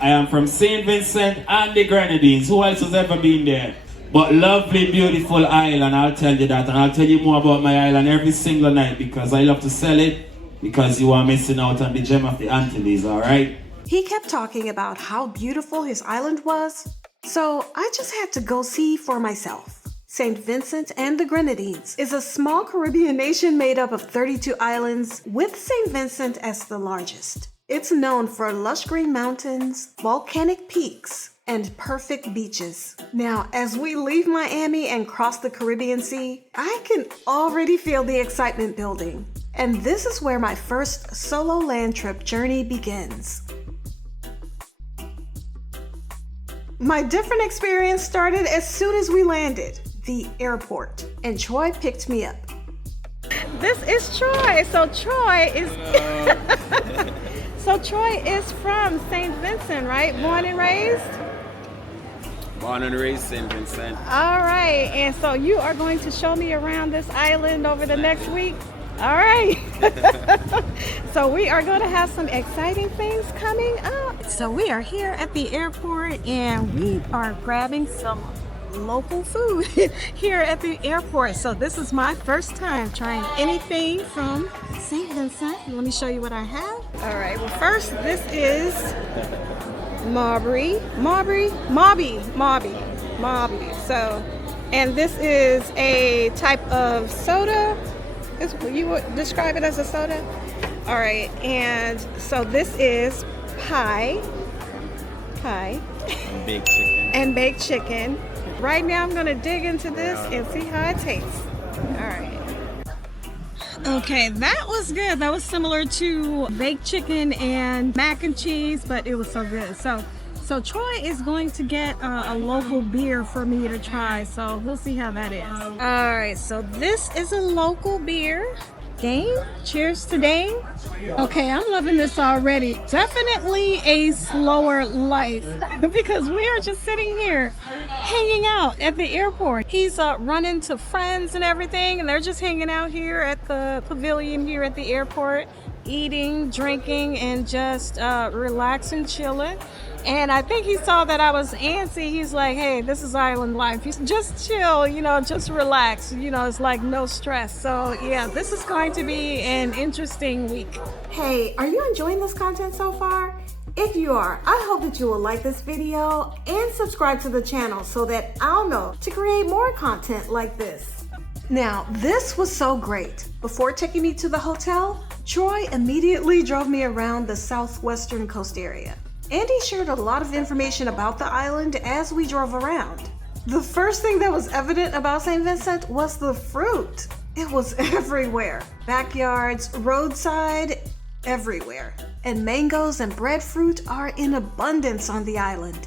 I am from St. Vincent and the Grenadines. Who else has ever been there? But lovely, beautiful island, I'll tell you that. And I'll tell you more about my island every single night because I love to sell it because you are missing out on the gem of the Antilles, alright? He kept talking about how beautiful his island was, so I just had to go see for myself. St. Vincent and the Grenadines is a small Caribbean nation made up of 32 islands, with St. Vincent as the largest. It's known for lush green mountains, volcanic peaks, and perfect beaches. Now, as we leave Miami and cross the Caribbean Sea, I can already feel the excitement building. And this is where my first solo land trip journey begins. My different experience started as soon as we landed, the airport, and Troy picked me up. This is Troy. So Troy is from St. Vincent, right? Born and raised? Born and raised St. Vincent. All right, and so you are going to show me around this island over the next week? All right. So we are going to have some exciting things coming up. So we are here at the airport and we are grabbing some local food here at the airport. So this is my first time trying anything from St. Vincent. Let me show you what I have. All right, well first this is Maury. So, and this is a type of soda. You would describe it as a soda? All right, and so this is pie. And baked chicken. Right now I'm gonna dig into this and see how it tastes. All right. Okay, that was good. That was similar to baked chicken and mac and cheese, but it was so good. So Troy is going to get a local beer for me to try, so we'll see how that is. All right, so this is a local beer. Dane, cheers to Dane. Okay, I'm loving this already. Definitely a slower life because we are just sitting here hanging out at the airport. He's run into friends and everything, and they're just hanging out here at the pavilion here at the airport, eating, drinking, and just relaxing, chilling. And I think he saw that I was antsy. He's like, hey, this is island life. Just chill, just relax. It's like no stress. So yeah, this is going to be an interesting week. Hey, are you enjoying this content so far? If you are, I hope that you will like this video and subscribe to the channel so that I'll know to create more content like this. Now, this was so great. Before taking me to the hotel, Troy immediately drove me around the southwestern coast area. And he shared a lot of information about the island as we drove around. The first thing that was evident about St. Vincent was the fruit. It was everywhere. Backyards, roadside, everywhere. And mangoes and breadfruit are in abundance on the island.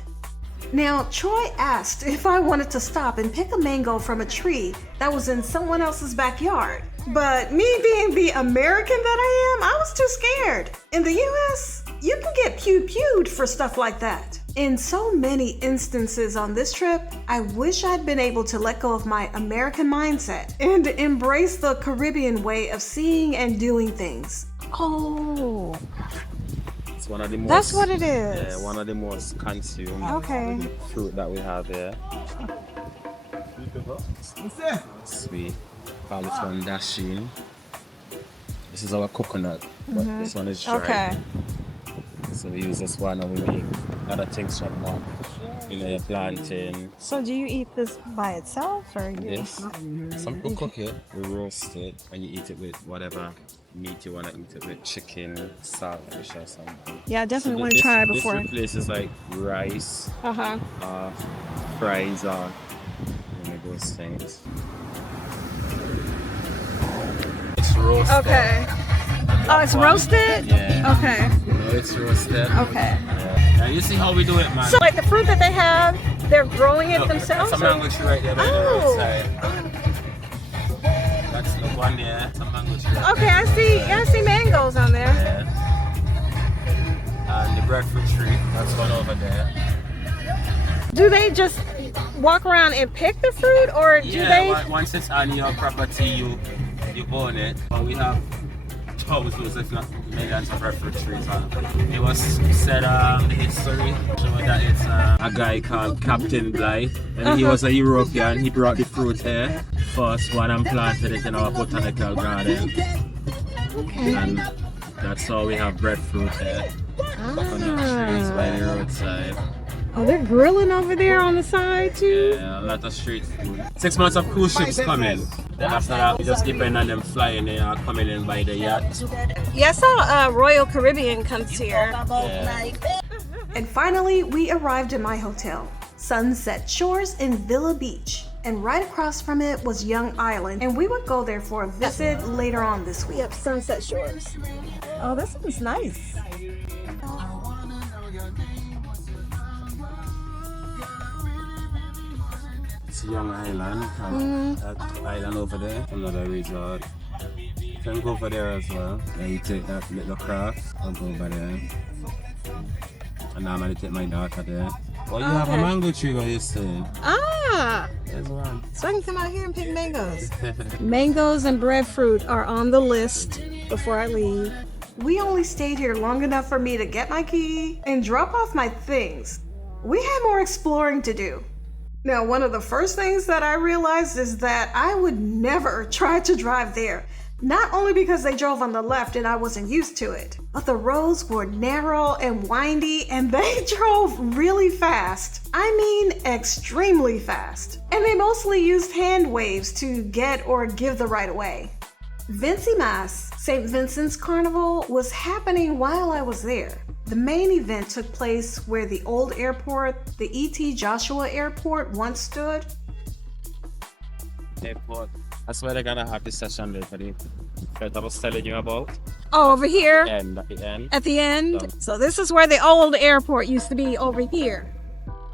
Now, Troy asked if I wanted to stop and pick a mango from a tree that was in someone else's backyard. But me being the American that I am, I was too scared. In the US, you can get pewed for stuff like that. In so many instances on this trip, I wish I'd been able to let go of my American mindset and embrace the Caribbean way of seeing and doing things. Oh, It's one of the most, that's what it is. Yeah, one of the most consumed fruit that we have here. Sweet. Call this one dasheen. This is our coconut, but this one is dry. Okay. So we use this one and we make other things from that. You're planting. So do you eat this by itself or you? Yes. Some people cook it, we roast it, and you eat it with whatever meat you want to eat it with, chicken, saltfish or something. Yeah, I definitely want to try it before. This replaces like rice, fries or those things. It's roasted. Okay. Oh, it's roasted? Yeah. Okay. It's roasted. Okay. Yeah. Now you see how we do it, man. So like the fruit that they have, they're growing it themselves? Some mango tree right there by the roadside. That's the one there. Some mango tree. Right Okay, I see mangoes on there. there. And the breadfruit tree, that's one over there. Do they just walk around and pick the fruit or do they? Once it's on your property, you own it. But we have thousands, if not millions of breadfruit trees. It was said the history showing that it's a guy called Captain Bligh, and he was a European. He brought the fruit here, first one, and planted it in our botanical garden. Okay. And that's how we have breadfruit here. Coconut trees by the roadside. Oh, they're grilling over there on the side too? Yeah, a lot of street food. 6 months of cruise ships coming. Then after that, we just depend on them flying in or coming in by the yacht. Yeah, I saw Royal Caribbean comes here. Yeah. And finally, we arrived at my hotel, Sunset Shores in Villa Beach. And right across from it was Young Island, and we would go there for a visit later on this week. Yep, Sunset Shores. Oh, this one's nice. It's Young Island, that island over there, another resort. You can go over there as well. Then you take that little craft and go over there. And I'm gonna take my daughter there. Well, you have a mango tree where you stay. Ah! There's one. So I can come out here and pick mangoes. Mangoes and breadfruit are on the list before I leave. We only stayed here long enough for me to get my key and drop off my things. We had more exploring to do. Now, one of the first things that I realized is that I would never try to drive there. Not only because they drove on the left and I wasn't used to it, but the roads were narrow and windy and they drove really fast. I mean, extremely fast. And they mostly used hand waves to get or give the right of way. Vincy Mass, St. Vincent's Carnival, was happening while I was there. The main event took place where the old airport, the E.T. Joshua Airport, once stood. Airport. That's where they're gonna have this session later. That I was telling you about. Oh, over here? And at the end. At the end? So this is where the old airport used to be, over here.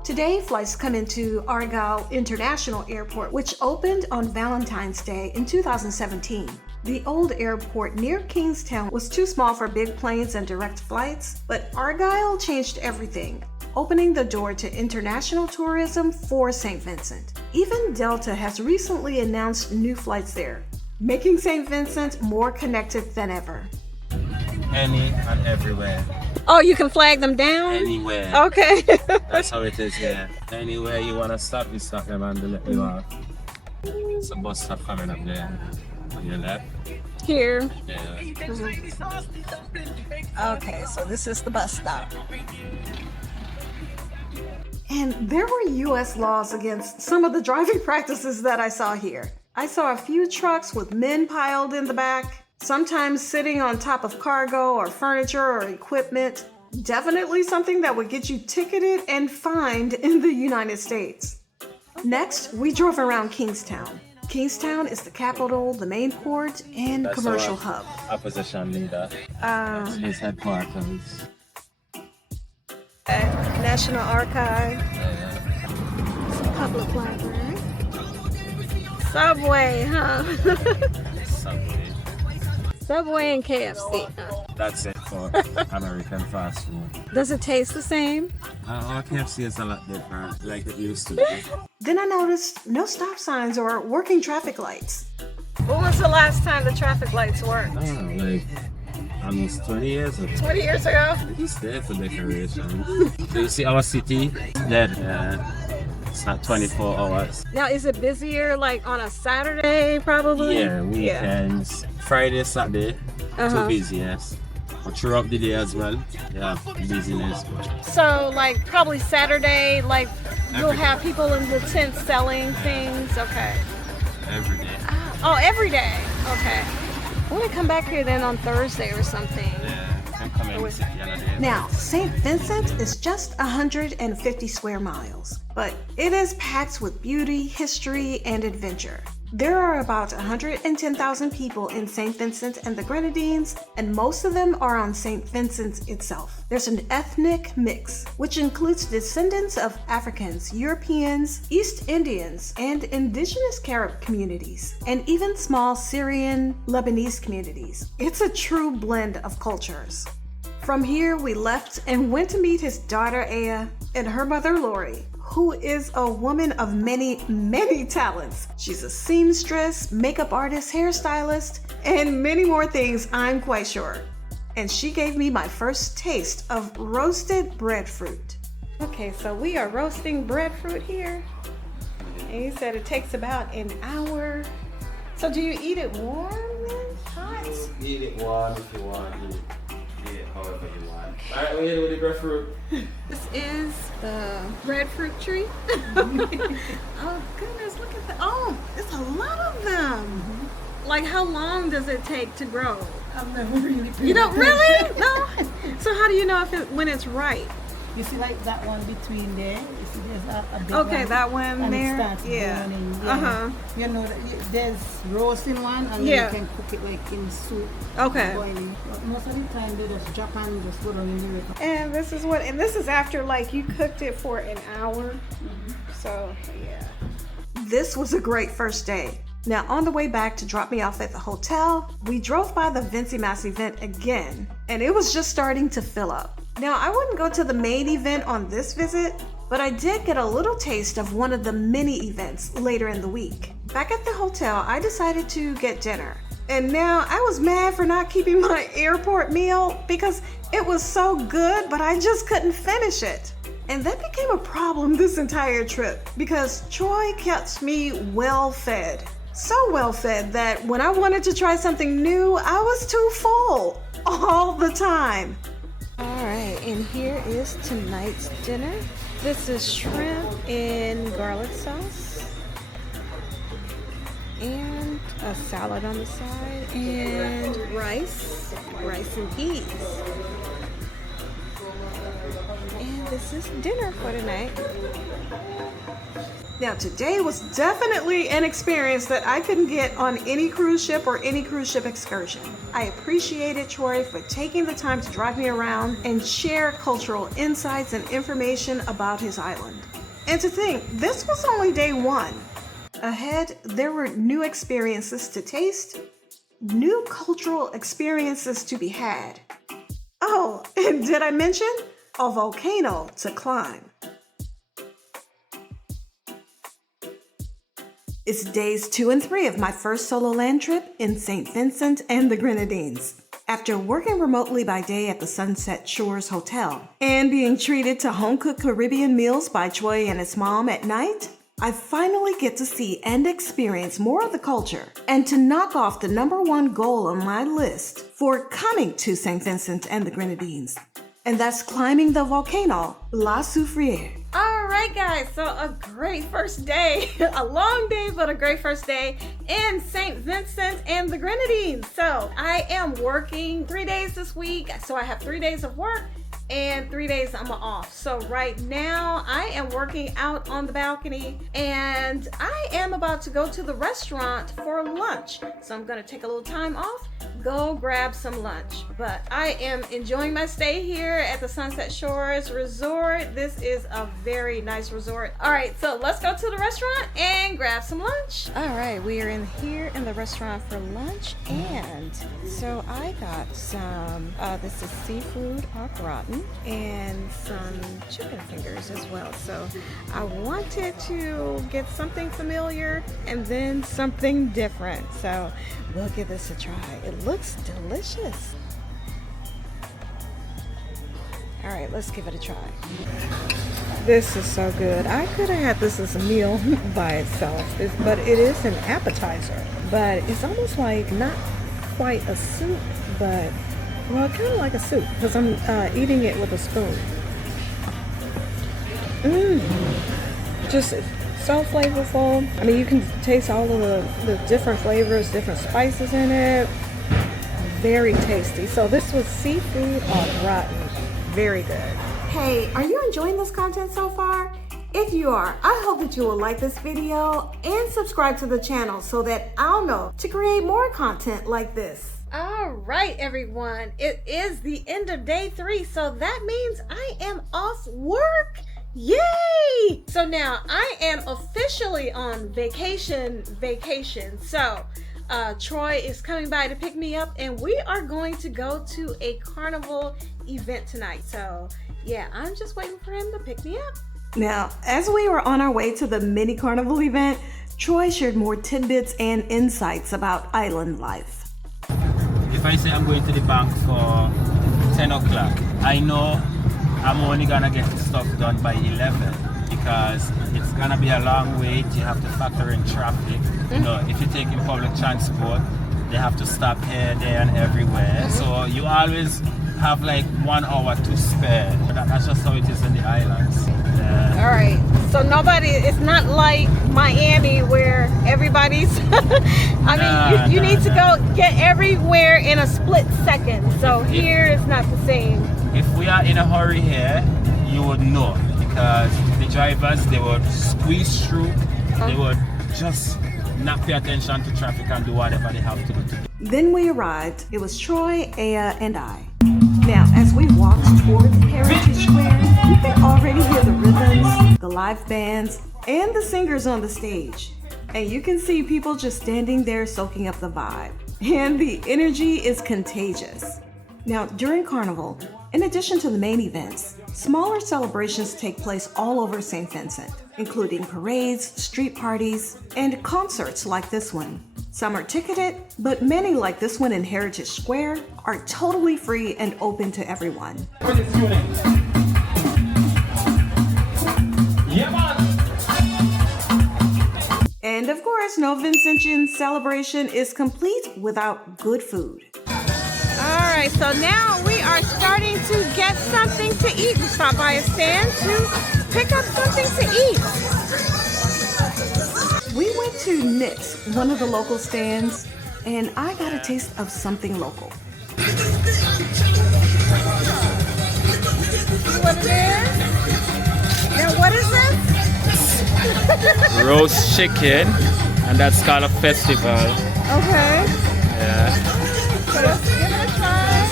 Today, flights come into Argyle International Airport, which opened on Valentine's Day in 2017. The old airport near Kingstown was too small for big planes and direct flights, but Argyle changed everything, opening the door to international tourism for St. Vincent. Even Delta has recently announced new flights there, making St. Vincent more connected than ever. Any and everywhere. Oh, you can flag them down? Anywhere. Okay. That's how it is here. Anywhere you wanna stop, you stop them and they let you off. It's a bus stop coming up there. On your left. Here. Yeah. Okay, so this is the bus stop. And there were US laws against some of the driving practices that I saw here. I saw a few trucks with men piled in the back, sometimes sitting on top of cargo or furniture or equipment. Definitely something that would get you ticketed and fined in the United States. Next, we drove around Kingstown. Kingstown is the capital, the main port, and That's commercial our hub. Opposition leader. His headquarters. National Archive. Yeah. Public library. Subway, huh? Subway. Subway and KFC. That's it for American fast food. Does it taste the same? Our KFC is a lot different, like it used to be. Then I noticed no stop signs or working traffic lights. When was the last time the traffic lights worked? Oh, like almost 20 years ago. 20 years ago? It's there for decoration. So you see our city? Dead. It's not 24 hours. Now, is it busier like on a Saturday probably? Yeah, weekends. Friday, Saturday, too busy, yes. But throughout the day as well, yeah, busyness. So like probably Saturday, like you'll Every day. have people in the tent selling things, okay. Every day. Oh, every day, okay. I want to come back here then on Thursday or something. Yeah, can come in the city another day. Now, St. Vincent is just 150 square miles, but it is packed with beauty, history, and adventure. There are about 110,000 people in St. Vincent and the Grenadines, and most of them are on St. Vincent itself. There's an ethnic mix, which includes descendants of Africans, Europeans, East Indians, and indigenous Carib communities, and even small Syrian, Lebanese communities. It's a true blend of cultures. From here, we left and went to meet his daughter Aya and her mother Lori, who is a woman of many, many talents. She's a seamstress, makeup artist, hairstylist, and many more things, I'm quite sure. And she gave me my first taste of roasted breadfruit. Okay, so we are roasting breadfruit here. And you said it takes about an hour. So do you eat it warm then? Hot? Eat it warm if you want. Eat it however you want. Alright, we're here with the breadfruit. This is the breadfruit tree. Oh goodness, look at that. Oh, it's a lot of them. Like how long does it take to grow? I've never really paid You don't attention. really? No? So how do you know when it's right? You see like that one between there? You see there's a big Okay, one. that one And there? it starts Yeah. burning. Uh-huh. You know, there's roasting one and Yeah. you can cook it like in soup. Okay. Boiling. But most of the time they just drop and just go down in the river. And this is after like you cooked it for an hour. So yeah. This was a great first day. Now, on the way back to drop me off at the hotel, we drove by the Vincy Mass event again, and it was just starting to fill up. Now, I wouldn't go to the main event on this visit, but I did get a little taste of one of the mini events later in the week. Back at the hotel, I decided to get dinner. And now I was mad for not keeping my airport meal because it was so good, but I just couldn't finish it. And that became a problem this entire trip because Troy kept me well fed. So well fed that when I wanted to try something new, I was too full all the time. All right, and here is tonight's dinner. This is shrimp in garlic sauce and a salad on the side and rice and peas. And this is dinner for tonight. Now today was definitely an experience that I couldn't get on any cruise ship or any cruise ship excursion. I appreciated Troy for taking the time to drive me around and share cultural insights and information about his island. And to think, this was only day one. Ahead, there were new experiences to taste, new cultural experiences to be had. Oh, and did I mention a volcano to climb? It's days 2 and 3 of my first solo land trip in St. Vincent and the Grenadines. After working remotely by day at the Sunset Shores Hotel and being treated to home-cooked Caribbean meals by Troy and his mom at night, I finally get to see and experience more of the culture and to knock off the #1 goal on my list for coming to St. Vincent and the Grenadines. And that's climbing the volcano, La Soufriere. All right, guys, so a great first day, a long day, but a great first day in St. Vincent and the Grenadines. So I am working 3 days this week, so I have 3 days of work and 3 days I'm off. So right now I am working out on the balcony and I am about to go to the restaurant for lunch. So I'm gonna take a little time off, go grab some lunch. But I am enjoying my stay here at the Sunset Shores Resort. This is a very nice resort. All right, so let's go to the restaurant and grab some lunch. All right, we are here in the restaurant for lunch, and so I got some, this is seafood au gratin and some chicken fingers as well. So I wanted to get something familiar and then something different. So we'll give this a try. It looks delicious. All right, let's give it a try. This is so good. I could have had this as a meal by itself, but it is an appetizer. But it's almost like not quite a soup, but well, kind of like a soup because I'm eating it with a spoon. Just so flavorful. I mean, you can taste all of the different flavors, different spices in it. Very tasty. So this was seafood au gratin. Very good. Hey, are you enjoying this content so far? If you are, I hope that you will like this video and subscribe to the channel so that I'll know to create more content like this. All right, everyone. It is the end of day 3, so that means I am off work. Yay! So now I am officially on vacation. So Troy is coming by to pick me up and we are going to go to a carnival event tonight. So yeah, I'm just waiting for him to pick me up. Now, as we were on our way to the mini carnival event, Troy shared more tidbits and insights about island life. If I say I'm going to the bank for 10 o'clock, I know I'm only gonna get stuff done by 11 because it's gonna be a long wait. You have to factor in traffic. You know, if you're taking public transport, they have to stop here, there, and everywhere. So you always have like 1 hour to spare. That's just how it is in the islands. All right, so it's not like Miami where everybody's, you need to go get everywhere in a split second. So here it's not the same. If we are in a hurry here, you would know because the drivers, they would squeeze through, they would just not pay attention to traffic and do whatever they have to do. Then we arrived. It was Troy, Aya, and I. Now, as we walked towards Heritage Square, you can already hear the rhythms, the live bands, and the singers on the stage. And you can see people just standing there soaking up the vibe. And the energy is contagious. Now, during Carnival, in addition to the main events, smaller celebrations take place all over St. Vincent, including parades, street parties, and concerts like this one. Some are ticketed, but many like this one in Heritage Square are totally free and open to everyone. And of course, no Vincentian celebration is complete without good food. All right, so now we are starting to get something to eat. We stopped by a stand to pick up something to eat. We went to Nick's, one of the local stands, and I got a taste of something local. What it is? Now what is this? Roast chicken, and that's called a festival. Okay. Yeah. So let's give it a try.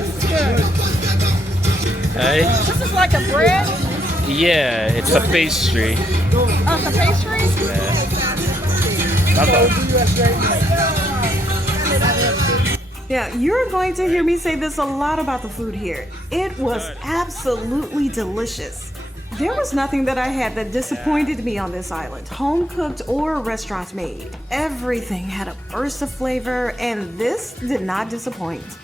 It's good. Hey? This is like a bread? Yeah, it's a pastry. Oh, it's a pastry? Yeah, you're going to hear me say this a lot about the food here. It was absolutely delicious. There was nothing that I had that disappointed me on this island, home cooked or restaurant made. Everything had a burst of flavor, and this did not disappoint.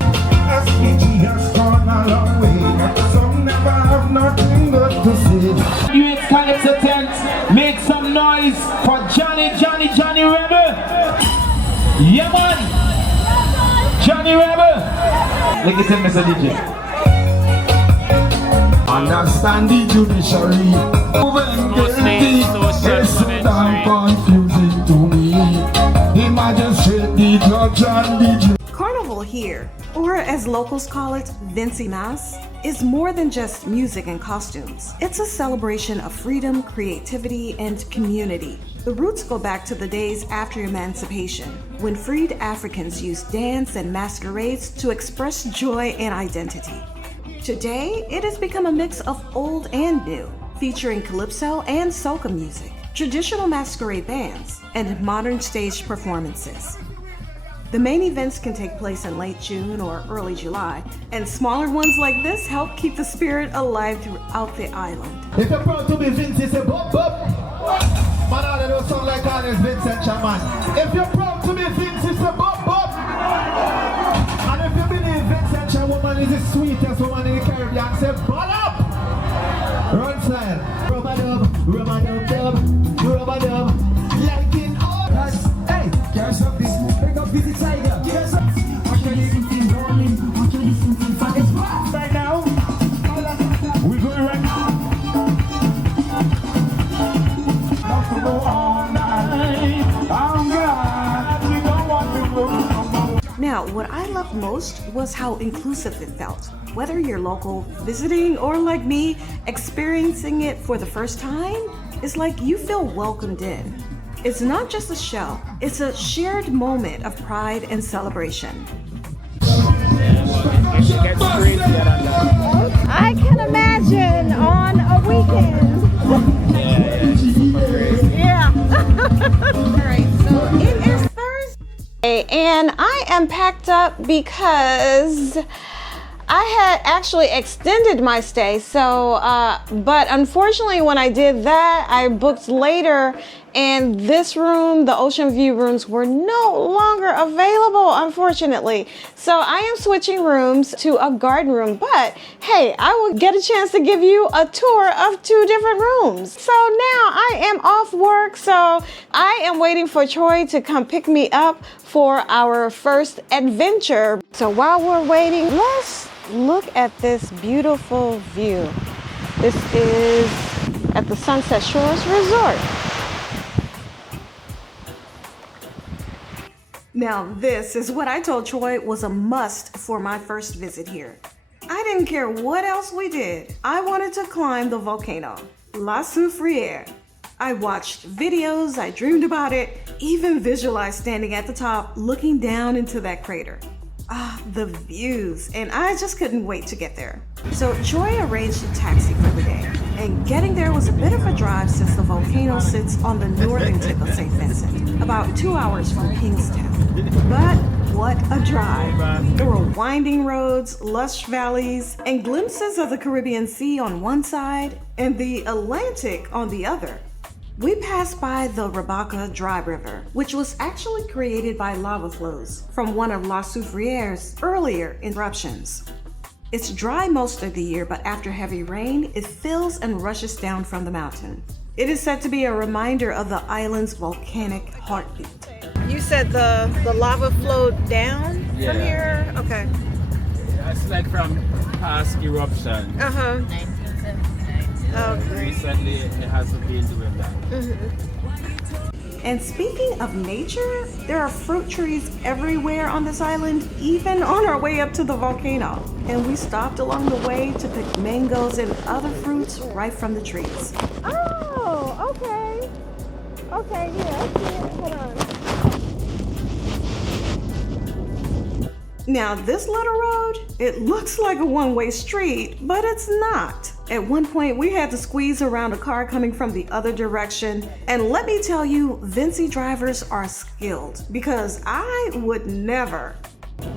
SPG has gone a long way. Some never have nothing but to say. You Calypso tent, make some noise for Johnny Rebel. Yeah, man. Johnny Rebel. Look at him, Mr. DJ. Understand the judiciary. When guilty, it's damn confusing to me. The magistrate, the judge, and the jury. Carnival here, or as locals call it, Vincy Mass, is more than just music and costumes. It's a celebration of freedom, creativity, and community. The roots go back to the days after emancipation, when freed Africans used dance and masquerades to express joy and identity. Today, it has become a mix of old and new, featuring calypso and soca music, traditional masquerade bands, and modern stage performances. The main events can take place in late June or early July, and smaller ones like this help keep the spirit alive throughout the island. If you're proud to be Vincy, say bop bop. Man, all of those sound like all this Vincent man. If you're proud to be Vincy, say bop bop. And if you believe Vincent woman is the sweetest woman in the Caribbean, say ball up. Run style. Rub-a-dub, rub-a-dub-dub, rub-a-dub. Like in all. Hey, there's something. Pick up Vincy Tiger. Yes, right now. We're going right now. Now, what I loved most was how inclusive it felt. Whether you're local, visiting, or like me, experiencing it for the first time, it's like you feel welcomed in. It's not just a show, it's a shared moment of pride and celebration. I can imagine on a weekend. Yeah. All right, so it is Thursday and I am packed up because I had actually extended my stay. So, but unfortunately when I did that, I booked later and this room, the ocean view rooms, were no longer available, unfortunately. So I am switching rooms to a garden room, but hey, I will get a chance to give you a tour of 2 different rooms. So now I am off work, so I am waiting for Troy to come pick me up for our first adventure. So while we're waiting, let's look at this beautiful view. This is at the Sunset Shores Resort. Now this is what I told Troy was a must for my first visit here. I didn't care what else we did. I wanted to climb the volcano, La Soufriere. I watched videos, I dreamed about it, even visualized standing at the top looking down into that crater. Ah, the views, and I just couldn't wait to get there. So Troy arranged a taxi for the day, and getting there was a bit of a drive since the volcano sits on the northern tip of St. Vincent, about 2 hours from Kingstown. But what a drive! There were winding roads, lush valleys, and glimpses of the Caribbean Sea on one side and the Atlantic on the other. We passed by the Rabaca Dry River, which was actually created by lava flows from one of La Soufriere's earlier eruptions. It's dry most of the year, but after heavy rain, it fills and rushes down from the mountain. It is said to be a reminder of the island's volcanic heartbeat. You said the lava flowed down from Yeah. here? Okay. It's like from past eruption. Uh-huh. 1979. Okay. Recently, it hasn't been doing that. And speaking of nature, there are fruit trees everywhere on this island, even on our way up to the volcano. And we stopped along the way to pick mangoes and other fruits right from the trees. Oh, okay. Okay, yeah, I see it. Hold on. Now this little road, it looks like a one-way street, but it's not. At one point, we had to squeeze around a car coming from the other direction. And let me tell you, Vincy drivers are skilled because I would never.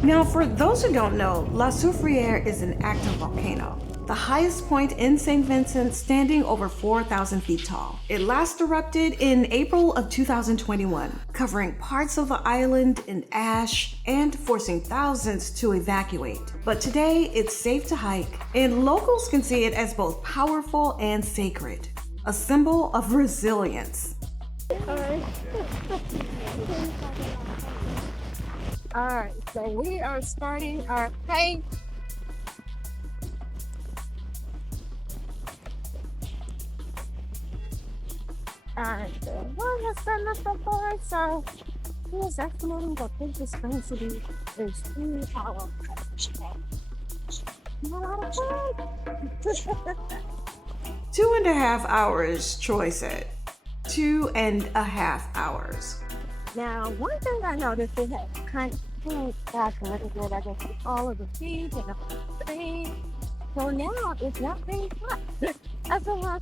Now, for those who don't know, La Soufriere is an active volcano, the highest point in St. Vincent, standing over 4,000 feet tall. It last erupted in April of 2021, covering parts of the island in ash and forcing thousands to evacuate. But today, it's safe to hike, and locals can see it as both powerful and sacred, a symbol of resilience. All right, so we are starting our hike. Alright, so one has done this before, so he is estimating that this is going to be a 2-hour not 2.5 hours, Troy said. 2.5 hours. Now, one thing I noticed is that kind of pulled back a little bit. I guess all of the feet and the thing. So now it's not being hot. That's a lot.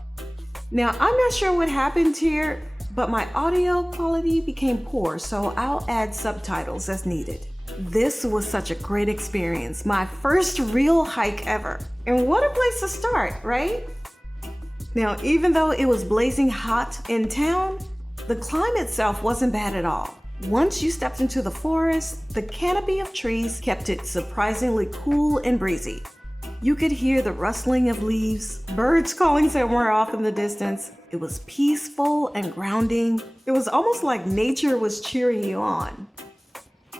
Now, I'm not sure what happened here, but my audio quality became poor, so I'll add subtitles as needed. This was such a great experience, my first real hike ever. And what a place to start, right? Now, even though it was blazing hot in town, the climb itself wasn't bad at all. Once you stepped into the forest, the canopy of trees kept it surprisingly cool and breezy. You could hear the rustling of leaves, birds calling somewhere off in the distance. It was peaceful and grounding. It was almost like nature was cheering you on.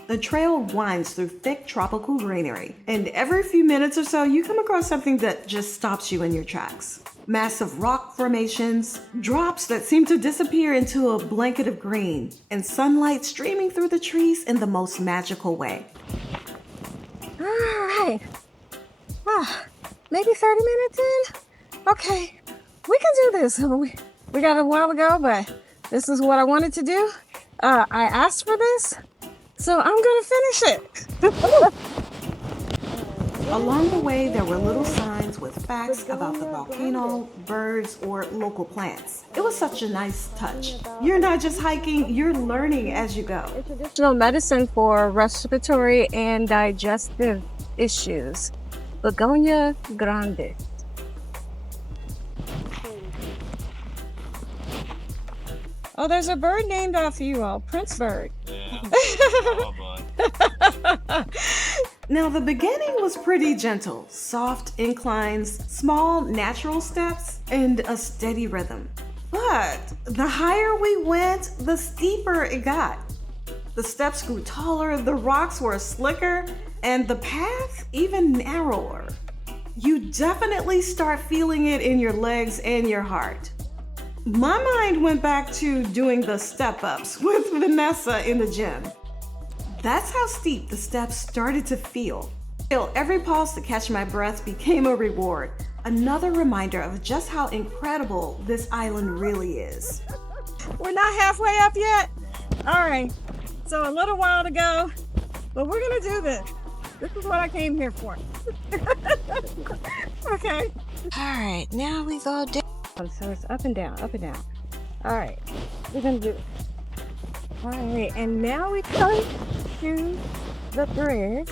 The trail winds through thick tropical greenery, and every few minutes or so you come across something that just stops you in your tracks. Massive rock formations, drops that seem to disappear into a blanket of green, and sunlight streaming through the trees in the most magical way. All right. Maybe 30 minutes in? Okay, we can do this. We got a while to go, but this is what I wanted to do. I asked for this, so I'm gonna finish it. Along the way, there were little signs with facts about the volcano, birds, or local plants. It was such a nice touch. You're not just hiking, you're learning as you go. Traditional medicine for respiratory and digestive issues. Begonia grande. Oh, there's a bird named after you all, Prince Bird. Yeah. Now, the beginning was pretty gentle. Soft inclines, small natural steps, and a steady rhythm. But the higher we went, the steeper it got. The steps grew taller, the rocks were slicker, and the path even narrower. You definitely start feeling it in your legs and your heart. My mind went back to doing the step-ups with Vanessa in the gym. That's how steep the steps started to feel. Still, every pause to catch my breath became a reward. Another reminder of just how incredible this island really is. We're not halfway up yet? All right, so a little while to go, but we're gonna do this. This is what I came here for. Okay. All right, now we go down. So it's up and down, up and down. All right, we're gonna do it. All right, and now we come to the bridge.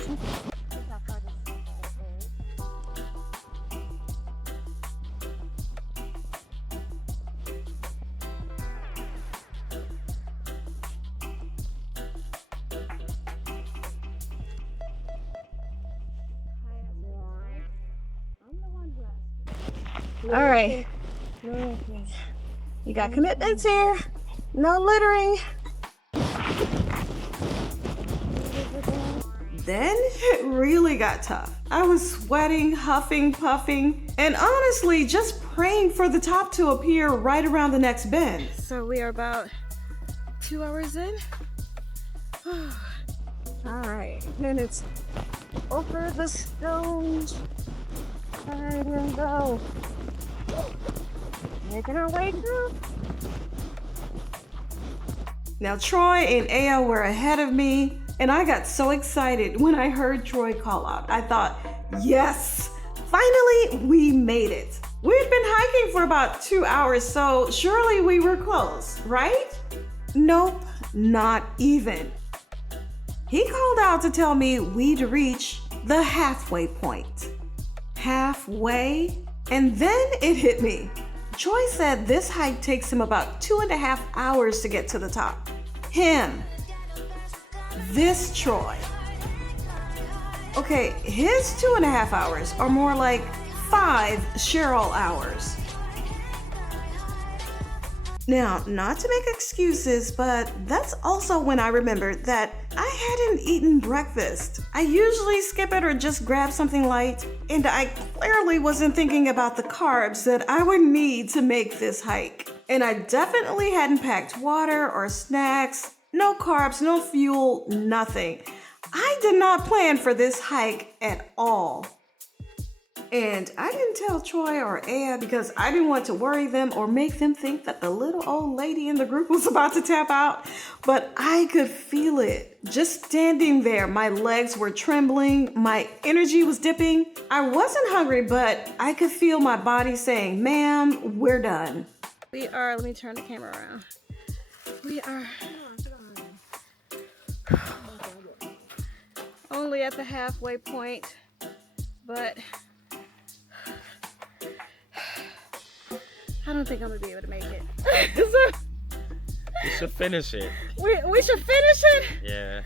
All right. You got commitments here. No littering. Then it really got tough. I was sweating, huffing, puffing, and honestly just praying for the top to appear right around the next bend. So we are about 2 hours in. All right, then it's over the stones. All right, here we go. Making our way through. Now Troy and Aya were ahead of me, and I got so excited when I heard Troy call out. I thought, yes, finally we made it. We'd been hiking for about 2 hours, so surely we were close, right? Nope, not even. He called out to tell me we'd reach the halfway point. Halfway? And then it hit me. Troy said this hike takes him about 2.5 hours to get to the top. Him. This Troy. Okay, his 2.5 hours are more like 5 Cheryl hours. Now, not to make excuses, but that's also when I remembered that I hadn't eaten breakfast. I usually skip it or just grab something light, and I clearly wasn't thinking about the carbs that I would need to make this hike. And I definitely hadn't packed water or snacks, no carbs, no fuel, nothing. I did not plan for this hike at all. And I didn't tell Troy or Aya because I didn't want to worry them or make them think that the little old lady in the group was about to tap out. But I could feel it. Just standing there, my legs were trembling, my energy was dipping. I wasn't hungry, but I could feel my body saying, ma'am, we're done. We are, let me turn the camera around. We are only at the halfway point, but I don't think I'm gonna be able to make it. We should finish it. We should finish it? Yeah.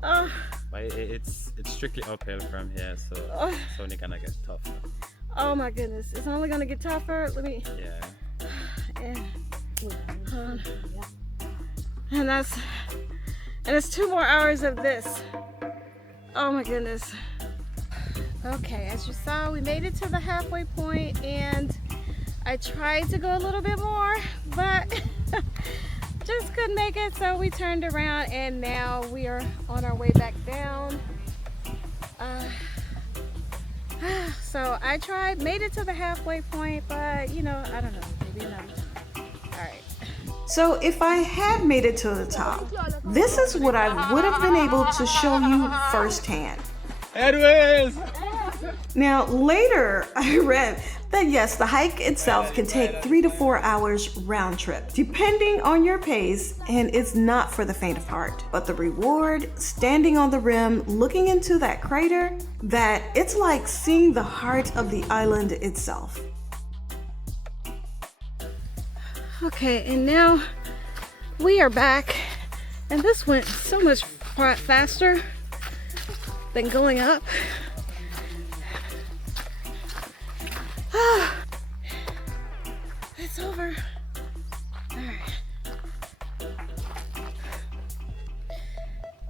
But it's strictly uphill from here, so it's only gonna get tougher. Oh my goodness, it's only gonna get tougher. Let me. Yeah. And it's 2 more hours of this. Oh my goodness. Okay, as you saw, we made it to the halfway point, and I tried to go a little bit more, but just couldn't make it, so we turned around and now we are on our way back down. So I tried, made it to the halfway point, but you know, I don't know, maybe another time. All right. So if I had made it to the top, this is what I would have been able to show you firsthand. Anyways. Now, later I read that yes, the hike itself can take 3 to 4 hours round trip, depending on your pace, and it's not for the faint of heart. But the reward, standing on the rim, looking into that crater, that it's like seeing the heart of the island itself. Okay, and now we are back, and this went so much faster than going up. It's over.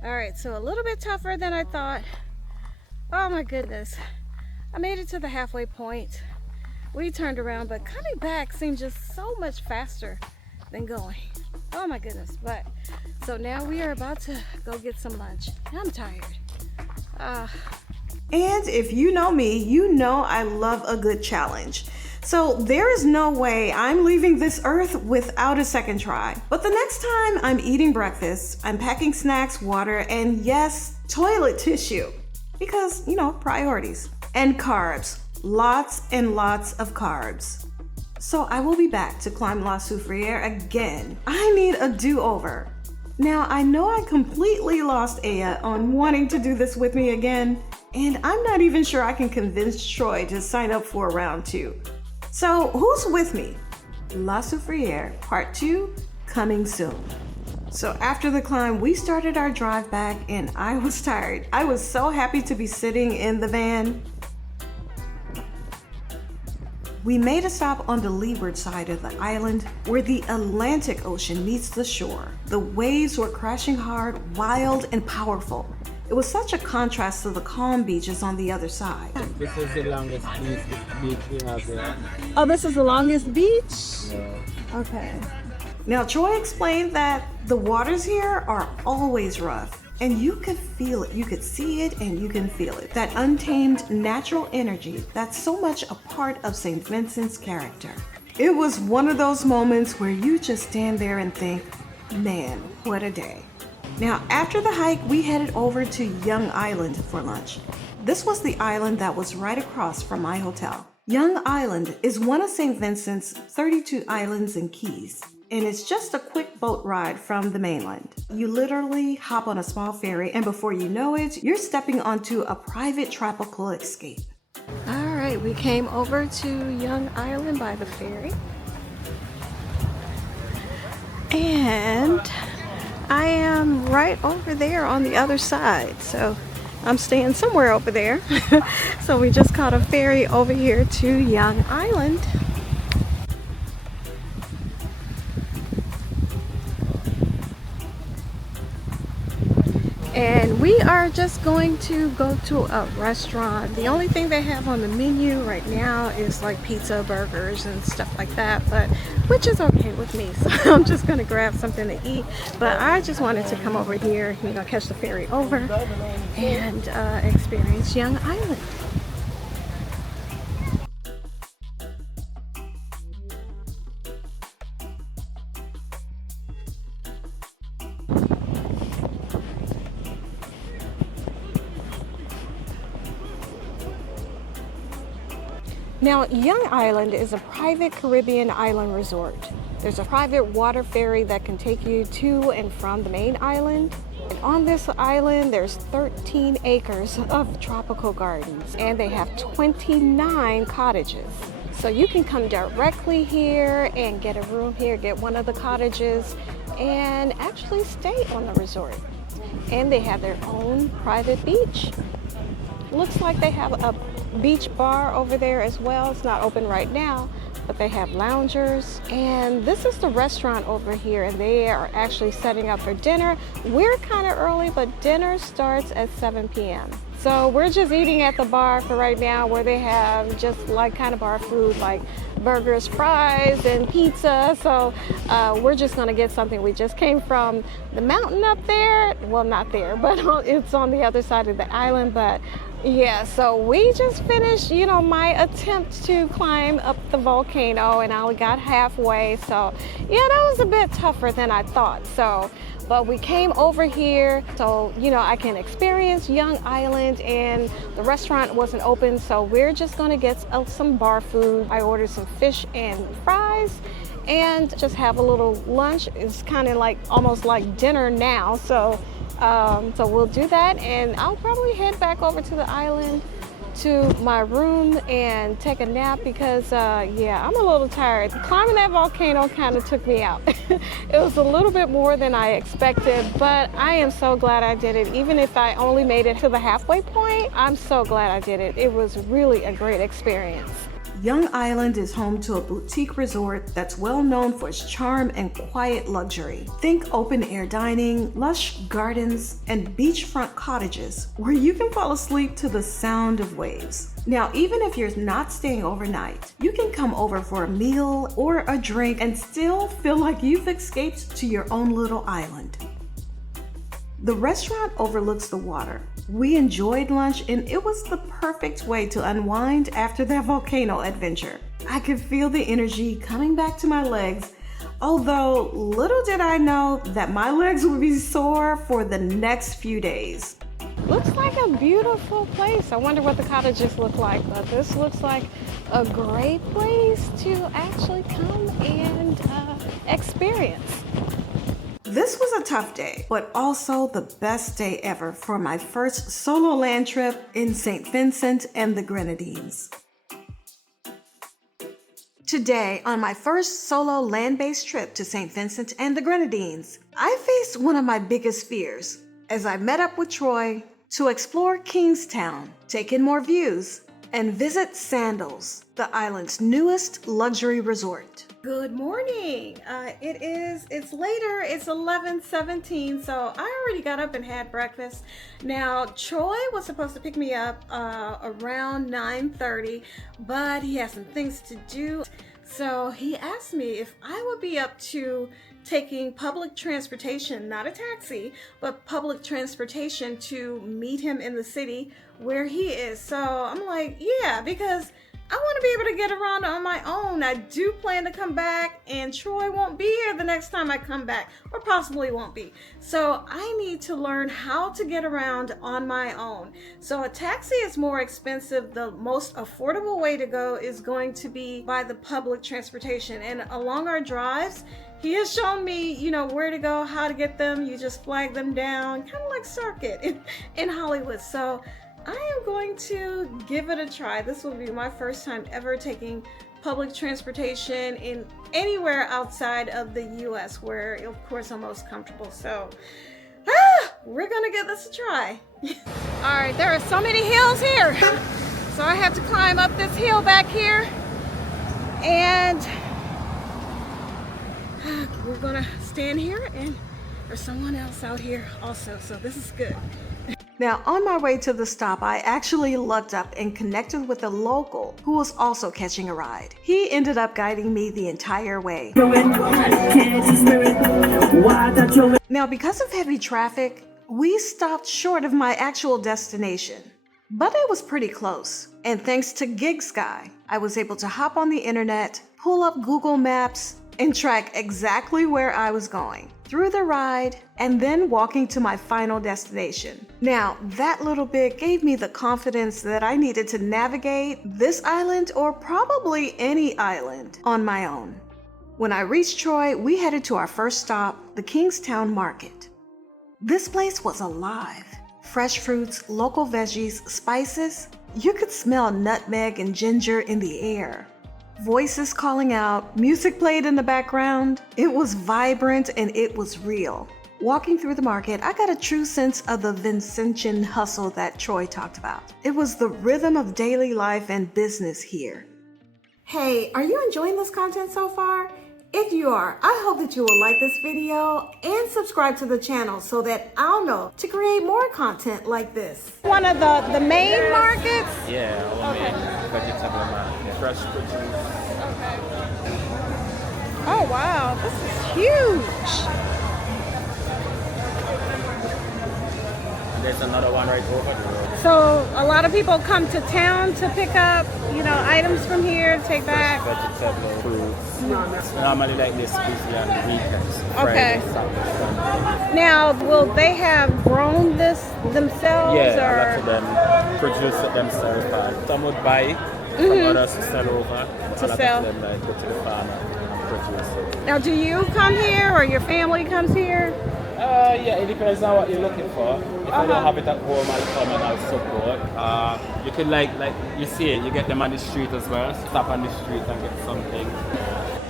All right, so a little bit tougher than I thought. Oh my goodness. I made it to the halfway point. We turned around, but coming back seemed just so much faster than going. Oh my goodness. But so now we are about to go get some lunch. I'm tired. And if you know me, you know I love a good challenge. So there is no way I'm leaving this earth without a second try. But the next time I'm eating breakfast, I'm packing snacks, water, and yes, toilet tissue. Because, you know, priorities. And carbs. Lots and lots of carbs. So I will be back to climb La Soufriere again. I need a do-over. Now, I know I completely lost Aya on wanting to do this with me again, and I'm not even sure I can convince Troy to sign up for round 2. So who's with me? La Soufriere Part 2 coming soon. So after the climb, we started our drive back, and I was tired. I was so happy to be sitting in the van. We made a stop on the leeward side of the island where the Atlantic Ocean meets the shore. The waves were crashing hard, wild, and powerful. It was such a contrast to the calm beaches on the other side. This is the longest beach we have there. Oh, this is the longest beach? Yeah. Okay. Now, Troy explained that the waters here are always rough. And you could feel it, you could see it, and you can feel it. That untamed natural energy that's so much a part of St. Vincent's character. It was one of those moments where you just stand there and think, man, what a day. Now, after the hike, we headed over to Young Island for lunch. This was the island that was right across from my hotel. Young Island is one of St. Vincent's 32 islands and keys. And it's just a quick boat ride from the mainland. You literally hop on a small ferry, and before you know it, you're stepping onto a private tropical escape. All right, we came over to Young Island by the ferry. And I am right over there on the other side. So I'm staying somewhere over there. So we just caught a ferry over here to Young Island. And we are just going to go to a restaurant. The only thing they have on the menu right now is like pizza, burgers, and stuff like that, but which is okay with me. So I'm just gonna grab something to eat. But I just wanted to come over here, you know, catch the ferry over and experience Young Island. Now, Young Island is a private Caribbean island resort. There's a private water ferry that can take you to and from the main island. And on this island, there's 13 acres of tropical gardens, and they have 29 cottages. So you can come directly here and get a room here, get one of the cottages, and actually stay on the resort. And they have their own private beach. Looks like they have a beach bar over there as well. It's not open right now, but they have loungers. And this is the restaurant over here, and they are actually setting up for dinner. We're kind of early, but dinner starts at 7 p.m. So we're just eating at the bar for right now, where they have just like kind of bar food like burgers, fries, and pizza. So we're just gonna get something. We just came from the mountain up there. Well, not there, but it's on the other side of the island. But Yeah, so we just finished, you know, my attempt to climb up the volcano, and I only got halfway. So yeah, that was a bit tougher than I thought. So, but we came over here so, you know, I can experience Young Island, and the restaurant wasn't open. So we're just gonna get some bar food. I ordered some fish and fries and just have a little lunch. It's kind of like almost like dinner now. So we'll do that, and I'll probably head back over to the island to my room and take a nap because yeah, I'm a little tired. Climbing that volcano kind of took me out. It was a little bit more than I expected, but I am so glad I did it. Even if I only made it to the halfway point, I'm so glad I did it. It was really a great experience. Young Island is home to a boutique resort that's well known for its charm and quiet luxury. Think open air dining, lush gardens, and beachfront cottages where you can fall asleep to the sound of waves. Now, even if you're not staying overnight, you can come over for a meal or a drink and still feel like you've escaped to your own little island. The restaurant overlooks the water. We enjoyed lunch, and it was the perfect way to unwind after that volcano adventure. I could feel the energy coming back to my legs, although little did I know that my legs would be sore for the next few days. Looks like a beautiful place. I wonder what the cottages look like, but this looks like a great place to actually come and experience. This was a tough day, but also the best day ever for my first solo land trip in St. Vincent and the Grenadines. Today, on my first solo land-based trip to St. Vincent and the Grenadines, I faced one of my biggest fears as I met up with Troy to explore Kingstown, take in more views, and visit Sandals, the island's newest luxury resort. Good morning. It's later. It's 11:17, so I already got up and had breakfast. Now, Troy was supposed to pick me up around 9:30, but he has some things to do. So he asked me if I would be up to taking public transportation, not a taxi, but public transportation to meet him in the city where he is. So I'm like, yeah, because I want to be able to get around on my own. I do plan to come back, and Troy won't be here the next time I come back, or possibly won't be. So I need to learn how to get around on my own. So a taxi is more expensive. The most affordable way to go is going to be by the public transportation. And along our drives, he has shown me, you know, where to go, how to get them. You just flag them down, kind of like Circuit in Hollywood. So I am going to give it a try. This will be my first time ever taking public transportation in anywhere outside of the US, where of course I'm most comfortable. So we're gonna give this a try. All right, there are so many hills here. So I have to climb up this hill back here, and we're gonna stand here, and there's someone else out here also, so this is good. Now, on my way to the stop, I actually lucked up and connected with a local who was also catching a ride. He ended up guiding me the entire way. Now, because of heavy traffic, we stopped short of my actual destination, but it was pretty close. And thanks to GigSky, I was able to hop on the internet, pull up Google Maps, and track exactly where I was going through the ride, and then walking to my final destination. Now, that little bit gave me the confidence that I needed to navigate this island, or probably any island, on my own. When I reached Troy, we headed to our first stop, the Kingstown Market. This place was alive. Fresh fruits, local veggies, spices. You could smell nutmeg and ginger in the air. Voices calling out, music played in the background. It was vibrant and it was real. Walking through the market, I got a true sense of the Vincentian hustle that Troy talked about. It was the rhythm of daily life and business here. Hey, are you enjoying this content so far? If you are, I hope that you will like this video and subscribe to the channel so that I'll know to create more content like this. One of the main markets? Yeah, our main vegetable market. Fresh produce. Okay. Oh wow, this is huge. There's another one right over the road. So a lot of people come to town to pick up, you know, items from here to take back. Vegetable, fruits. Normally like this busy on the weekends. Okay. Friday, Saturday, Sunday. Now, will they have grown this themselves? Yeah, or? a lot of them produce it themselves. Some would buy, some others to sell over. To a lot sell. of them like go to the farm and produce it. Now, do you come here or your family comes here? Yeah, it depends on what you're looking for. If I don't have it at home, I'll come and I'll support. You can like you see it, you get them on the street as well. Stop on the street and get something.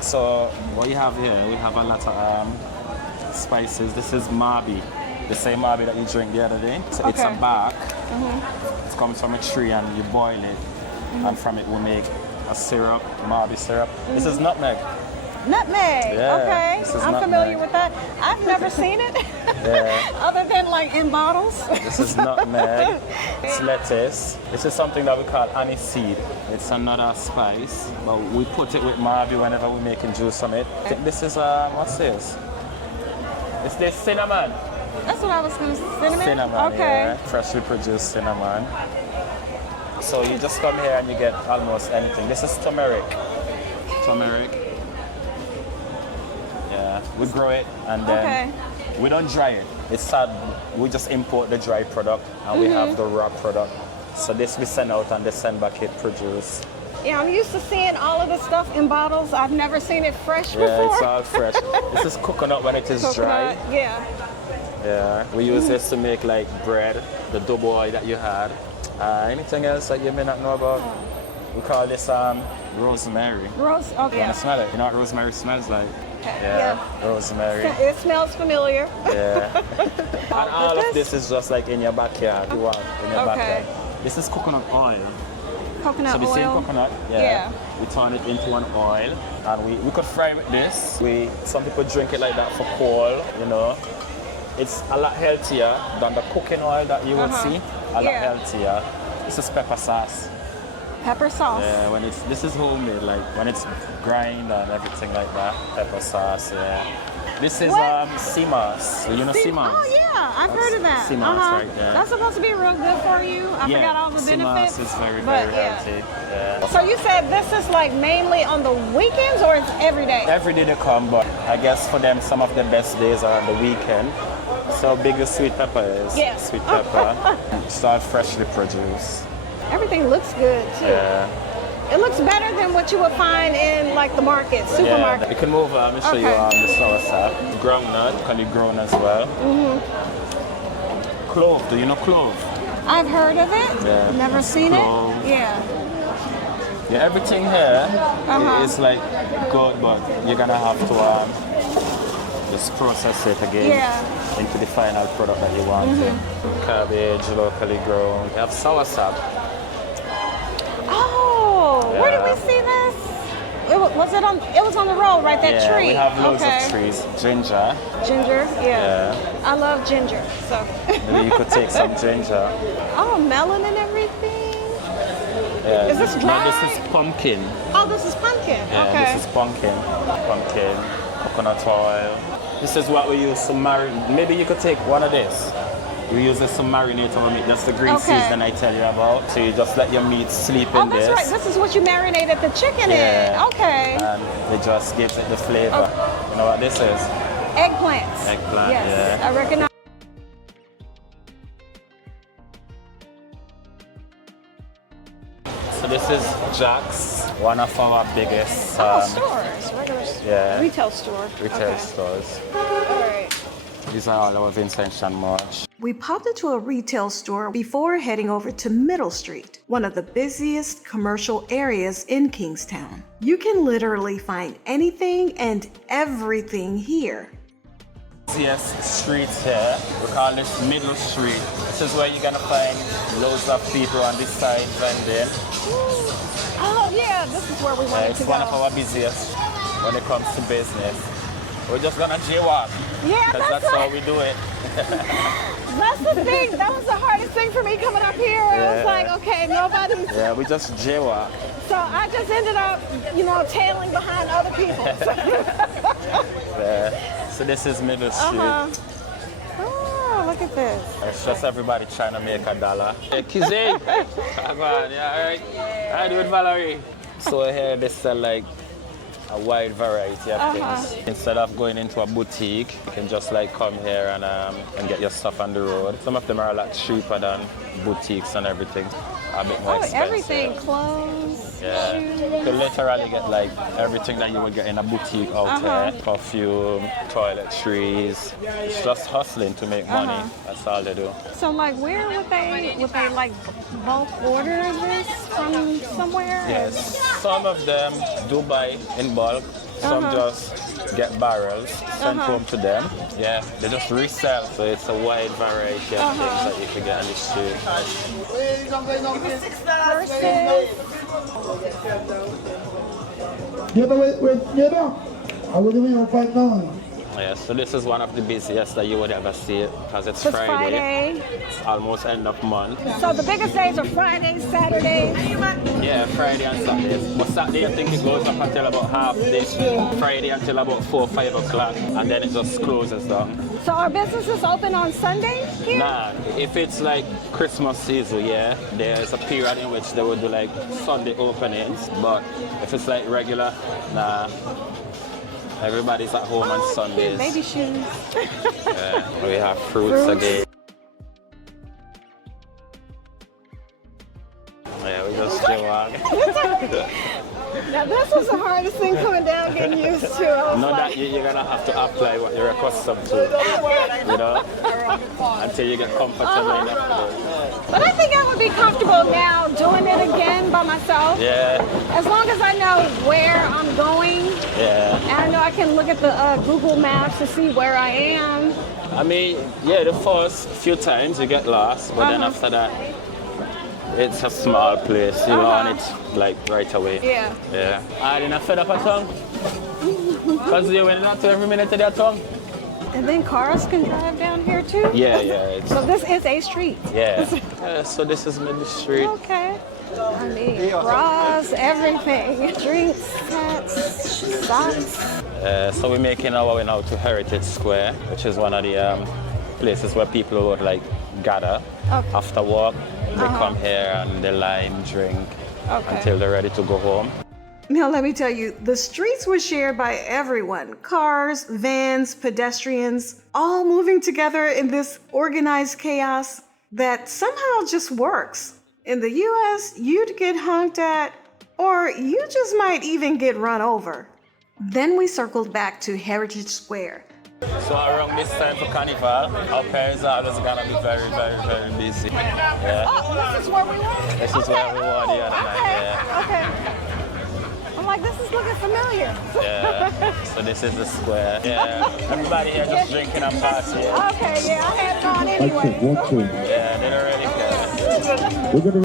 So what you have here, we have a lot of spices. This is marby, the same marby that you drank the other day. So it's a bark. It comes from a tree and you boil it, and from it we make a syrup, marby syrup. This is nutmeg. Nutmeg. Yeah, okay, this is I'm nutmeg. familiar with that. I've never seen it, other than like in bottles. This is nutmeg. It's lettuce. This is something that we call aniseed. It's another spice, but we put it with marby whenever we're making juice from it. This is what's this? It's this cinnamon. That's what I was going to say. Cinnamon? Cinnamon, Okay. yeah. Freshly produced cinnamon. So you just come here and you get almost anything. This is turmeric. Turmeric. Yeah, we grow it and then we don't dry it. It's sad. We just import the dry product and we have the raw product. So this we send out and they send back it produced. Yeah, I'm used to seeing all of this stuff in bottles. I've never seen it fresh before. Yeah, it's all fresh. This is coconut when it is dry. Yeah. Yeah, we use this to make like bread, the dough boy that you had. Anything else that you may not know about? We call this rosemary. Rose. Okay. You want to smell it? You know what rosemary smells like? Yeah, rosemary. It smells familiar. Yeah. And all of this is just like in your backyard. You want in your backyard. This is coconut oil. Coconut so we oil. say coconut. Yeah. We turn it into an oil, and we could fry with this. Some people drink it like that for cold. You know, it's a lot healthier than the cooking oil that you would see. A lot healthier. This is pepper sauce. Pepper sauce. Yeah, this is homemade, like when it's grind and everything like that. Pepper sauce, yeah. This is sea moss. You know sea moss? Oh yeah, I've heard of that. Sea moss, right there. That's supposed to be real good for you. I forgot all the sea benefits. moss is very, but, very healthy. Yeah. So you said this is like mainly on the weekends or it's every day? Every day they come, but I guess for them some of the best days are on the weekend. So big as sweet pepper is. Yeah. Sweet pepper. It's all freshly produced. Everything looks good too. Yeah. It looks better than what you would find in like the market, supermarket. Yeah. You can move on. Let me show you the soursop. Groundnut can be grown as well. Clove. Do you know clove? I've heard of it. Yeah. Never seen Clove. it. Yeah. Yeah, everything here is like good, but you're gonna have to just process it again into the final product that you want. Cabbage, locally grown. You have soursop. Oh, where did we see this? It was on the road, right? That tree. We have loads of trees. Ginger. Ginger, I love ginger, so. Maybe you could take some ginger. Oh, melon and everything. Yeah. Is this dry? No, this is pumpkin. Oh, this is pumpkin. Yeah, okay. this is pumpkin. Pumpkin, coconut oil. This is what we use to marinate. Maybe you could take one of this. We use this to marinate our meat. That's the greases that I tell you about. So you just let your meat sleep in this. Oh, that's right. This is what you marinated the chicken in. Okay. And it just gives it the flavor. You know what this is? Eggplants. Eggplant, yes, yeah. I recognize. So this is Jack's, one of our biggest stores, regular retail store. Retail stores. All right. These are all our Vincent and merch. We popped into a retail store before heading over to Middle Street, one of the busiest commercial areas in Kingstown. You can literally find anything and everything here. Busiest streets here, we call this Middle Street. This is where you're gonna find loads of people on this side vending. Oh yeah, this is where we wanted to go. It's one of our busiest when it comes to business. We're just gonna jaywalk. Yeah, that's how we do it. That's the thing. That was the hardest thing for me coming up here. I was like, okay, nobody's. Yeah, we just jaywalk. So I just ended up, tailing behind other people. Yeah. So this is Middle Street. Oh, look at this. It's just everybody trying to make a dollar. Hey, Kizzy! Come on, yeah, alright. How you doing, Valerie? So here they sell like a wide variety of things. Instead of going into a boutique, you can just like come here and get your stuff on the road. Some of them are a lot cheaper than boutiques and everything. A bit more expensive. Everything, clothes, yeah. shoes. You can literally get like everything that you would get in a boutique out there. Perfume, toiletries. It's just hustling to make money. That's all they do. So like where would they like bulk order this from somewhere? Yes. Some of them do buy in bulk. Some just get barrels sent home to them. Yeah, they just resell. So it's a wide variety of things that you can get on the street. Yeah, so this is one of the busiest that you would ever see because it's Friday. It's almost end of month. So the biggest days are Fridays, Saturdays? Yeah, Friday and Saturdays. But Saturday I think it goes up until about half this. Friday until about 4 or 5 o'clock and then it just closes down. So are businesses open on Sunday here? Nah, if it's like Christmas season, yeah, there's a period in which they would do like Sunday openings. But if it's like regular, nah. Everybody's at home on Sundays. Baby shoes. Yeah, we have fruits again. Yeah, we just chill out. Now this was the hardest thing coming down, getting used to. Not that you're gonna have to apply what you're accustomed to, you know, until you get comfortable enough to do it. But I think I would be comfortable now doing it again by myself. Yeah. As long as I know where I'm going. Yeah. And I know I can look at the Google Maps to see where I am. I mean, yeah, the first few times you get lost, but then after that, it's a small place, you know, and it's like right away. Yeah. Yeah. I didn't fed up a tongue. Because you went out to every minute of their tongue. And then cars can drive down here too? Yeah, yeah. So this is a street. Yeah. So this is Middle Street. Okay. I mean, bras, everything. Drinks, hats, socks. So we're making our way now to Heritage Square, which is one of the places where people would like gather after work. They come here and they line, drink until they're ready to go home. Now, let me tell you, the streets were shared by everyone. Cars, vans, pedestrians, all moving together in this organized chaos that somehow just works. In the US, you'd get honked at, or you just might even get run over. Then we circled back to Heritage Square. So around this time for Carnival, our parents are always gonna be very, very, very busy. Yeah. Oh, this is where we were? This is where we were the other night, yeah. Okay. I'm like, this is looking familiar. Yeah. So this is the square. Yeah. Everybody here just drinking and partying. Okay, yeah, I had it on anyway. Yeah, they don't really care.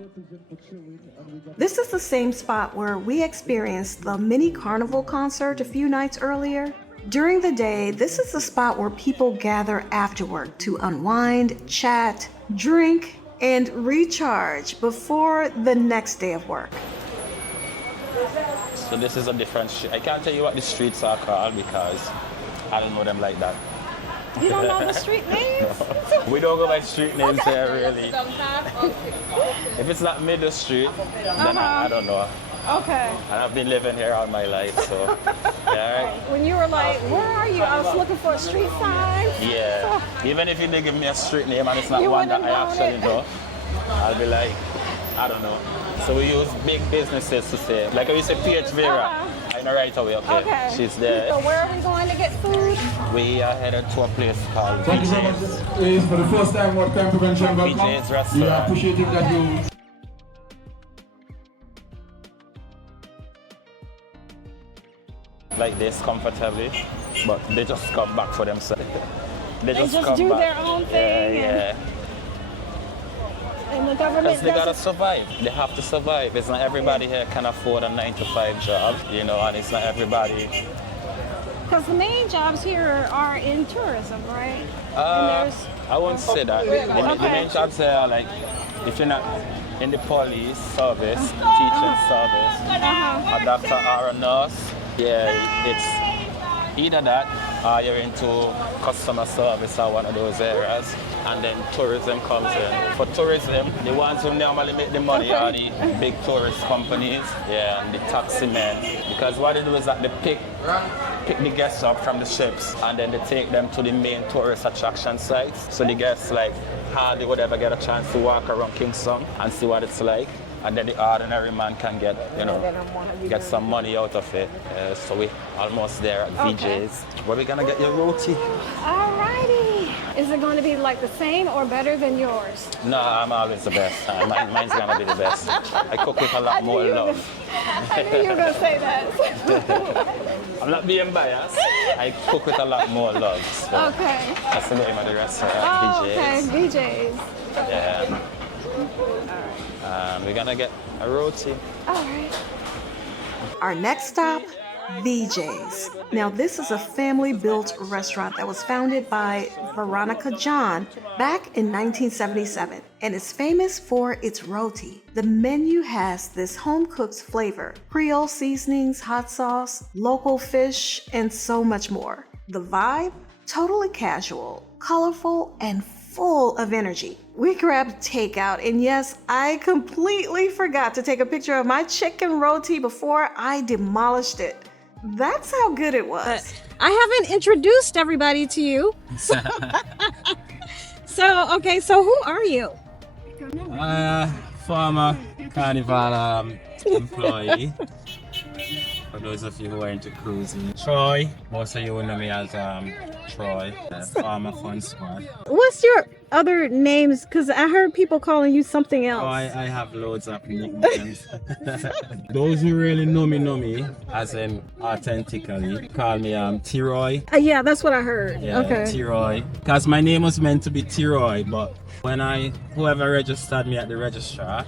This is the same spot where we experienced the mini carnival concert a few nights earlier. During the day, this is the spot where people gather after work to unwind, chat, drink, and recharge before the next day of work. So this is a different street. I can't tell you what the streets are called because I don't know them like that. You don't know the street names? No. We don't go by street names here, really. If it's not Middle Street, then I don't know. Okay. And I've been living here all my life, so yeah. When you were like, where are you? I was looking for a street sign. Yeah. Even if you did give me a street name and it's not You one that wouldn't I know actually it. know, I'll be like, I don't know. So we use big businesses to say, like we say PH Vera. I know right away, okay. She's there. So where are we going to get food? We are headed to a place called Thank you so much. VJ's. For the first time, what time to mention welcome. VJ's restaurant. We appreciate it that you. Like this comfortably, but they just come back for themselves. They They just come do back. their own thing. Yeah. And the government Because they gotta doesn't. survive. They have to survive. It's not everybody here can afford a 9-to-5 job, you know, and it's not everybody. Because the main jobs here are in tourism, right? I won't say that. The main jobs here are like, if you're not in the police service, teaching service, a doctor or a nurse, yeah, it's either that or you're into customer service or one of those areas, and then tourism comes in. For tourism, the ones who normally make the money are the big tourist companies, yeah, and the taxi men. Because what they do is that they pick the guests up from the ships and then they take them to the main tourist attraction sites. So the guests like hardly would ever get a chance to walk around Kingstown and see what it's like. And then the ordinary man can get, you know, get some money out of it. So we're almost there at VJ's. Where we gonna get your roti? Alrighty. Is it going to be like the same or better than yours? No, I'm always the best. Mine's gonna be the best. I cook with a lot more love. I knew you were going to say that. I'm not being biased. I cook with a lot more love. So Okay. that's the name of the restaurant, Oh, VJ's. okay. VJ's. Yeah. We're gonna get a roti. All right. Our next stop, VJ's. Now, this is a family-built restaurant that was founded by Veronica John back in 1977 and is famous for its roti. The menu has this home-cooked flavor, Creole seasonings, hot sauce, local fish, and so much more. The vibe? Totally casual, colorful, and full of energy. We grabbed takeout, and yes, I completely forgot to take a picture of my chicken roti before I demolished it. That's how good it was. I haven't introduced everybody to you. So who are you? Former Carnival employee. For those of you who are into cruising. Troy, most of you will know me as Troy, former fun squad. What's your other names? Because I heard people calling you something else. Oh, I have loads of nicknames. Those who really know me, as in authentically, call me T-Roy. Yeah, that's what I heard. Yeah, Okay. T-Roy. Because my name was meant to be T-Roy, but when whoever registered me at the registrar,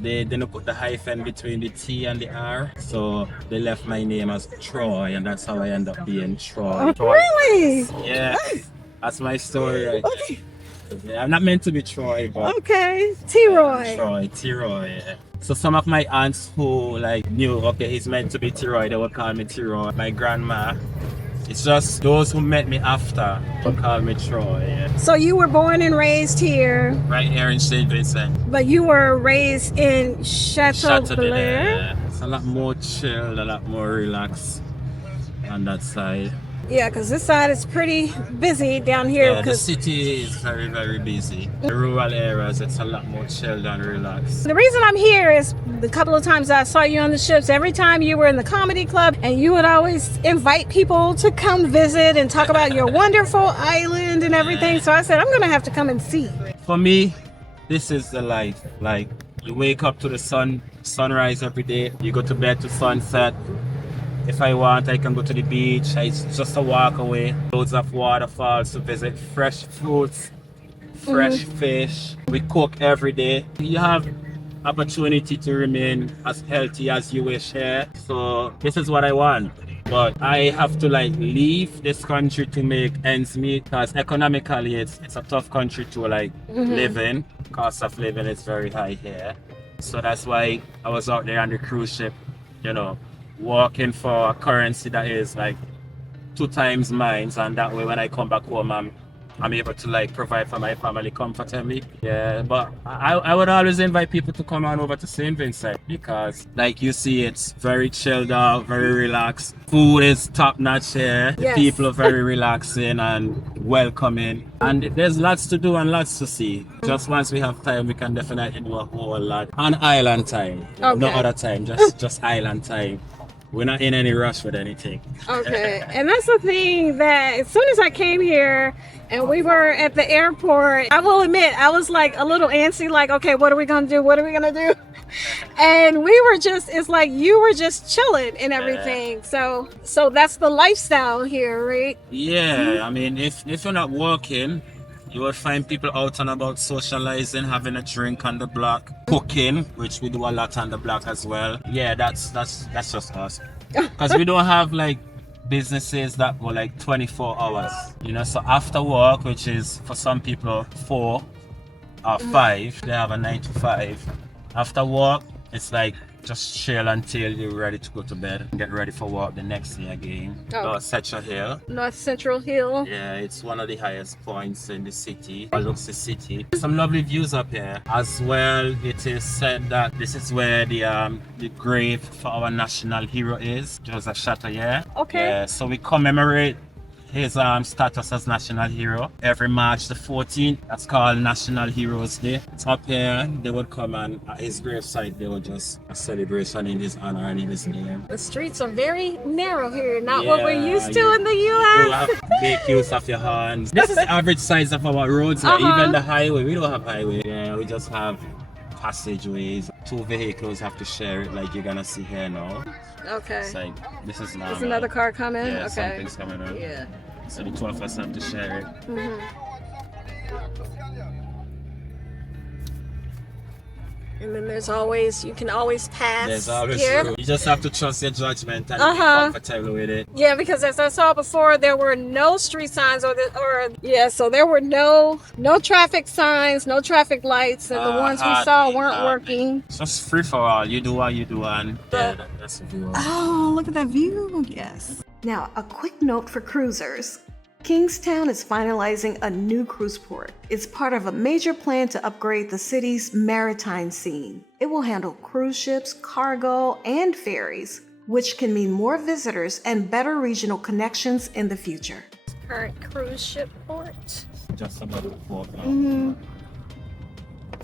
they didn't put the hyphen between the T and the R, so they left my name as Troy, and that's how I end up being Troy. Oh, really? Yeah, that's my story right Okay. there. Yeah, I'm not meant to be Troy, but Okay. T-Roy. T-Roy, yeah. So some of my aunts who like knew, okay, he's meant to be T-Roy, they would call me T-Roy. My grandma, it's just those who met me after would call me Troy, yeah. So you were born and raised here, Right here in St. Vincent. but you were raised in Chateau Blair. Yeah. It's a lot more chilled, a lot more relaxed on that side. Yeah, because this side is pretty busy down here. Yeah, the city is very, very busy. The rural areas, it's a lot more chilled and relaxed. The reason I'm here is the couple of times I saw you on the ships, every time you were in the comedy club, and you would always invite people to come visit and talk about your wonderful island and everything. So I said, I'm going to have to come and see. For me, this is the life. Like, you wake up to the sunrise every day, you go to bed to sunset. If I want, I can go to the beach. It's just a walk away. Loads of waterfalls to visit, fresh fruits, fresh fish. We cook every day. You have opportunity to remain as healthy as you wish here. So this is what I want. But I have to like leave this country to make ends meet, because economically it's a tough country to like live in. Cost of living is very high here. So that's why I was out there on the cruise ship, you know, working for a currency that is like 2 times mine, and that way when I come back home I'm able to like provide for my family comfortably. Yeah, but I would always invite people to come on over to St. Vincent, because like you see, it's very chilled out, very relaxed. Food is top notch here. Yes. People are very relaxing and welcoming, and there's lots to do and lots to see. Just once we have time, we can definitely do a whole lot on island time. Okay. No other time, just island time. We're not in any rush with anything. Okay, and that's the thing that as soon as I came here and we were at the airport, I will admit I was like a little antsy, like, okay, what are we gonna do? What are we gonna do? And we were just, it's like you were just chilling and everything. So that's the lifestyle here, right? Yeah, I mean, if you're not working, you will find people out and about socializing, having a drink on the block, cooking, which we do a lot on the block as well. Yeah, that's just us. Because we don't have like businesses that go like 24 hours, you know. So after work, which is for some people 4 or 5, they have a 9 to 5. After work, It's like just chill until you're ready to go to bed. Get ready for walk the next day again. Central Hill. North Central Hill. Yeah, it's one of the highest points in the city. Overlooks the city. Some lovely views up here. As well, it is said that this is where the grave for our national hero is, Joseph Chatelier. Okay. Yeah, so we commemorate his status as national hero every March the 14th. That's called National Heroes Day. It's up here. They would come and at his gravesite they would just a celebration in his honor and in his name. The streets are very narrow here, not what we're used to in the U.S. You have to make use of your hands. This is the average size of our roads. Like even the highway, we don't have highway. Yeah, we just have passageways. 2 vehicles have to share it like you're gonna see here now. Okay. It's like, this is normal. There's another car coming? Yeah, okay. something's coming up. Yeah. So the 2 of us have to share it. And then there's always, you can always pass There's always here. room. You just have to trust your judgment and be comfortable with it. Yeah, because as I saw before, there were no street signs so there were no traffic signs, no traffic lights, and the ones we saw weren't working. It's just free for all. You do what you do, and yeah, that's the view. Oh, look at that view. Yes. Now, a quick note for cruisers. Kingstown is finalizing a new cruise port. It's part of a major plan to upgrade the city's maritime scene. It will handle cruise ships, cargo, and ferries, which can mean more visitors and better regional connections in the future. Current cruise ship port. Just about the port now.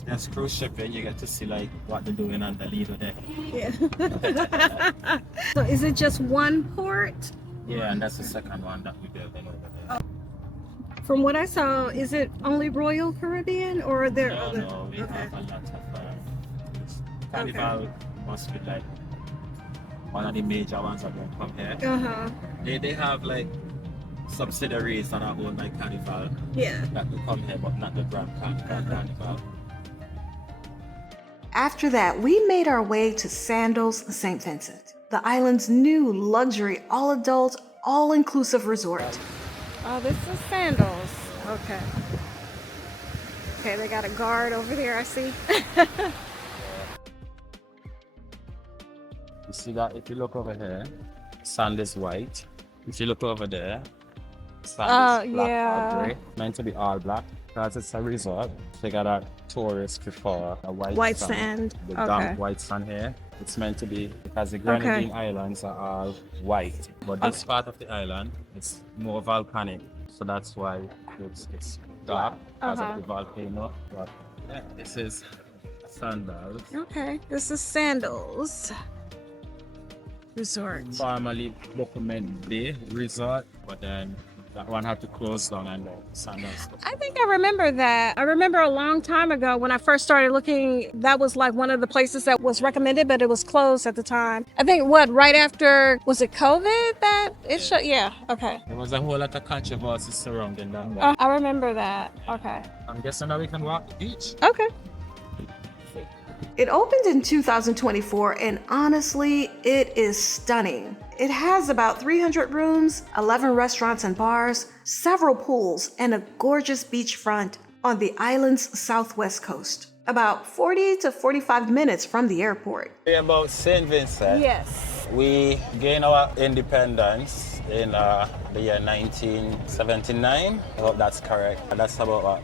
There's cruise shipping, you get to see like what they're doing on the Lido deck. Yeah. So is it just one port? Yeah, and that's the second one that we're building over there. From what I saw, is it only Royal Caribbean or are there other? No, we have a lot of Carnival must be like one of the major ones that don't come here. They have like subsidiaries that are owned by Carnival. Yeah. That will come here, but not the Grand Carnival. After that, we made our way to Sandals, St. Vincent, the island's new luxury, all-adult, all-inclusive resort. Oh, this is Sandals. Okay. Okay, they got a guard over there, I see. You see that if you look over here, sand is white. If you look over there, sand is black or gray. Meant to be all black because it's a resort. They got a tourist before a white sand. The damp white sand here. It's meant to be because the Grenadine Islands are all white. But this part of the island, it's more volcanic. So that's why it's dark because of the volcano. But yeah, this is Sandals. Okay, this is Sandals Resort. Formerly Document Bay Resort, but then that one had to close down and Sandals. I think I remember that. I remember a long time ago when I first started looking, that was like one of the places that was recommended, but it was closed at the time. I think right after, was it COVID that it shut? Yeah, okay. There was a whole lot of controversy surrounding that. I remember that, okay. I'm guessing now we can walk the beach. Okay. It opened in 2024, and honestly, it is stunning. It has about 300 rooms, 11 restaurants and bars, several pools, and a gorgeous beachfront on the island's southwest coast, about 40 to 45 minutes from the airport. About St. Vincent, Yes. we gained our independence in the year 1979. I hope that's correct. That's about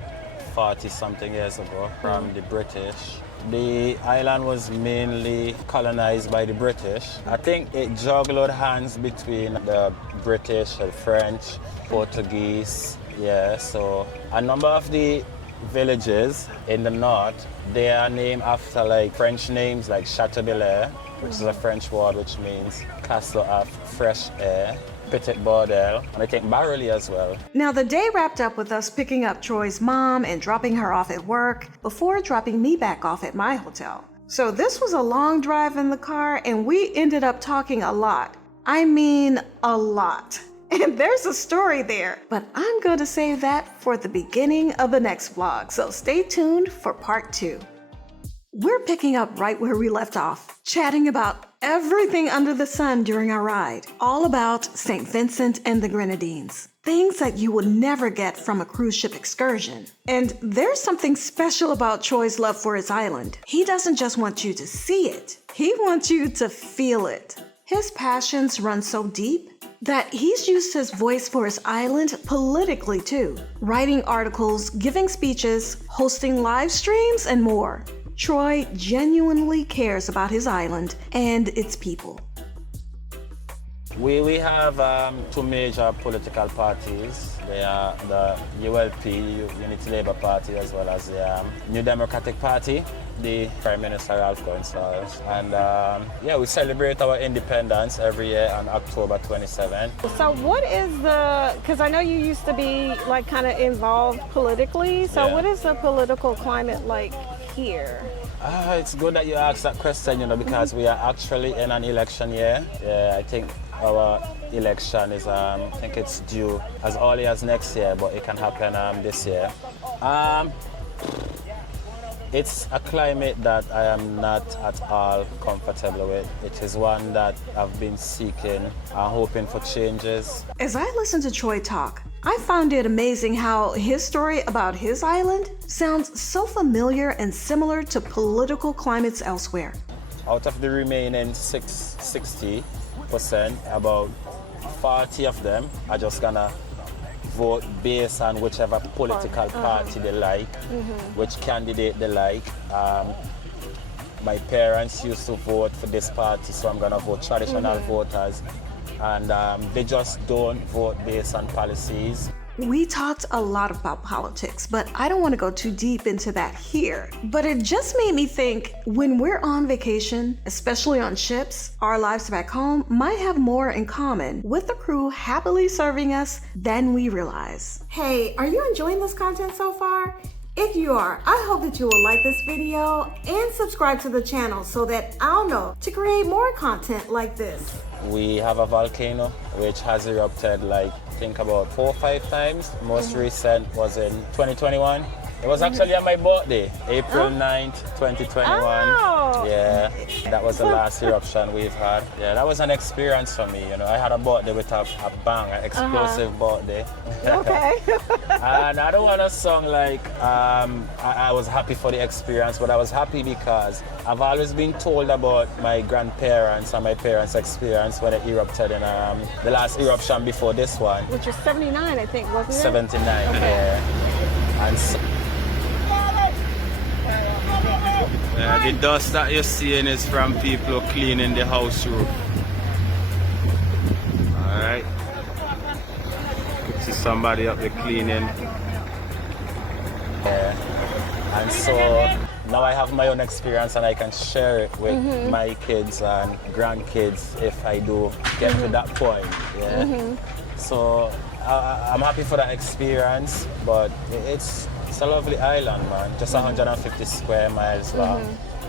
40-something years ago from the British. The island was mainly colonized by the British. I think it juggled hands between the British, the French, Portuguese. Yeah, so a number of the villages in the north, they are named after like French names like Chateaubriand, which is a French word which means castle of fresh air. Petit Bordel, and I think Barley as well. Now, the day wrapped up with us picking up Troy's mom and dropping her off at work before dropping me back off at my hotel. So this was a long drive in the car, and we ended up talking a lot. I mean, a lot. And there's a story there, but I'm going to save that for the beginning of the next vlog, so stay tuned for part 2. We're picking up right where we left off. chatting about everything under the sun during our ride. All about St. Vincent and the Grenadines. Things that you would never get from a cruise ship excursion. And there's something special about Troy's love for his island. He doesn't just want you to see it, he wants you to feel it. His passions run so deep that he's used his voice for his island politically too, writing articles, giving speeches, hosting live streams, and more. Troy genuinely cares about his island and its people. We have two major political parties. They are the ULP, Unity Labour Party, as well as the New Democratic Party, the Prime Minister Ralph Gonsalves. And yeah, we celebrate our independence every year on October 27th. So what is because I know you used to be like kind of involved politically, so Yeah. what is the political climate like here? It's good that you asked that question, you know, because we are actually in an election year. Yeah, I think our election is, I think it's due as early as next year, but it can happen this year. It's a climate that I am not at all comfortable with. It is one that I've been seeking and hoping for changes. As I listened to Troy talk, I found it amazing how his story about his island sounds so familiar and similar to political climates elsewhere. Out of the remaining 60%, about 40 of them are just gonna vote based on whichever political party they like, which candidate they like. My parents used to vote for this party, so I'm gonna vote traditional voters. And they just don't vote based on policies. We talked a lot about politics, but I don't want to go too deep into that here. But it just made me think, when we're on vacation, especially on ships, our lives back home might have more in common with the crew happily serving us than we realize. Hey, are you enjoying this content so far? If you are, I hope that you will like this video and subscribe to the channel so that I'll know to create more content like this. We have a volcano which has erupted like, I think about 4 or 5 times. Most recent was in 2021. It was actually on my birthday, April 9th, 2021. Oh. Yeah, that was the last eruption we've had. Yeah, that was an experience for me. You know, I had a birthday with a bang, an explosive birthday. Okay. And I don't want to sound like I was happy for the experience, but I was happy because I've always been told about my grandparents and my parents' experience when it erupted in the last eruption before this one. Which was 79, I think, wasn't it? 79, Okay. yeah. And so, the dust that you're seeing is from people cleaning the house roof. Alright. See somebody up there cleaning. Yeah. And so now I have my own experience and I can share it with my kids and grandkids if I do get to that point. Yeah. So I'm happy for that experience, but it's a lovely island, man. Just 150 square miles long.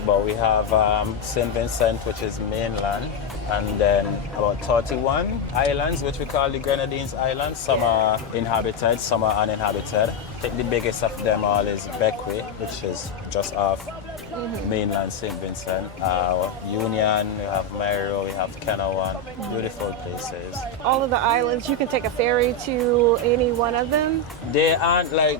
But we have St. Vincent, which is mainland, and then about 31 islands, which we call the Grenadines Islands. Some are inhabited, some are uninhabited. I think the biggest of them all is Beckway, which is just off mainland St. Vincent. Union, we have Mario, we have Kenawan. Beautiful places. All of the islands, you can take a ferry to any one of them? They aren't like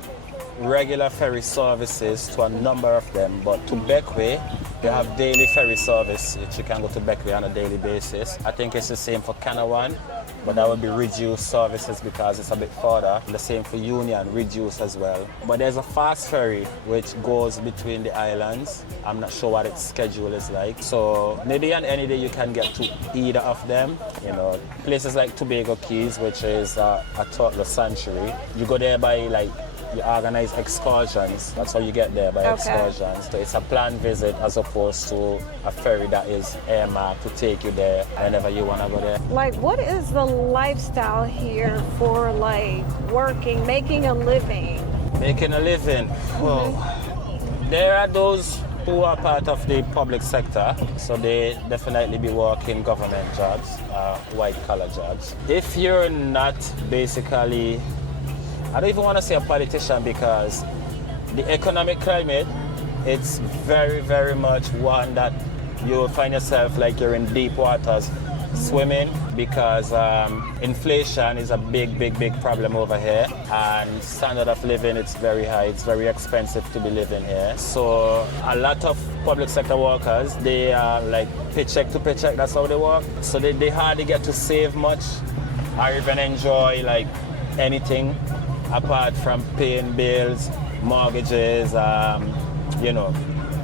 regular ferry services to a number of them, but to Beckway, you have daily ferry service, which you can go to Beckway on a daily basis. I think it's the same for Kenawan, but that would be reduced services because it's a bit further. The same for Union, reduced as well. But there's a fast ferry which goes between the islands. I'm not sure what its schedule is like. So maybe on any day you can get to either of them. You know, places like Tobago Keys, which is a toddler sanctuary. You go there by like, you organize excursions. That's how you get there, by excursions. So it's a planned visit as opposed to a ferry that is earmarked to take you there whenever you want to go there. Like, what is the lifestyle here for like working, making a living? Making a living? Well, there are those who are part of the public sector, so they definitely be working government jobs, white collar jobs. If you're not basically, I don't even want to say a politician because the economic climate, it's very, very much one that you'll find yourself like you're in deep waters swimming, because inflation is a big problem over here, and standard of living, it's very high. It's very expensive to be living here. So a lot of public sector workers, they are like paycheck to paycheck. That's how they work. So they hardly get to save much or even enjoy like anything apart from paying bills, mortgages, you know,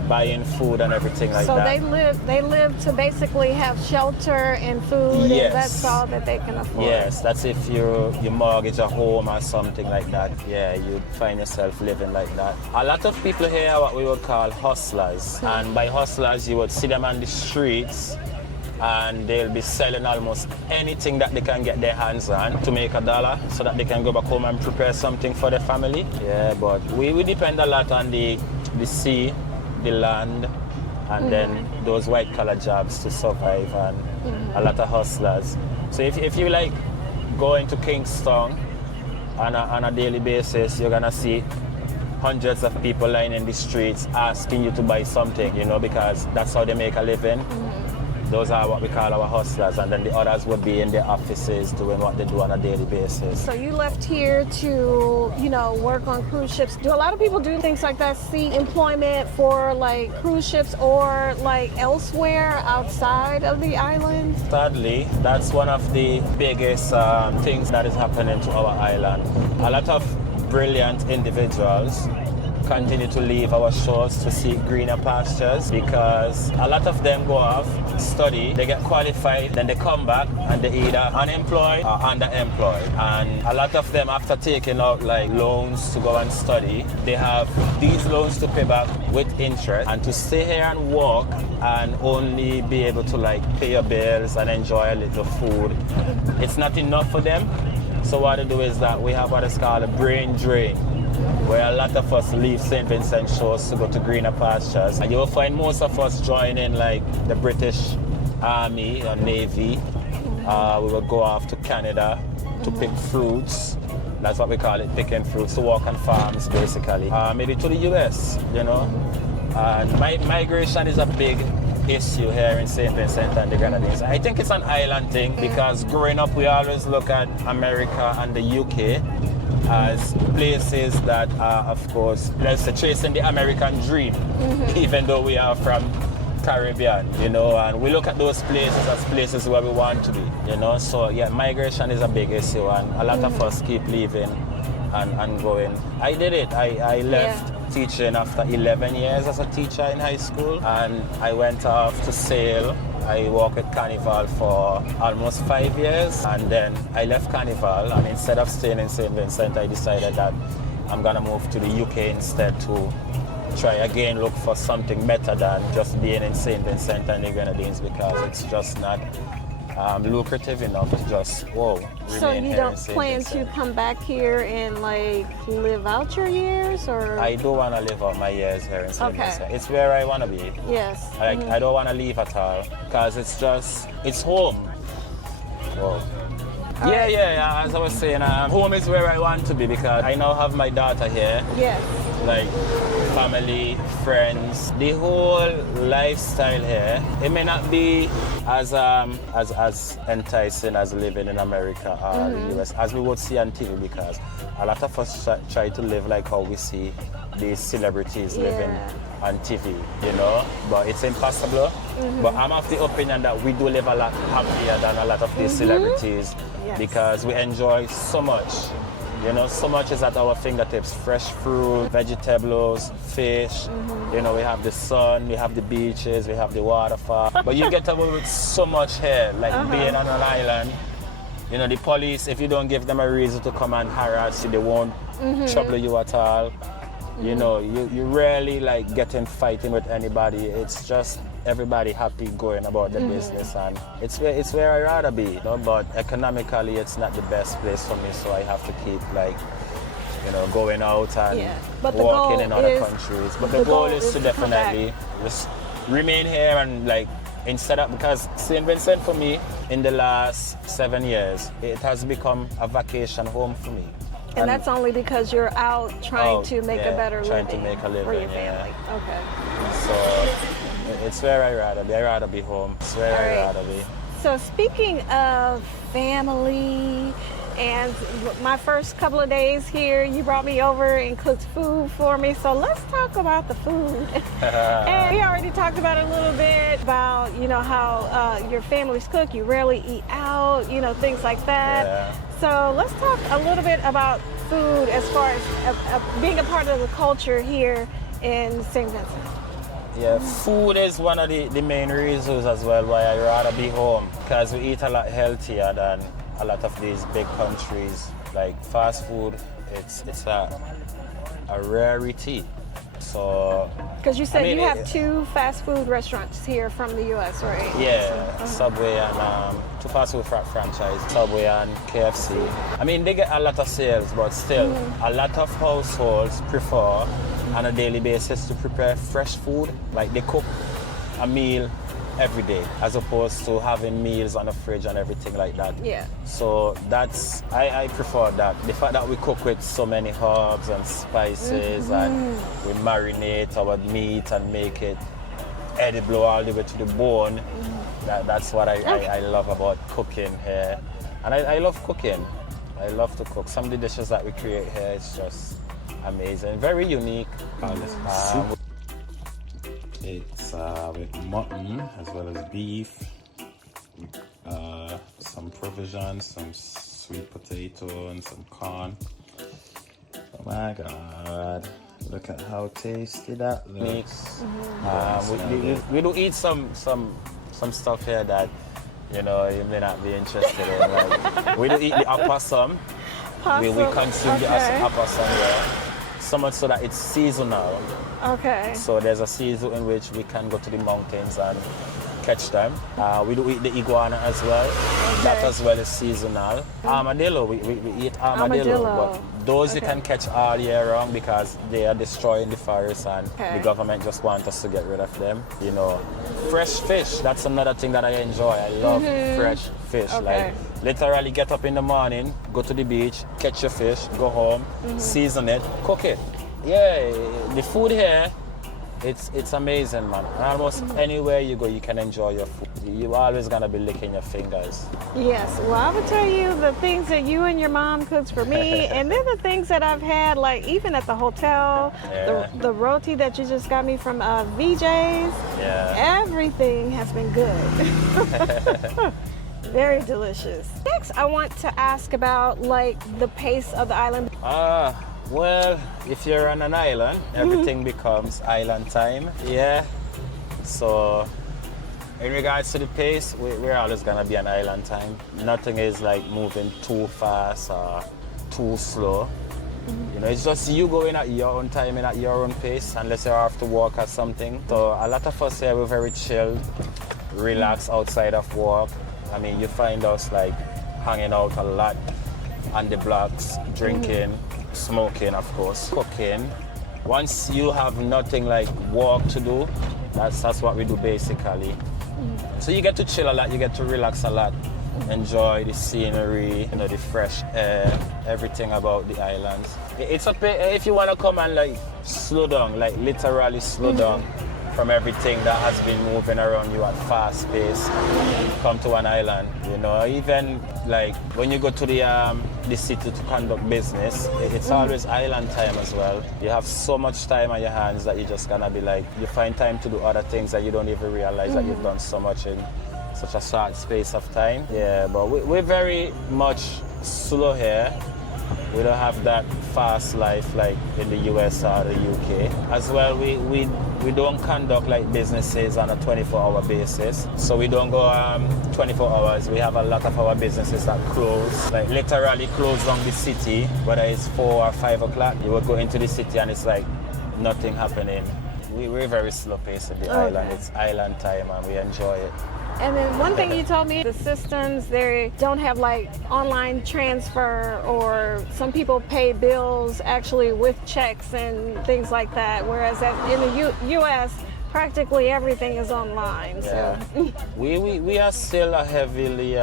buying food and everything like so that. they live to basically have shelter and food, Yes. and that's all that they can afford. Yes, that's if you mortgage a home or something like that. Yeah, you'd find yourself living like that. A lot of people here are what we would call hustlers. And by hustlers, you would see them on the streets and they'll be selling almost anything that they can get their hands on to make $1 so that they can go back home and prepare something for their family. Yeah, but we depend a lot on the sea, the land, and then those white collar jobs to survive, and a lot of hustlers. So if you like go into Kingstown on a daily basis, you're gonna see hundreds of people lying in the streets asking you to buy something, you know, because that's how they make a living. Those are what we call our hustlers, and then the others would be in their offices doing what they do on a daily basis. So you left here to, you know, work on cruise ships. Do a lot of people do things like that, seek employment for like cruise ships or like elsewhere outside of the island? Sadly, that's one of the biggest things that is happening to our island. A lot of brilliant individuals continue to leave our shores to seek greener pastures, because a lot of them go off, study, they get qualified, then they come back and they're either unemployed or underemployed. And a lot of them, after taking out like loans to go and study, they have these loans to pay back with interest, and to stay here and work and only be able to like pay your bills and enjoy a little food, it's not enough for them. So what they do is that we have what is called a brain drain, where a lot of us leave St. Vincent shores to go to greener pastures. And you'll find most of us joining like the British Army or Navy. We will go off to Canada to pick fruits. That's what we call it, picking fruits, to work on farms basically. Maybe to the US, you know. And migration is a big issue here in St. Vincent and the Grenadines. I think it's an island thing, because growing up we always look at America and the UK as places that are, of course, let's say, chasing the American dream, even though we are from Caribbean, you know, and we look at those places as places where we want to be, you know. So yeah, migration is a big issue, and a lot of us keep leaving and going. I did it. I left teaching after 11 years as a teacher in high school, and I went off to sail. I worked at Carnival for almost 5 years, and then I left Carnival, and instead of staying in St. Vincent, I decided that I'm gonna move to the UK instead to try again, look for something better than just being in St. Vincent and the Grenadines, because it's just not lucrative enough to just, So you don't plan to come back here and like live out your years, or? I do want to live out my years here in St. Vincent. It's where I want to be. Yes. I don't want to leave at all, because it's home. Whoa. Yeah, as I was saying, home is where I want to be, because I now have my daughter here. Yes. Like family, friends, the whole lifestyle here. It may not be as enticing as living in America or the US, as we would see on TV, because a lot of us try to live like how we see these celebrities living on TV, you know, but it's impossible. But I'm of the opinion that we do live a lot happier than a lot of these celebrities, because we enjoy so much. You know, so much is at our fingertips. Fresh fruit, vegetables, fish. You know, we have the sun, we have the beaches, we have the waterfall. But you get away with so much here, like being on an island. You know, the police, if you don't give them a reason to come and harass you, they won't trouble you at all. You know, you rarely like getting fighting with anybody. It's just everybody happy going about their business, and it's where I rather be, you know. But economically, it's not the best place for me, so I have to keep like, you know, going out and walking in other countries. But the goal is to definitely just remain here and like, instead of, because St. Vincent for me in the last 7 years, it has become a vacation home for me. And that's only because you're out trying to make a better trying living to make a living for your family. Okay. So It's where I rather be. I rather be home. It's where I rather be. So speaking of family and my first couple of days here, you brought me over and cooked food for me. So let's talk about the food. And we already talked about it a little bit about, you know, how your families cook. You rarely eat out, you know, things like that. Yeah. So let's talk a little bit about food as far as being a part of the culture here in St. Vincent. Yeah, food is one of the main reasons as well why I rather be home, because we eat a lot healthier than a lot of these big countries. Like fast food, it's a rarity. So because you said I mean, you have 2 fast food restaurants here from the U.S., right? Yeah, Subway and 2 fast food franchise, Subway and KFC. I mean, they get a lot of sales, but still, a lot of households prefer on a daily basis to prepare fresh food. Like they cook a meal every day, as opposed to having meals on the fridge and everything like that. Yeah. So that's, I prefer that. The fact that we cook with so many herbs and spices and we marinate our meat and make it edible all the way to the bone. That's what I love about cooking here. And I love cooking. I love to cook. Some of the dishes that we create here is just amazing. Very unique. It's with mutton as well as beef, some provisions, some sweet potato and some corn. Oh my God, look at how tasty that looks. We do eat some stuff here that, you know, you may not be interested in. Like, we do eat the opossum. We consume the opossum here. So much so that it's seasonal. Okay. So there's a season in which we can go to the mountains and catch them. We do eat the iguana as well. Okay. That as well is seasonal. Armadillo, we eat armadillo. But those you can catch all year round because they are destroying the forest and the government just want us to get rid of them. You know, fresh fish, that's another thing that I enjoy. I love fresh fish. Like literally get up in the morning, go to the beach, catch your fish, go home, season it, cook it. Yeah, the food here, it's amazing, man. Almost anywhere you go, you can enjoy your food. You're always gonna be licking your fingers. Yes, well, I would tell you the things that you and your mom cooks for me, and then the things that I've had, like even at the hotel, the roti that you just got me from VJ's. Yeah. Everything has been good. Very delicious. Next, I want to ask about like the pace of the island. Well, if you're on an island, everything becomes island time. Yeah. So, in regards to the pace, we're always gonna be on island time. Nothing is like moving too fast or too slow. You know, it's just you going at your own time and at your own pace, unless you have to walk or something. So, a lot of us here, we're very chilled, relaxed outside of work. I mean, you find us like hanging out a lot on the blocks, drinking, smoking, of course, cooking. Once you have nothing like work to do, that's what we do basically. So you get to chill a lot, you get to relax a lot, enjoy the scenery, you know, the fresh air, everything about the islands. It's a if you want to come and like slow down, like literally slow down from everything that has been moving around you at fast pace, come to an island. You know, even like when you go to the city to conduct business, it's always island time as well. You have so much time on your hands that you're just gonna be like, you find time to do other things that you don't even realize that you've done so much in such a short space of time. Yeah, but we're very much slow here. We don't have that fast life like in the US or the UK. As well, we don't conduct like businesses on a 24-hour basis. So we don't go 24 hours. We have a lot of our businesses that close, like literally close down the city, whether it's 4 or 5 o'clock. You would go into the city and it's like nothing happening. We're very slow paced in the island. It's island time and we enjoy it. And then one thing you told me, the systems, they don't have like online transfer, or some people pay bills actually with checks and things like that, whereas in the U.S., practically everything is online. Yeah. So. we are still a heavily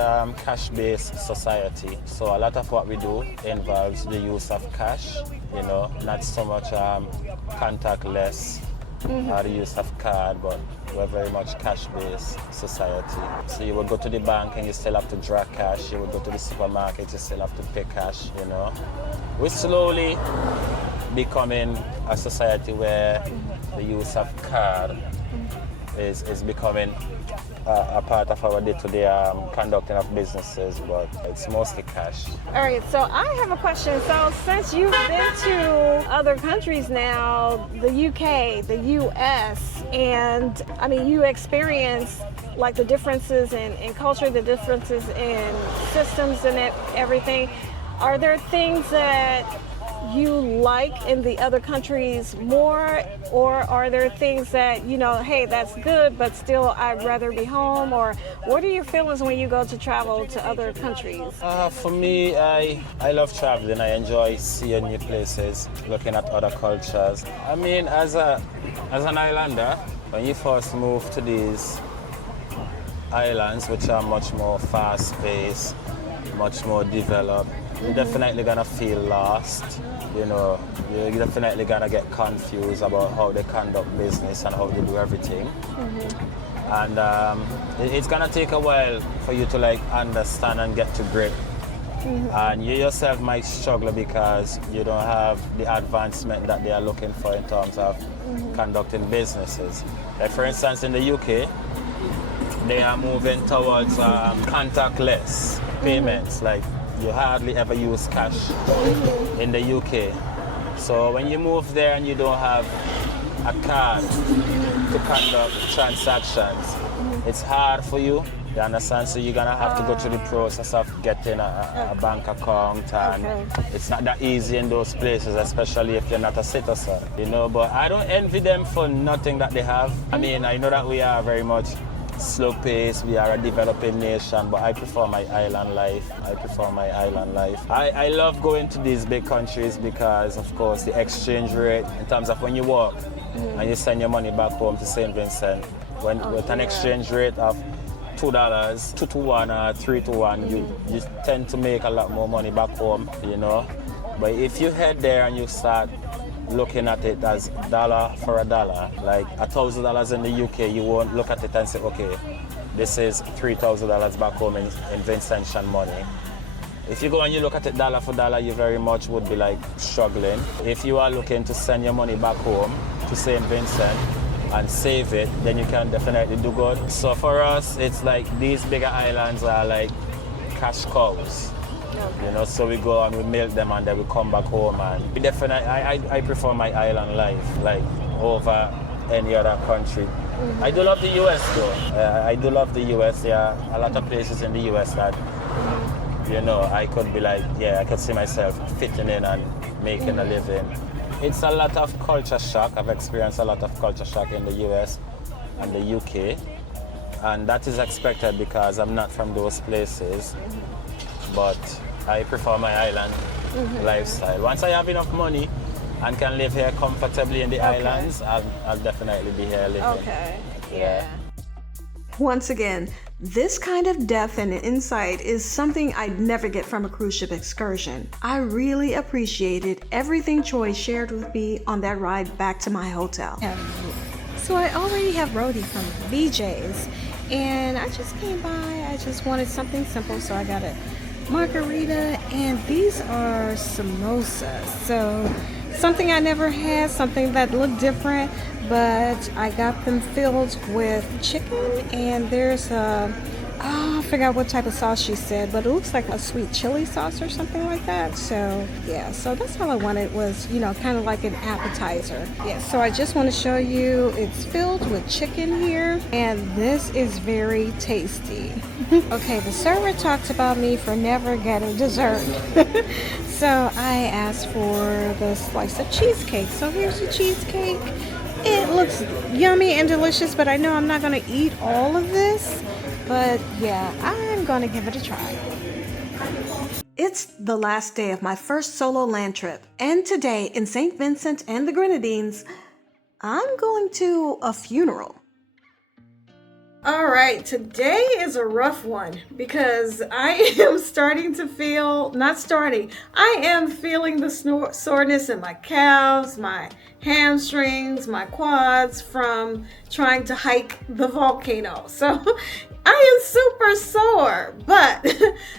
cash-based society, so a lot of what we do involves the use of cash, you know, not so much contactless or the use of card, but we're very much cash-based society. So you would go to the bank and you still have to draw cash. You would go to the supermarket, you still have to pay cash, you know. We're slowly becoming a society where the use of card is becoming a part of our day-to-day conducting of businesses, but it's mostly cash. All right, so I have a question. So since you've been to other countries now, the UK, the US, and I mean, you experience like the differences in culture, the differences in systems and everything. Are there things that you like in the other countries more, or are there things that, you know, hey, that's good, but still I'd rather be home? Or what are your feelings when you go to travel to other countries? For me, I love traveling. I enjoy seeing new places, looking at other cultures. I mean, as an islander, when you first move to these islands, which are much more fast-paced, much more developed, you're definitely gonna feel lost. You know, you're definitely gonna get confused about how they conduct business and how they do everything. And it's gonna take a while for you to like understand and get to grip. And you yourself might struggle because you don't have the advancement that they are looking for in terms of conducting businesses. Like for instance, in the UK, they are moving towards contactless payments. Like you hardly ever use cash in the UK. So when you move there and you don't have a card to conduct transactions, it's hard for you. You understand? So you're gonna have to go through the process of getting a bank account, and it's not that easy in those places, especially if you're not a citizen, you know. But I don't envy them for nothing that they have. I mean, I know that we are very much slow pace, we are a developing nation, but I prefer my island life. I love going to these big countries because, of course, the exchange rate in terms of when you walk and you send your money back home to St. Vincent, with an exchange rate of $2, 2 to 1 or 3 to 1, you tend to make a lot more money back home, you know. But if you head there and you start looking at it as dollar for a dollar, like $1,000 in the UK, you won't look at it and say, okay, this is $3,000 back home in Vincentian money. If you go and you look at it dollar for dollar, you very much would be like struggling. If you are looking to send your money back home to St. Vincent and save it, then you can definitely do good. So for us, it's like these bigger islands are like cash cows. You know, so we go and we milk them and then we come back home, and we definitely, I prefer my island life like over any other country. I do love the US though. I do love the US. There are a lot of places in the US that, you know, I could be like, yeah, I could see myself fitting in and making a living. It's a lot of culture shock. I've experienced a lot of culture shock in the US and the UK, and that is expected because I'm not from those places. But I prefer my island lifestyle. Once I have enough money and can live here comfortably in the islands, I'll definitely be here living. Okay, yeah. Once again, this kind of depth and insight is something I'd never get from a cruise ship excursion. I really appreciated everything Troy shared with me on that ride back to my hotel. So I already have Rhodey from BJ's, and I just came by. I just wanted something simple, so I got a margarita, and these are samosas. So something I never had, something that looked different, but I got them filled with chicken, and there's I forgot what type of sauce she said, but it looks like a sweet chili sauce or something like that. So yeah, so that's all I wanted was, you know, kind of like an appetizer. Yeah, so I just want to show you, it's filled with chicken here, and this is very tasty. Okay, the server talked about me for never getting dessert. So I asked for the slice of cheesecake. So here's the cheesecake. It looks yummy and delicious, but I know I'm not going to eat all of this. But yeah, I'm going to give it a try. It's the last day of my first solo land trip, and today in St. Vincent and the Grenadines, I'm going to a funeral. All right, today is a rough one because I am starting to feel, I am feeling the soreness in my calves, my hamstrings, my quads from trying to hike the volcano. So I am super sore, but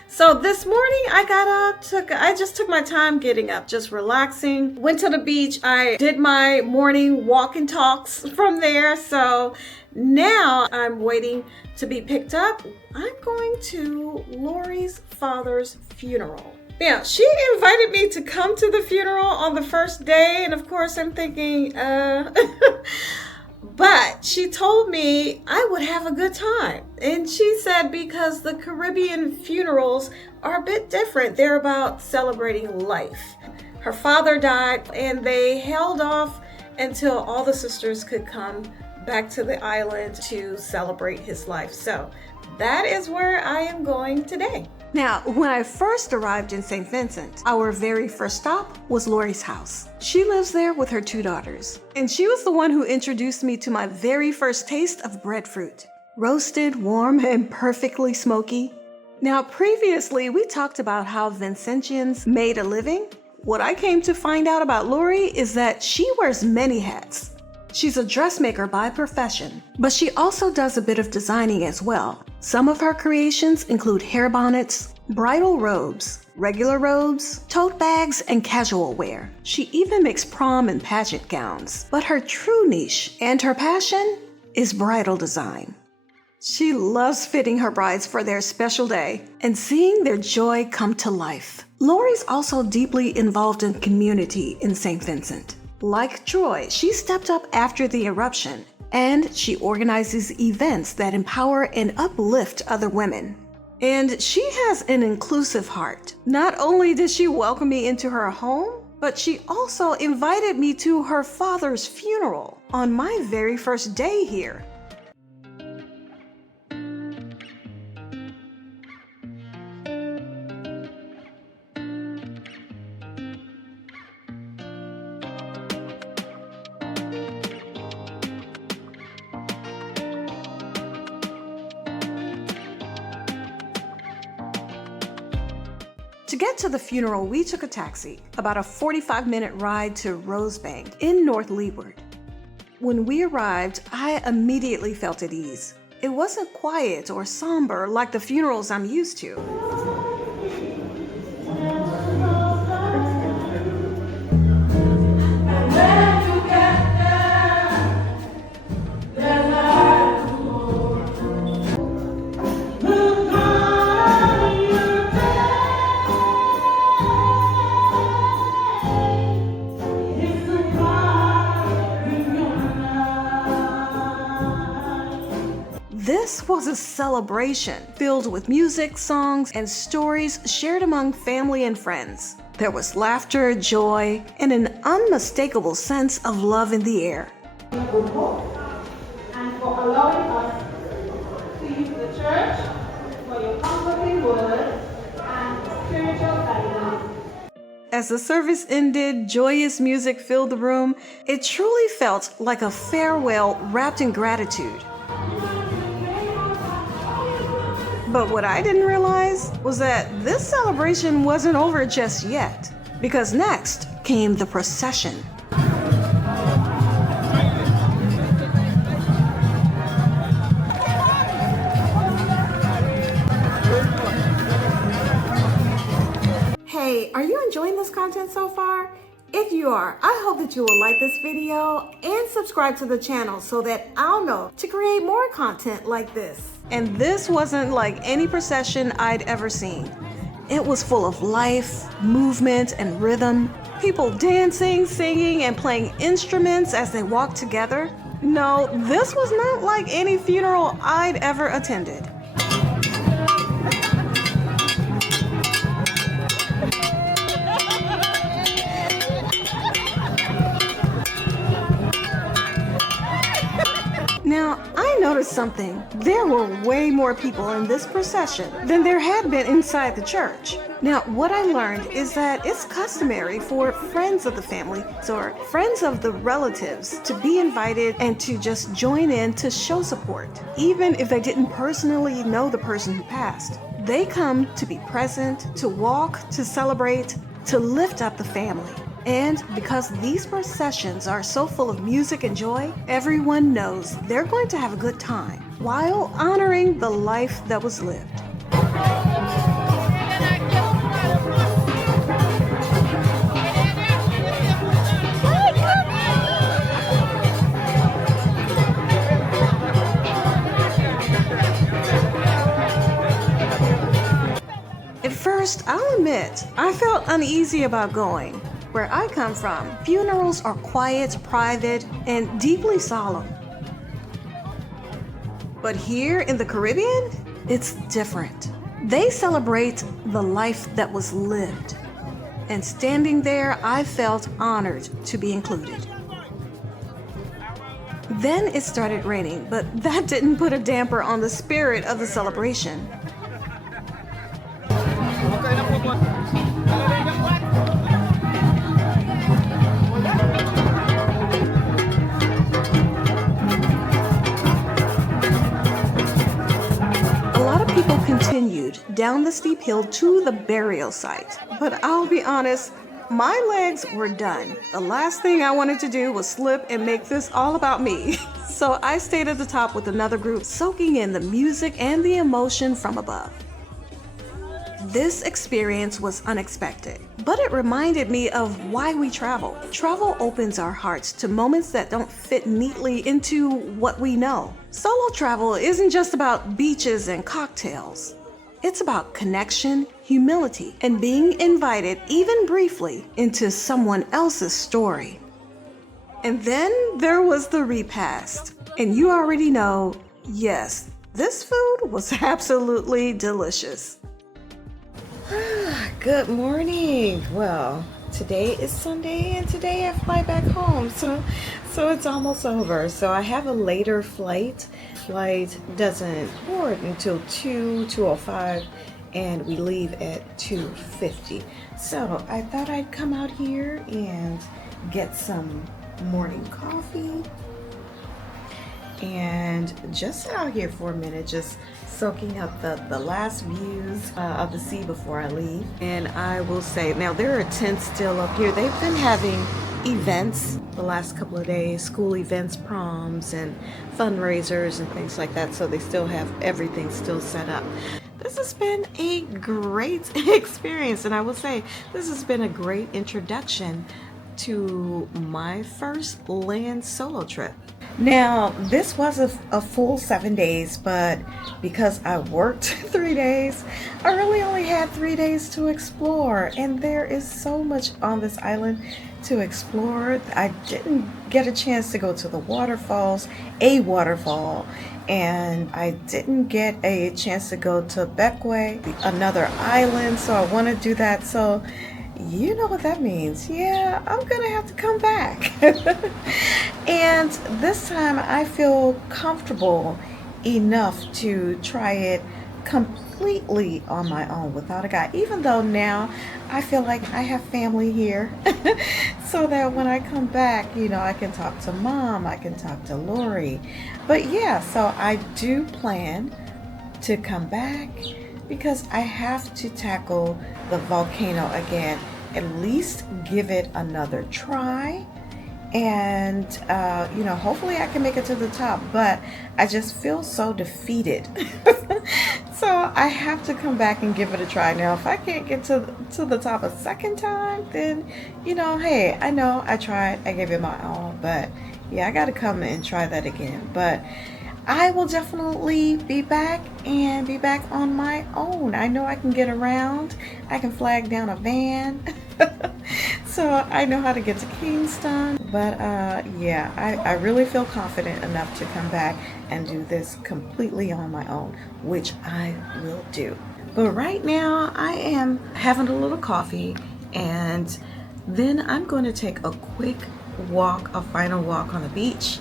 so this morning I got up, I just took my time getting up, just relaxing, went to the beach. I did my morning walk and talks from there. So now I'm waiting to be picked up. I'm going to Lori's father's funeral. Yeah, she invited me to come to the funeral on the first day, and of course I'm thinking, but she told me I would have a good time. And she said because the Caribbean funerals are a bit different. They're about celebrating life. Her father died and they held off until all the sisters could come back to the island to celebrate his life. So that is where I am going today. Now, when I first arrived in St. Vincent, our very first stop was Lori's house. She lives there with her 2 daughters, and she was the one who introduced me to my very first taste of breadfruit. Roasted, warm, and perfectly smoky. Now, previously, we talked about how Vincentians made a living. What I came to find out about Lori is that she wears many hats. She's a dressmaker by profession, but she also does a bit of designing as well. Some of her creations include hair bonnets, bridal robes, regular robes, tote bags, and casual wear. She even makes prom and pageant gowns. But her true niche and her passion is bridal design. She loves fitting her brides for their special day and seeing their joy come to life. Lori's also deeply involved in community in St. Vincent. Like Troy, she stepped up after the eruption, and she organizes events that empower and uplift other women. And she has an inclusive heart. Not only did she welcome me into her home, but she also invited me to her father's funeral on my very first day here. To get to the funeral, we took a taxi, about a 45-minute ride to Rosebank in North Leeward. When we arrived, I immediately felt at ease. It wasn't quiet or somber like the funerals I'm used to. This was a celebration filled with music, songs, and stories shared among family and friends. There was laughter, joy, and an unmistakable sense of love in the air. And for allowing us to use the church for your comforting words and spiritual guidance. As the service ended, joyous music filled the room. It truly felt like a farewell wrapped in gratitude. But what I didn't realize was that this celebration wasn't over just yet, because next came the procession. Hey, are you enjoying this content so far? If you are, I hope that you will like this video and subscribe to the channel so that I'll know to create more content like this. And this wasn't like any procession I'd ever seen. It was full of life, movement, and rhythm. People dancing, singing, and playing instruments as they walked together. No, this was not like any funeral I'd ever attended. Now, I I noticed something. There were way more people in this procession than there had been inside the church. Now, what I learned is that it's customary for friends of the family or friends of the relatives to be invited and to just join in to show support, even if they didn't personally know the person who passed. They come to be present, to walk, to celebrate, to lift up the family. And because these processions are so full of music and joy, everyone knows they're going to have a good time while honoring the life that was lived. At first, I'll admit, I felt uneasy about going. Where I come from, funerals are quiet, private, and deeply solemn. But here in the Caribbean, it's different. They celebrate the life that was lived. And standing there, I felt honored to be included. Then it started raining, but that didn't put a damper on the spirit of the celebration. Continued down the steep hill to the burial site. But I'll be honest, my legs were done. The last thing I wanted to do was slip and make this all about me. So I stayed at the top with another group, soaking in the music and the emotion from above. This experience was unexpected, but it reminded me of why we travel. Travel opens our hearts to moments that don't fit neatly into what we know. Solo travel isn't just about beaches and cocktails. It's about connection, humility, and being invited, even briefly, into someone else's story. And then there was the repast. And you already know, yes, this food was absolutely delicious. Good morning. Well, today is Sunday and today I fly back home. So it's almost over. So I have a later flight. Flight doesn't board until 2:05 and we leave at 2:50. So I thought I'd come out here and get some morning coffee and just sit out here for a minute, just soaking up the last views of the sea before I leave. And I will say, now there are tents still up here. They've been having events the last couple of days, school events, proms and fundraisers and things like that. So they still have everything still set up. This has been a great experience, and I will say this has been a great introduction to my first land solo trip. Now, this was a full 7 days, but because I worked 3 days, I really only had 3 days to explore. And there is so much on this island to explore. I didn't get a chance to go to the waterfalls, a waterfall, and I didn't get a chance to go to Getaway, another island, so I want to do that. So you know what that means. Yeah, I'm gonna have to come back. And this time I feel comfortable enough to try it completely on my own without a guide, even though now I feel like I have family here. So that when I come back, you know, I can talk to Mom, I can talk to Lori. But yeah, so I do plan to come back because I have to tackle the volcano again, at least give it another try. And you know, hopefully I can make it to the top, but I just feel so defeated. So I have to come back and give it a try. Now if I can't get to the top a second time, then you know, hey, I know I tried, I gave it my all, but yeah, I gotta come and try that again. But I will definitely be back and be back on my own. I know I can get around. I can flag down a van. So I know how to get to Kingstown. But yeah, I really feel confident enough to come back and do this completely on my own, which I will do. But right now I am having a little coffee, and then I'm going to take a quick walk, a final walk on the beach.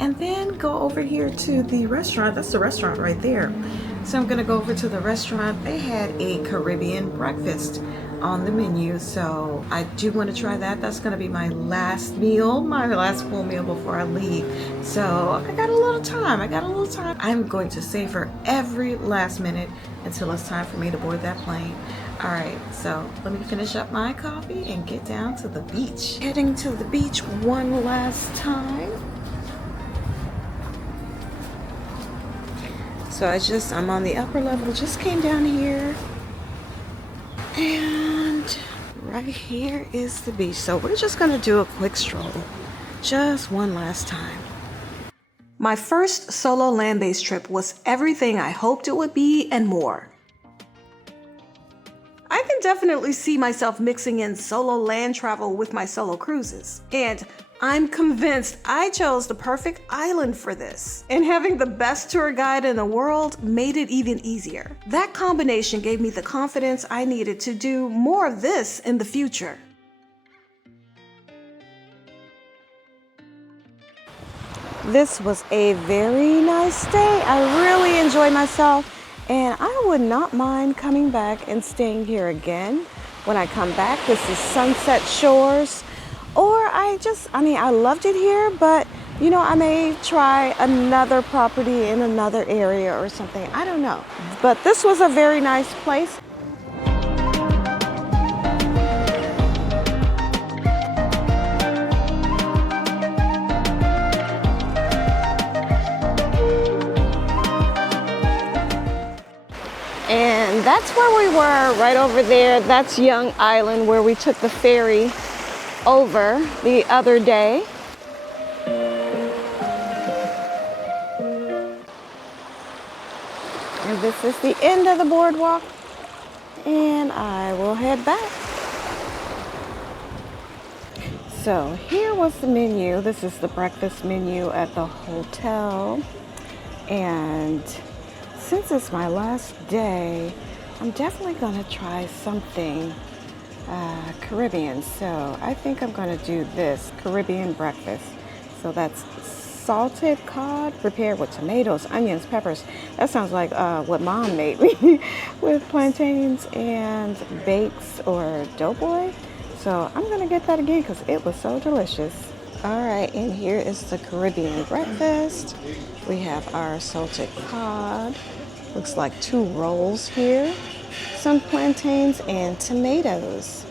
and then go over here to the restaurant. That's the restaurant right there. So I'm gonna go over to the restaurant. They had a Caribbean breakfast on the menu, so I do want to try that. That's gonna be my last meal, my last full meal before I leave. So I got a little time. I'm going to savor every last minute until it's time for me to board that plane. All right, so let me finish up my coffee and get down to the beach. Heading to the beach one last time. So I'm on the upper level, just came down here. And right here is the beach. So we're just gonna do a quick stroll, just one last time. My first solo land-based trip was everything I hoped it would be and more. I can definitely see myself mixing in solo land travel with my solo cruises. And I'm convinced I chose the perfect island for this. And having the best tour guide in the world made it even easier. That combination gave me the confidence I needed to do more of this in the future. This was a very nice day. I really enjoyed myself, and I would not mind coming back and staying here again when I come back. This is Sunset Shores. Or I loved it here, but you know, I may try another property in another area or something. I don't know. But this was a very nice place. And that's where we were, right over there. That's Young Island, where we took the ferry over the other day. And this is the end of the boardwalk, and I will head back. So here was the menu. This is the breakfast menu at the hotel, and since it's my last day, I'm definitely gonna try something Caribbean. So I think I'm gonna do this Caribbean breakfast. So that's salted cod prepared with tomatoes, onions, peppers. That sounds like what Mom made me with plantains and bakes or doughboy. So I'm gonna get that again because it was so delicious. All right, and here is the Caribbean breakfast. We have our salted cod. Looks like 2 rolls here, some plantains and tomatoes.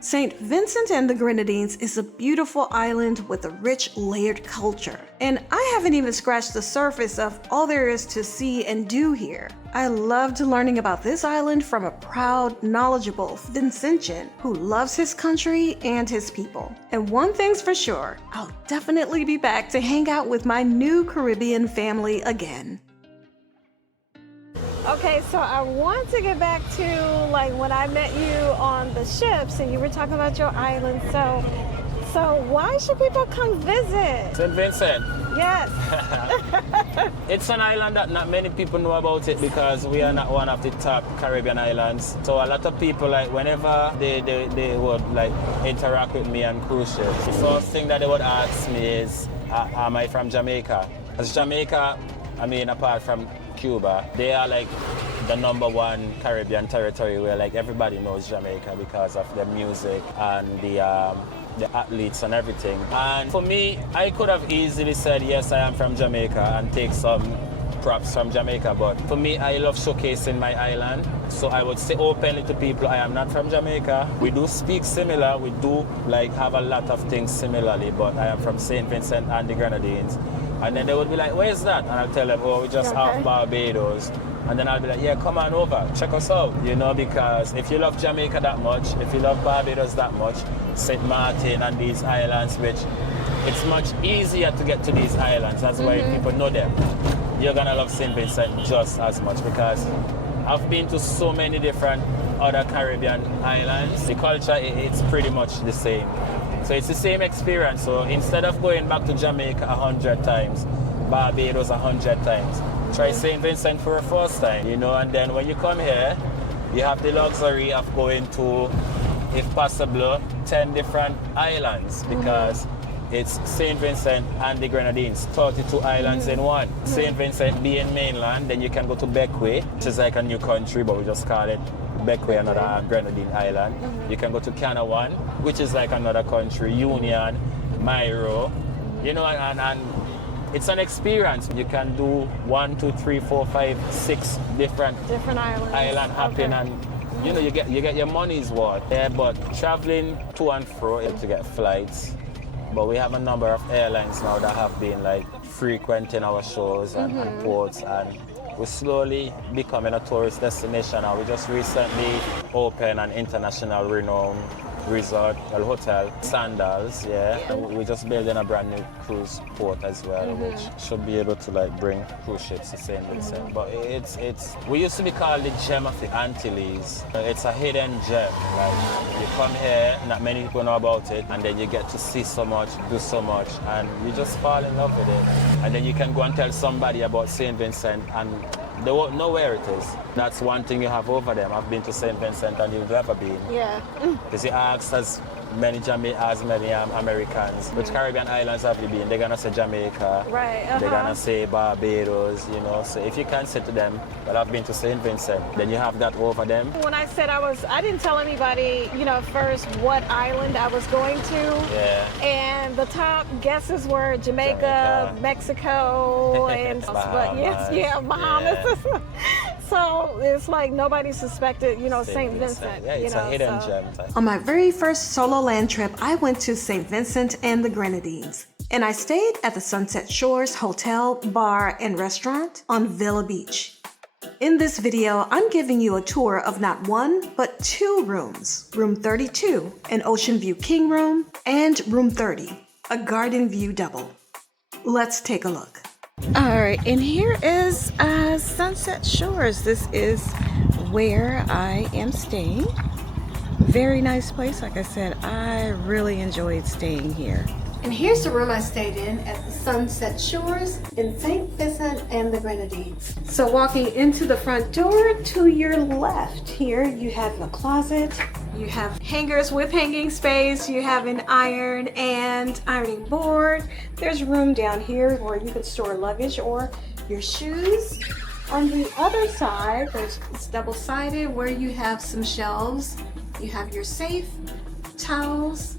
St. Vincent and the Grenadines is a beautiful island with a rich, layered culture. And I haven't even scratched the surface of all there is to see and do here. I loved learning about this island from a proud, knowledgeable Vincentian who loves his country and his people. And one thing's for sure, I'll definitely be back to hang out with my new Caribbean family again. Okay, so I want to get back to like when I met you on the ships and you were talking about your island. So why should people come visit? St. Vincent. Yes. It's an island that not many people know about it because we are not one of the top Caribbean islands. So a lot of people, like whenever they would like interact with me on cruise ships, the first thing that they would ask me is, am I from Jamaica? Because Jamaica, I mean, apart from Cuba, they are like the #1 Caribbean territory where like everybody knows Jamaica because of their music and the athletes and everything. And for me, I could have easily said yes, I am from Jamaica and take some props from Jamaica, but for me, I love showcasing my island. So I would say openly to people, I am not from Jamaica. We do speak similar, we do like have a lot of things similarly, but I am from St. Vincent and the Grenadines. And then they would be like, where's that? And I'll tell them, oh, we're just off Barbados. And then I'll be like, yeah, come on over, check us out. You know, because if you love Jamaica that much, if you love Barbados that much, St. Martin and these islands, which it's much easier to get to these islands. That's why people know them. You're gonna love St. Vincent just as much because I've been to so many different other Caribbean islands. The culture, it's pretty much the same. So it's the same experience. So instead of going back to Jamaica 100 times, Barbados 100 times, try St. Vincent for a first time, you know, and then when you come here, you have the luxury of going to, if possible, 10 different islands because it's St. Vincent and the Grenadines, 32 islands in one. St. Vincent being mainland, then you can go to Beckway, which is like a new country, but we just call it Beckway, another Grenadine island. You can go to Canawan, which is like another country, Union, Myro, you know, and it's an experience. You can do 1, 2, 3, 4, 5, 6 different island hopping, and you know, you get your money's worth. Yeah, but traveling to and fro to get flights. But we have a number of airlines now that have been like frequenting our shows and ports, and we're slowly becoming a tourist destination. And we just recently opened an international renowned resort, a hotel, Sandals, and we're just building a brand new cruise port as well, which should be able to like bring cruise ships to St. Vincent. But it's we used to be called the gem of the Antilles. It's a hidden gem. Like you come here, not many people know about it, and then you get to see so much, do so much, and you just fall in love with it. And then you can go and tell somebody about St. Vincent, and they won't know where it is. That's one thing you have over them. I've been to St. Vincent and you've never been. Yeah. Because you ask as many Americans, which Caribbean islands have you been? They're gonna say Jamaica. Right. They're gonna say Barbados, you know. So if you can say to them, well, I've been to St. Vincent, then you have that over them. When I said I didn't tell anybody, you know, first what island I was going to. Yeah. And the top guesses were Jamaica. Mexico, and Bahamas. Yeah. So it's like nobody suspected, you know, St. Vincent. Yeah, it's a hidden gem. On my very first solo land trip, I went to St. Vincent and the Grenadines. And I stayed at the Sunset Shores Hotel, Bar, and Restaurant on Villa Beach. In this video, I'm giving you a tour of not one, but 2 rooms. Room 32, an Ocean View King room, and Room 30, a Garden View double. Let's take a look. All right, and here is Sunset Shores. This is where I am staying. Very nice place. Like I said, I really enjoyed staying here. And here's the room I stayed in at the Sunset Shores in St. Vincent and the Grenadines. So walking into the front door, to your left here, you have a closet. You have hangers with hanging space. You have an iron and ironing board. There's room down here where you can store luggage or your shoes. On the other side, it's double-sided where you have some shelves. You have your safe, towels,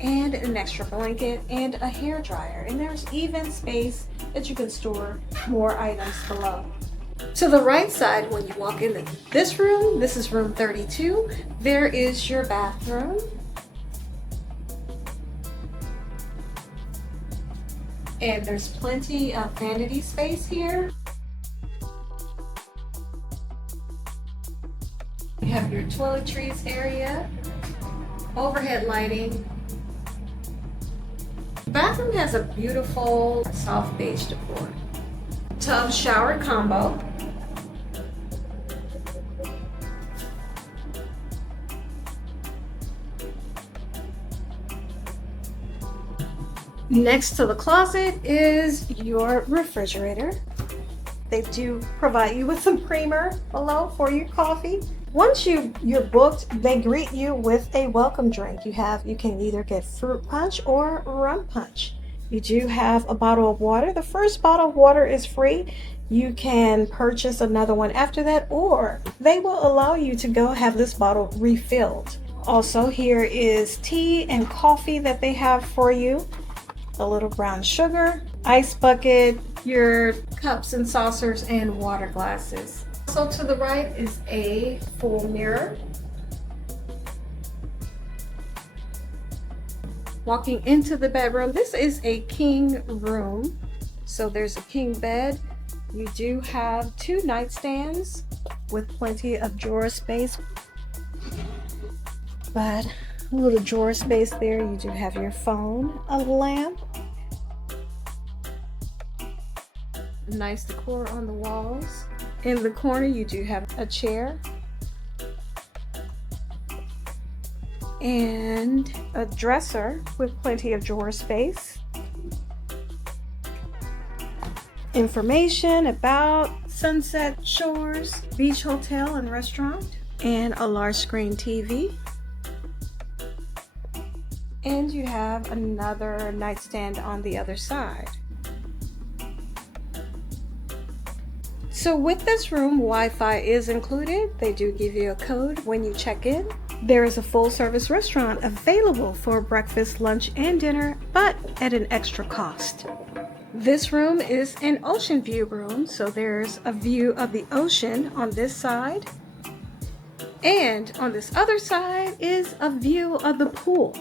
and an extra blanket and a hair dryer. And there's even space that you can store more items below. To the right side, when you walk into this room, this is room 32, there is your bathroom. And there's plenty of vanity space here. You have your toiletries area, overhead lighting. The bathroom has a beautiful soft beige decor. Tub shower combo. Next to the closet is your refrigerator. They do provide you with some creamer below for your coffee. Once you're booked, they greet you with a welcome drink. You can either get fruit punch or rum punch. You do have a bottle of water. The first bottle of water is free. You can purchase another one after that, or they will allow you to go have this bottle refilled. Also, here is tea and coffee that they have for you. A little brown sugar, ice bucket, your cups and saucers, and water glasses. So to the right is a full mirror. Walking into the bedroom, this is a king room. So there's a king bed. You do have 2 nightstands with plenty of drawer space. But a little drawer space there. You do have your phone, a lamp, nice decor on the walls. In the corner, you do have a chair and a dresser with plenty of drawer space. Information about Sunset Shores Beach Hotel and Restaurant, and a large screen TV. And you have another nightstand on the other side. So with this room, Wi-Fi is included. They do give you a code when you check in. There is a full-service restaurant available for breakfast, lunch, and dinner, but at an extra cost. This room is an ocean view room, so there's a view of the ocean on this side. And on this other side is a view of the pool.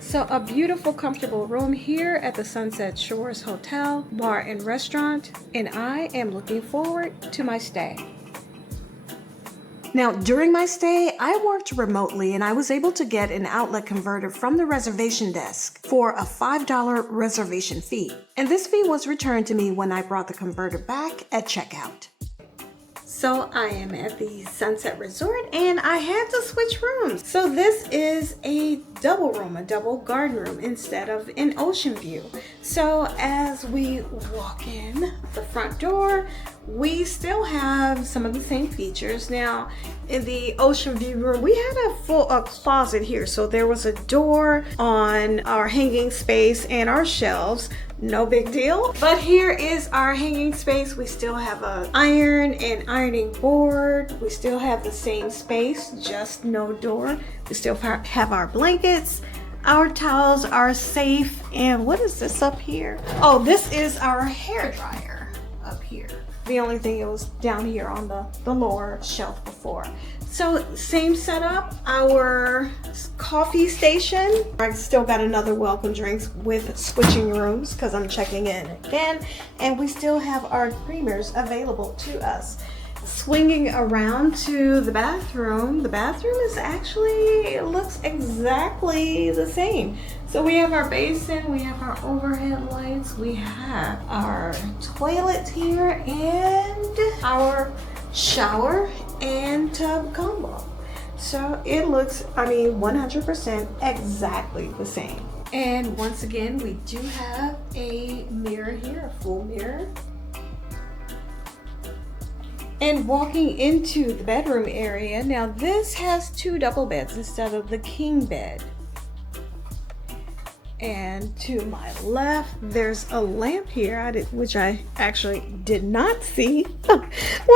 So a beautiful, comfortable room here at the Sunset Shores Hotel, Bar and Restaurant, and I am looking forward to my stay. Now, during my stay, I worked remotely and I was able to get an outlet converter from the reservation desk for a $5 reservation fee. And this fee was returned to me when I brought the converter back at checkout. So I am at the Sunset Resort and I had to switch rooms. So this is a double room, a double garden room instead of an ocean view. So as we walk in the front door, we still have some of the same features. Now in the ocean view room, we had a closet here. So there was a door on our hanging space and our shelves. No big deal. But here is our hanging space. We still have an iron and ironing board. We still have the same space, just no door. We still have our blankets. Our towels are safe. And what is this up here? Oh, this is our hair dryer up here. The only thing, it was down here on the lower shelf before. So same setup, our coffee station. I still got another welcome drinks with switching rooms because I'm checking in again. And we still have our creamers available to us. Swinging around to the bathroom is actually, it looks exactly the same. So we have our basin, we have our overhead lights, we have our toilet here and our shower and tub combo. So it looks, 100% exactly the same. And once again, we do have a mirror here, a full mirror. And walking into the bedroom area, now this has 2 double beds instead of the king bed. And to my left, there's a lamp here, which I actually did not see when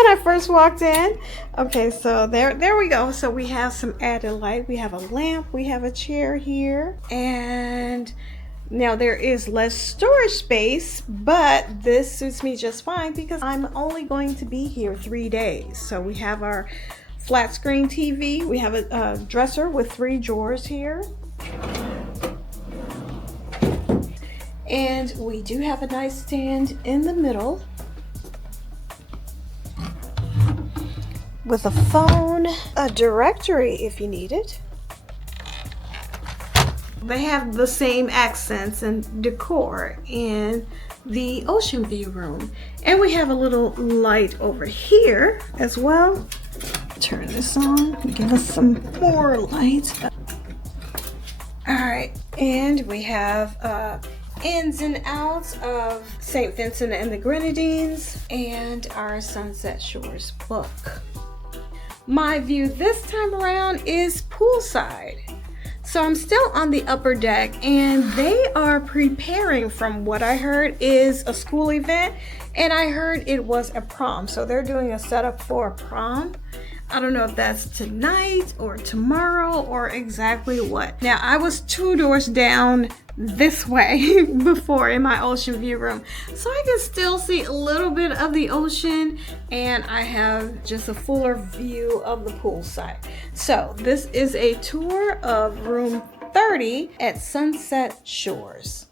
I first walked in. Okay, so there we go. So we have some added light. We have a lamp, we have a chair here. And now there is less storage space, but this suits me just fine because I'm only going to be here 3 days. So we have our flat screen TV. We have a dresser with 3 drawers here. And we do have a nightstand in the middle with a phone, a directory if you need it. They have the same accents and decor in the ocean view room. And we have a little light over here as well. Turn this on, give us some more light. All right, and we have ins and outs of St. Vincent and the Grenadines and our Sunset Shores book. My view this time around is poolside. So I'm still on the upper deck and they are preparing, from what I heard, is a school event, and I heard it was a prom. So they're doing a setup for a prom. I don't know if that's tonight or tomorrow or exactly what. Now I was 2 doors down this way before in my ocean view room, so I can still see a little bit of the ocean, and I have just a fuller view of the poolside. So this is a tour of room 30 at Sunset Shores.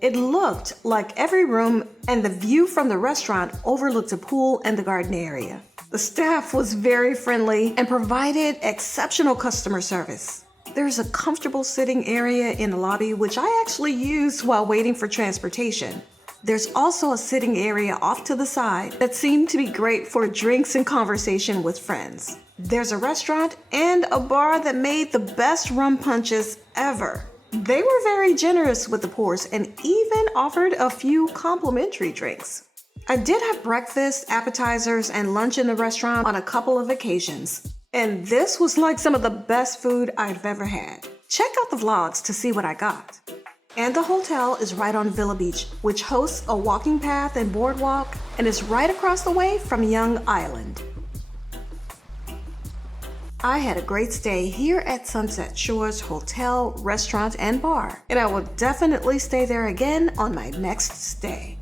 It looked like every room and the view from the restaurant overlooked the pool and the garden area. The staff was very friendly and provided exceptional customer service. There's a comfortable sitting area in the lobby, which I actually used while waiting for transportation. There's also a sitting area off to the side that seemed to be great for drinks and conversation with friends. There's a restaurant and a bar that made the best rum punches ever. They were very generous with the pours and even offered a few complimentary drinks. I did have breakfast, appetizers, and lunch in the restaurant on a couple of occasions. And this was like some of the best food I've ever had. Check out the vlogs to see what I got. And the hotel is right on Villa Beach, which hosts a walking path and boardwalk, and is right across the way from Young Island. I had a great stay here at Sunset Shores Hotel, Restaurant, and Bar, and I will definitely stay there again on my next stay.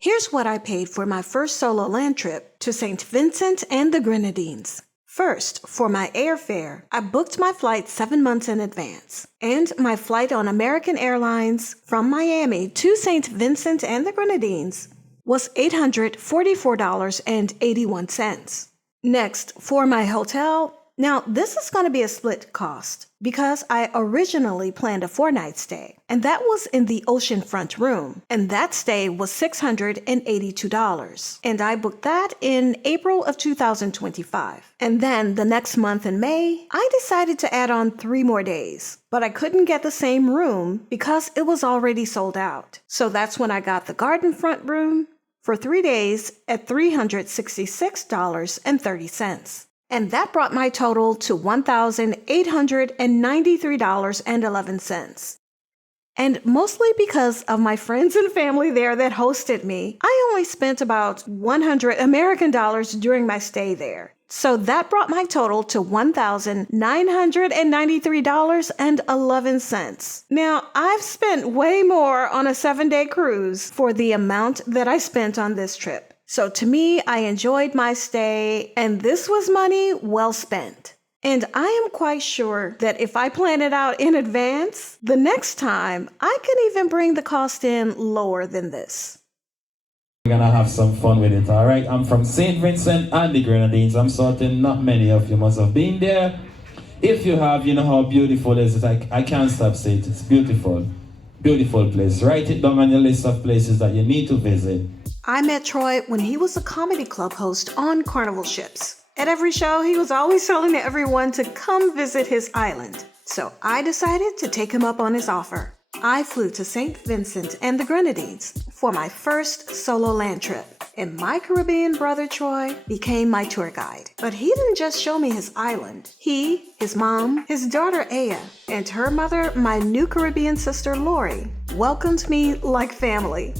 Here's what I paid for my first solo land trip to St. Vincent and the Grenadines. First, for my airfare, I booked my flight 7 months in advance, and my flight on American Airlines from Miami to St. Vincent and the Grenadines was $844.81. Next, for my hotel, now this is going to be a split cost because I originally planned a 4-night stay, and that was in the oceanfront room, and that stay was $682, and I booked that in April of 2025. And then the next month in May, I decided to add on 3 more days, but I couldn't get the same room because it was already sold out. So that's when I got the garden front room for 3 days at $366.30. And that brought my total to $1,893.11. And mostly because of my friends and family there that hosted me, I only spent about $100 American during my stay there. So that brought my total to $1,993.11. Now, I've spent way more on a 7-day cruise for the amount that I spent on this trip. So to me, I enjoyed my stay, and this was money well spent. And I am quite sure that if I plan it out in advance, the next time I can even bring the cost in lower than this. We're gonna have some fun with it, all right? I'm from St. Vincent and the Grenadines. I'm certain not many of you must have been there. If you have, you know how beautiful it is. I can't stop saying it. It's beautiful. Beautiful place. Write it down on your list of places that you need to visit. I met Troy when he was a comedy club host on Carnival ships. At every show, he was always telling everyone to come visit his island. So I decided to take him up on his offer. I flew to St. Vincent and the Grenadines for my first solo land trip. And my Caribbean brother Troy became my tour guide. But he didn't just show me his island. He, his mom, his daughter Aya, and her mother, my new Caribbean sister Lori, welcomed me like family.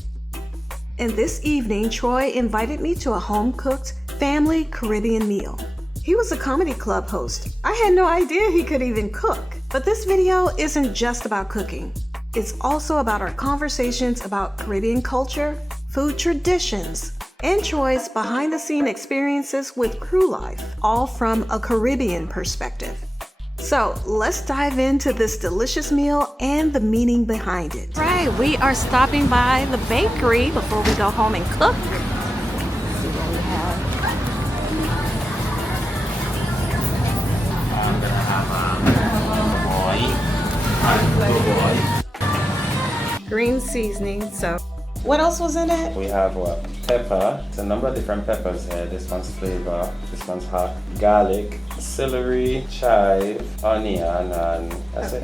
And this evening, Troy invited me to a home-cooked family Caribbean meal. He was a comedy club host. I had no idea he could even cook. But this video isn't just about cooking. It's also about our conversations about Caribbean culture, food traditions, and Troy's behind-the-scene experiences with crew life, all from a Caribbean perspective. So let's dive into this delicious meal and the meaning behind it. Right, we are stopping by the bakery before we go home and cook. Let's see what we have. I'm gonna have Green seasoning, so. What else was in it? We have what? Pepper. It's a number of different peppers here. This one's flavor, this one's hot. Garlic, celery, chive, onion, and that's it.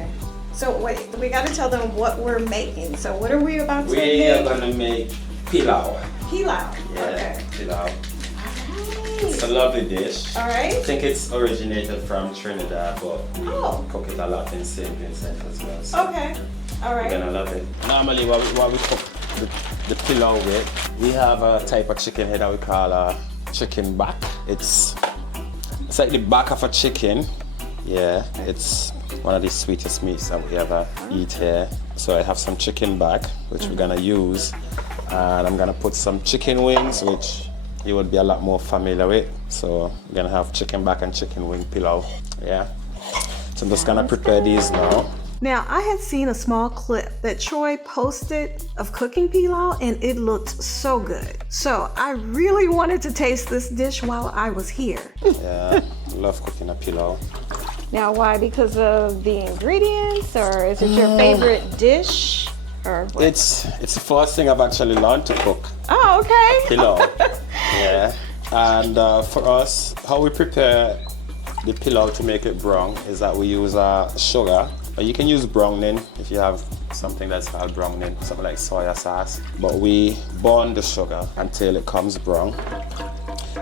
So wait, we gotta tell them what we're making. So what are we about to We make? are gonna make pilau. Pilau. Yeah, Okay. pilau. It's a lovely dish. All right. I think it's originated from Trinidad, but we cook it a lot in St. Vincent as well. So Okay. All right. you're gonna love it. Normally, what we cook the pilau with, we have a type of chicken here that we call a chicken back. It's like the back of a chicken. Yeah, it's one of the sweetest meats that we ever eat here. So I have some chicken back, which we're gonna use, and I'm gonna put some chicken wings, which you would be a lot more familiar with. So we're gonna have chicken back and chicken wing pilau. Yeah. So I'm just gonna prepare these now. Now, I had seen a small clip that Troy posted of cooking pilau, and it looked so good. So I really wanted to taste this dish while I was here. Yeah, I love cooking a pilau. Now, why? Because of the ingredients, or is it your favorite dish, or what? It's the first thing I've actually learned to cook. Oh, okay. Pilau. Yeah. And for us, how we prepare the pilau to make it brown is that we use sugar. You can use browning if you have something that's called browning, something like soya sauce. But we burn the sugar until it comes brown.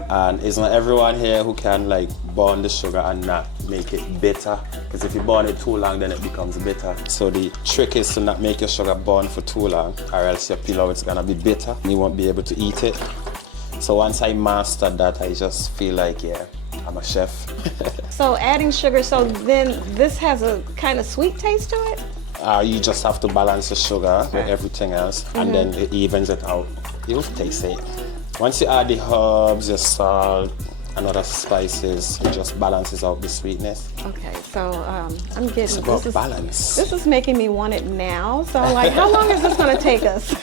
And it's not everyone here who can like burn the sugar and not make it bitter. Because if you burn it too long, then it becomes bitter. So the trick is to not make your sugar burn for too long, or else your pillow is gonna be bitter and you won't be able to eat it. So once I mastered that, I just feel like, yeah, I'm a chef. So adding sugar, so then this has a kind of sweet taste to it? You just have to balance the sugar with everything else, and then it evens it out. You'll taste it. Once you add the herbs, your salt, and other spices, it just balances out the sweetness. Okay, so I'm getting It's about balance. This is making me want it now. So like, how long is this going to take us?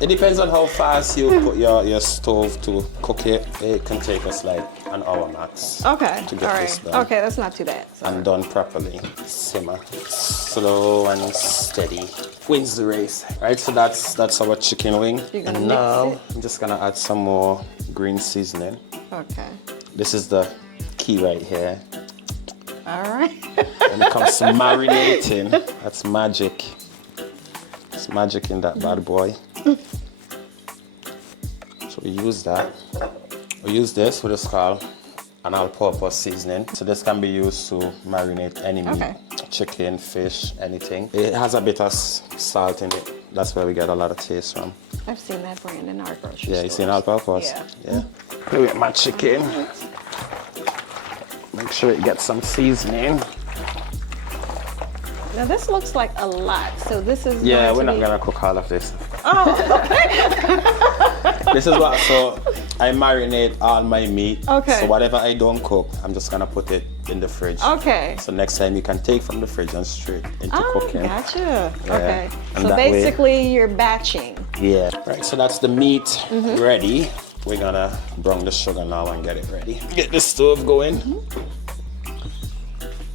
It depends on how fast you put your stove to cook it. It can take us like an hour max. Okay, to get this done. Okay, that's not too bad. And done properly. Simmer. Slow and steady. Wins the race. Right, so that's our chicken wing. And now I'm just gonna add some more green seasoning. Okay. This is the key right here. All right. When it comes to marinating, that's magic. It's magic in that bad boy. So we use that. We use this, what is called an all-purpose seasoning. So this can be used to marinate any meat, chicken, fish, anything. It has a bit of salt in it. That's where we get a lot of taste from. I've seen that brand in our grocery Yeah, you seen all-purpose? Yeah. Play with my chicken. Make sure it gets some seasoning. Now this looks like a lot, so this is we're not gonna cook all of this. Oh, okay. This is what, so I marinate all my meat. Okay. So whatever I don't cook, I'm just gonna put it in the fridge. Okay. So next time you can take from the fridge and straight into cooking. Gotcha. Yeah. Okay. And so that basically you're batching. Yeah. Right, so that's the meat ready. We're gonna brown the sugar now and get it ready. Get the stove going.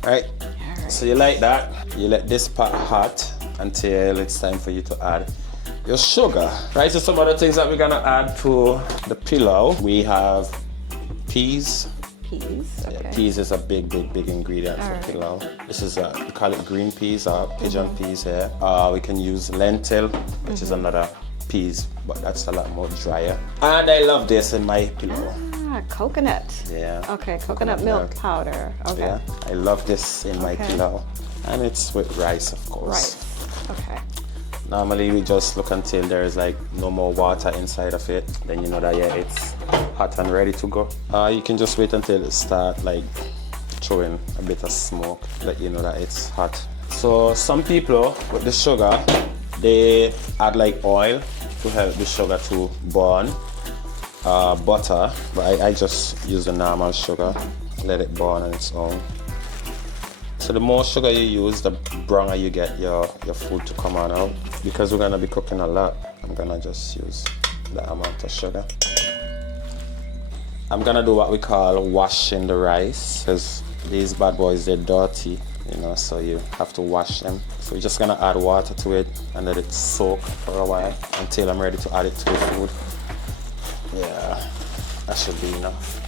Right. So you like that, you let this pot hot until it's time for you to add your sugar. Right, so some other things that we're gonna add to the pillau. We have peas. Peas, okay. Yeah, peas is a big ingredient for pillau. This is, we call it green peas or pigeon peas here. We can use lentil, which is another peas, but that's a lot more drier. And I love this in my pillau. Coconut. Yeah. Okay, coconut milk powder. Okay. Yeah, I love this in my pillau. And it's with rice, of course. Rice. Okay. Normally we just look until there is like no more water inside of it. Then you know that it's hot and ready to go. You can just wait until it starts like throwing a bit of smoke, let you know that it's hot. So some people with the sugar, they add like oil to help the sugar to burn. Butter, but I just use the normal sugar, let it burn on its own. So the more sugar you use, the browner you get your food to come on out. Because we're gonna be cooking a lot, I'm gonna just use the amount of sugar. I'm gonna do what we call washing the rice, because these bad boys, they're dirty, you know, so you have to wash them. So we're just gonna add water to it and let it soak for a while until I'm ready to add it to the food. Yeah, that should be enough.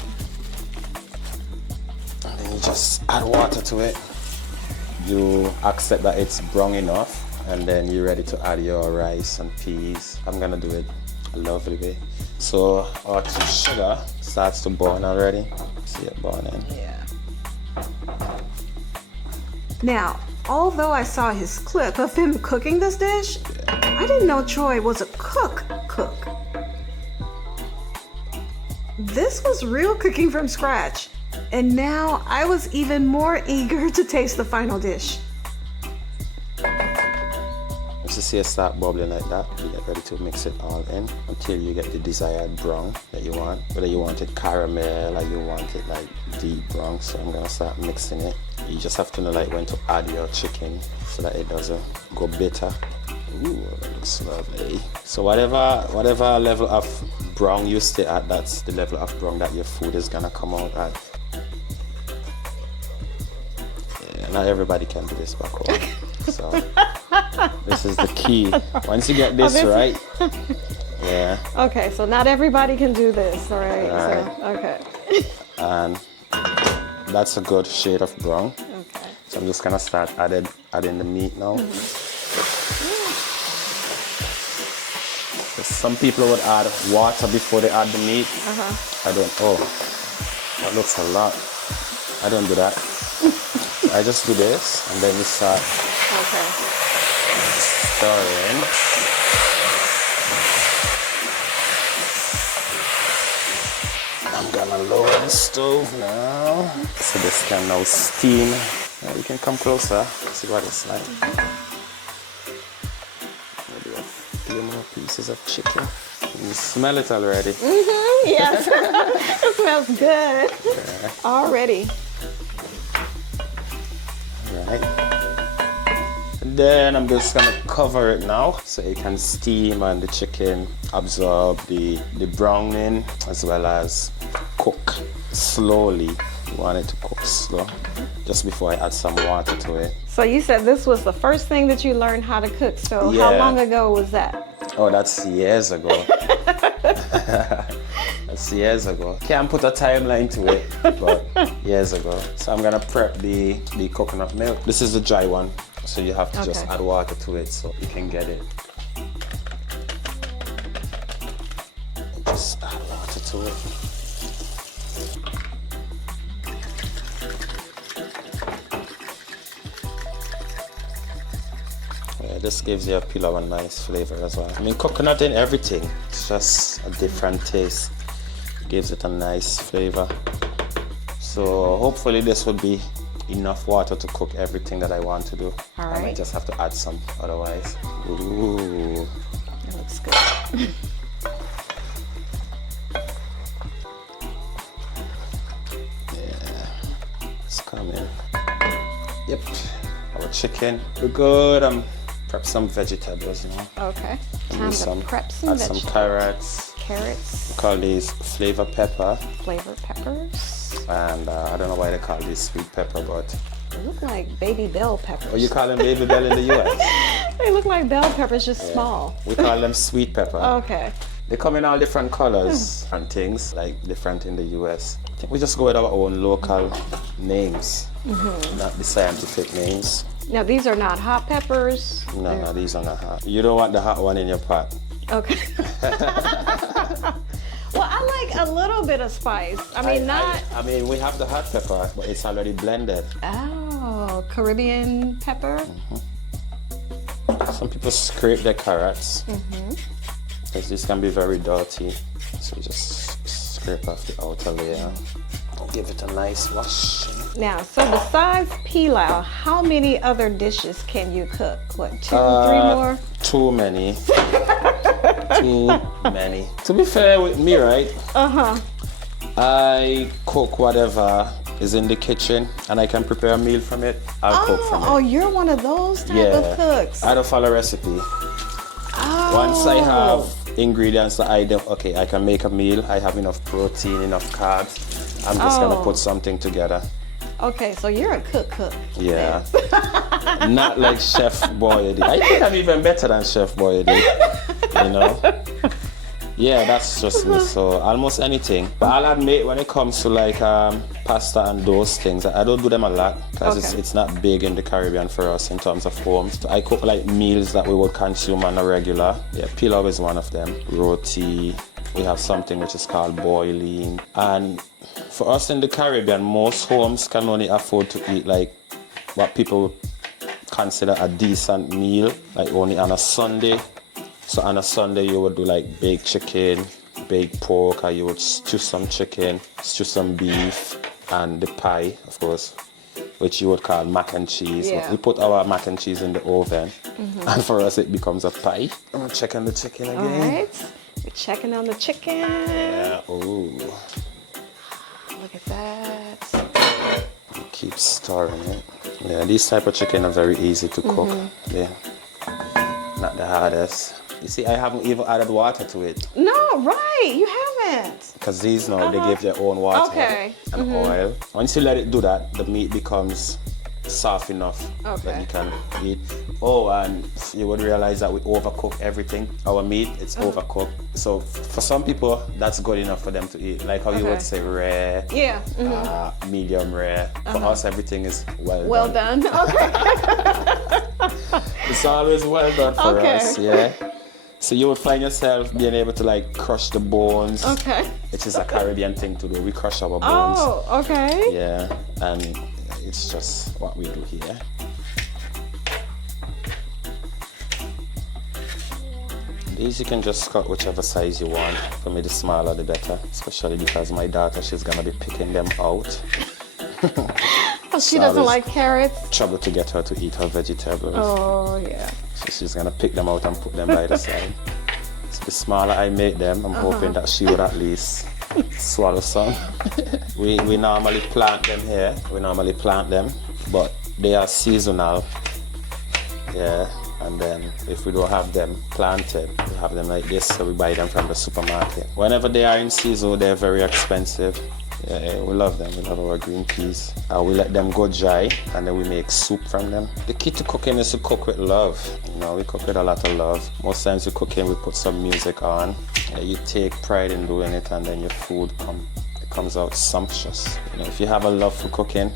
And then you just add water to it. You accept that it's brown enough, and then you're ready to add your rice and peas. I'm gonna do it a lovely way. So our sugar starts to burn already. See it burning? Yeah. Now, although I saw his clip of him cooking this dish, I didn't know Troy was a cook. This was real cooking from scratch, and now I was even more eager to taste the final dish. Once you see it start bubbling like that, you get ready to mix it all in until you get the desired brown that you want. Whether you want it caramel or you want it like deep brown, so I'm gonna start mixing it. You just have to know like when to add your chicken so that it doesn't go bitter. Ooh, that looks lovely. So whatever level of brown you stay at, that's the level of brown that your food is gonna come out at. Yeah, not everybody can do this back home. So this is the key. Once you get this right, yeah. Okay, so not everybody can do this, all right? So, okay. And that's a good shade of brown. Okay. So I'm just gonna start adding the meat now. Some people would add water before they add the meat. I don't. Oh, that looks a lot. I don't do that. I just do this, and then we start stirring. I'm gonna lower the stove now, so this can now steam. Now you can come closer, see what it's like. Maybe a few more pieces of chicken. You smell it already. Yes, it smells good already. Right. And then I'm just gonna cover it now so it can steam and the chicken absorb the browning as well as cook slowly. You want it to cook slow just before I add some water to it. So you said this was the first thing that you learned how to cook. So how long ago was that? Oh, that's years ago. That's years ago. Can't put a timeline to it, but years ago. So I'm gonna prep the coconut milk. This is the dry one, so you have to just add water to it so you can get it. Just add water to it. This gives your pilau a nice flavor as well. I mean, coconut in everything, it's just a different taste. It gives it a nice flavor. So hopefully this would be enough water to cook everything that I want to do. All right. I might just have to add some otherwise. Ooh. It looks good. Yeah, it's coming. Yep, our chicken, we're good. Prep some vegetables now. Okay. Time to prep some add vegetables. some carrots. Carrots. We call these flavor pepper. Flavor peppers. And I don't know why they call these sweet pepper, but They look like baby bell peppers. oh, you call them baby bell in the US? They look like bell peppers, just small. We call them sweet pepper. Okay. They come in all different colors and things, like different in the US. I think we just go with our own local names, not the scientific names. Now these are not hot peppers. No, these are not hot. You don't want the hot one in your pot. Okay. Well, I like a little bit of spice. I mean, I mean, we have the hot pepper, but it's already blended. Oh, Caribbean pepper. Some people scrape their carrots because this can be very dirty. So you just scrape off the outer layer. Give it a nice wash. Now, so besides pilau, how many other dishes can you cook? What, 2, 3 more? Too many. Too many. To be fair with me, right? I cook whatever is in the kitchen and I can prepare a meal from it. I'll cook from it. Oh, you're one of those type of cooks. I don't follow recipe. Oh. Once I have ingredients that I don't, okay, I can make a meal. I have enough protein, enough carbs. I'm just gonna put something together. Okay, so you're a cook. Yeah. Not like Chef Boyardee. I think I'm even better than Chef Boyardee. You know? Yeah, that's just me. So almost anything. But I'll admit when it comes to like pasta and those things, I don't do them a lot because it's not big in the Caribbean for us in terms of homes. I cook like meals that we would consume on a regular. Yeah, pilau is one of them. Roti. We have something which is called boiling. And for us in the Caribbean, most homes can only afford to eat like what people consider a decent meal, like only on a Sunday. So on a Sunday you would do like baked chicken, baked pork, or you would stew some chicken, stew some beef, and the pie, of course, which you would call mac and cheese. Yeah. We put our mac and cheese in the oven, and for us it becomes a pie. I'm gonna check on the chicken again. All right, we're checking on the chicken. Yeah, ooh. Look at that. Keep stirring it. Yeah, these type of chicken are very easy to cook. Yeah, not the hardest. You see, I haven't even added water to it. No, right, you haven't. Because these now, they give their own water and oil. Once you let it do that, the meat becomes soft enough that you can eat. Oh, and you would realize that we overcook everything. Our meat, it's overcooked. So for some people, that's good enough for them to eat. Like how you would say rare, medium rare. For us, everything is well done. Okay. It's always well done for us, yeah. So you would find yourself being able to like crush the bones. Okay. Which is a Caribbean thing to do. We crush our bones. Oh, okay. Yeah, and it's just what we do here. These you can just cut whichever size you want. For me, the smaller the better, especially because my daughter, she's gonna be picking them out. Oh, she doesn't like carrots? Trouble to get her to eat her vegetables. Oh, yeah. So she's gonna pick them out and put them by the side. So the smaller I make them, I'm hoping that she would at least swallow some. we normally plant them here. We normally plant them, but they are seasonal. Yeah. And then if we don't have them planted, we have them like this, so we buy them from the supermarket. Whenever they are in season, they're very expensive. Yeah, we love them. We love our green peas. We let them go dry, and then we make soup from them. The key to cooking is to cook with love. You know, we cook with a lot of love. Most times we cooking, we put some music on. You take pride in doing it, and then your food comes out sumptuous. You know, if you have a love for cooking,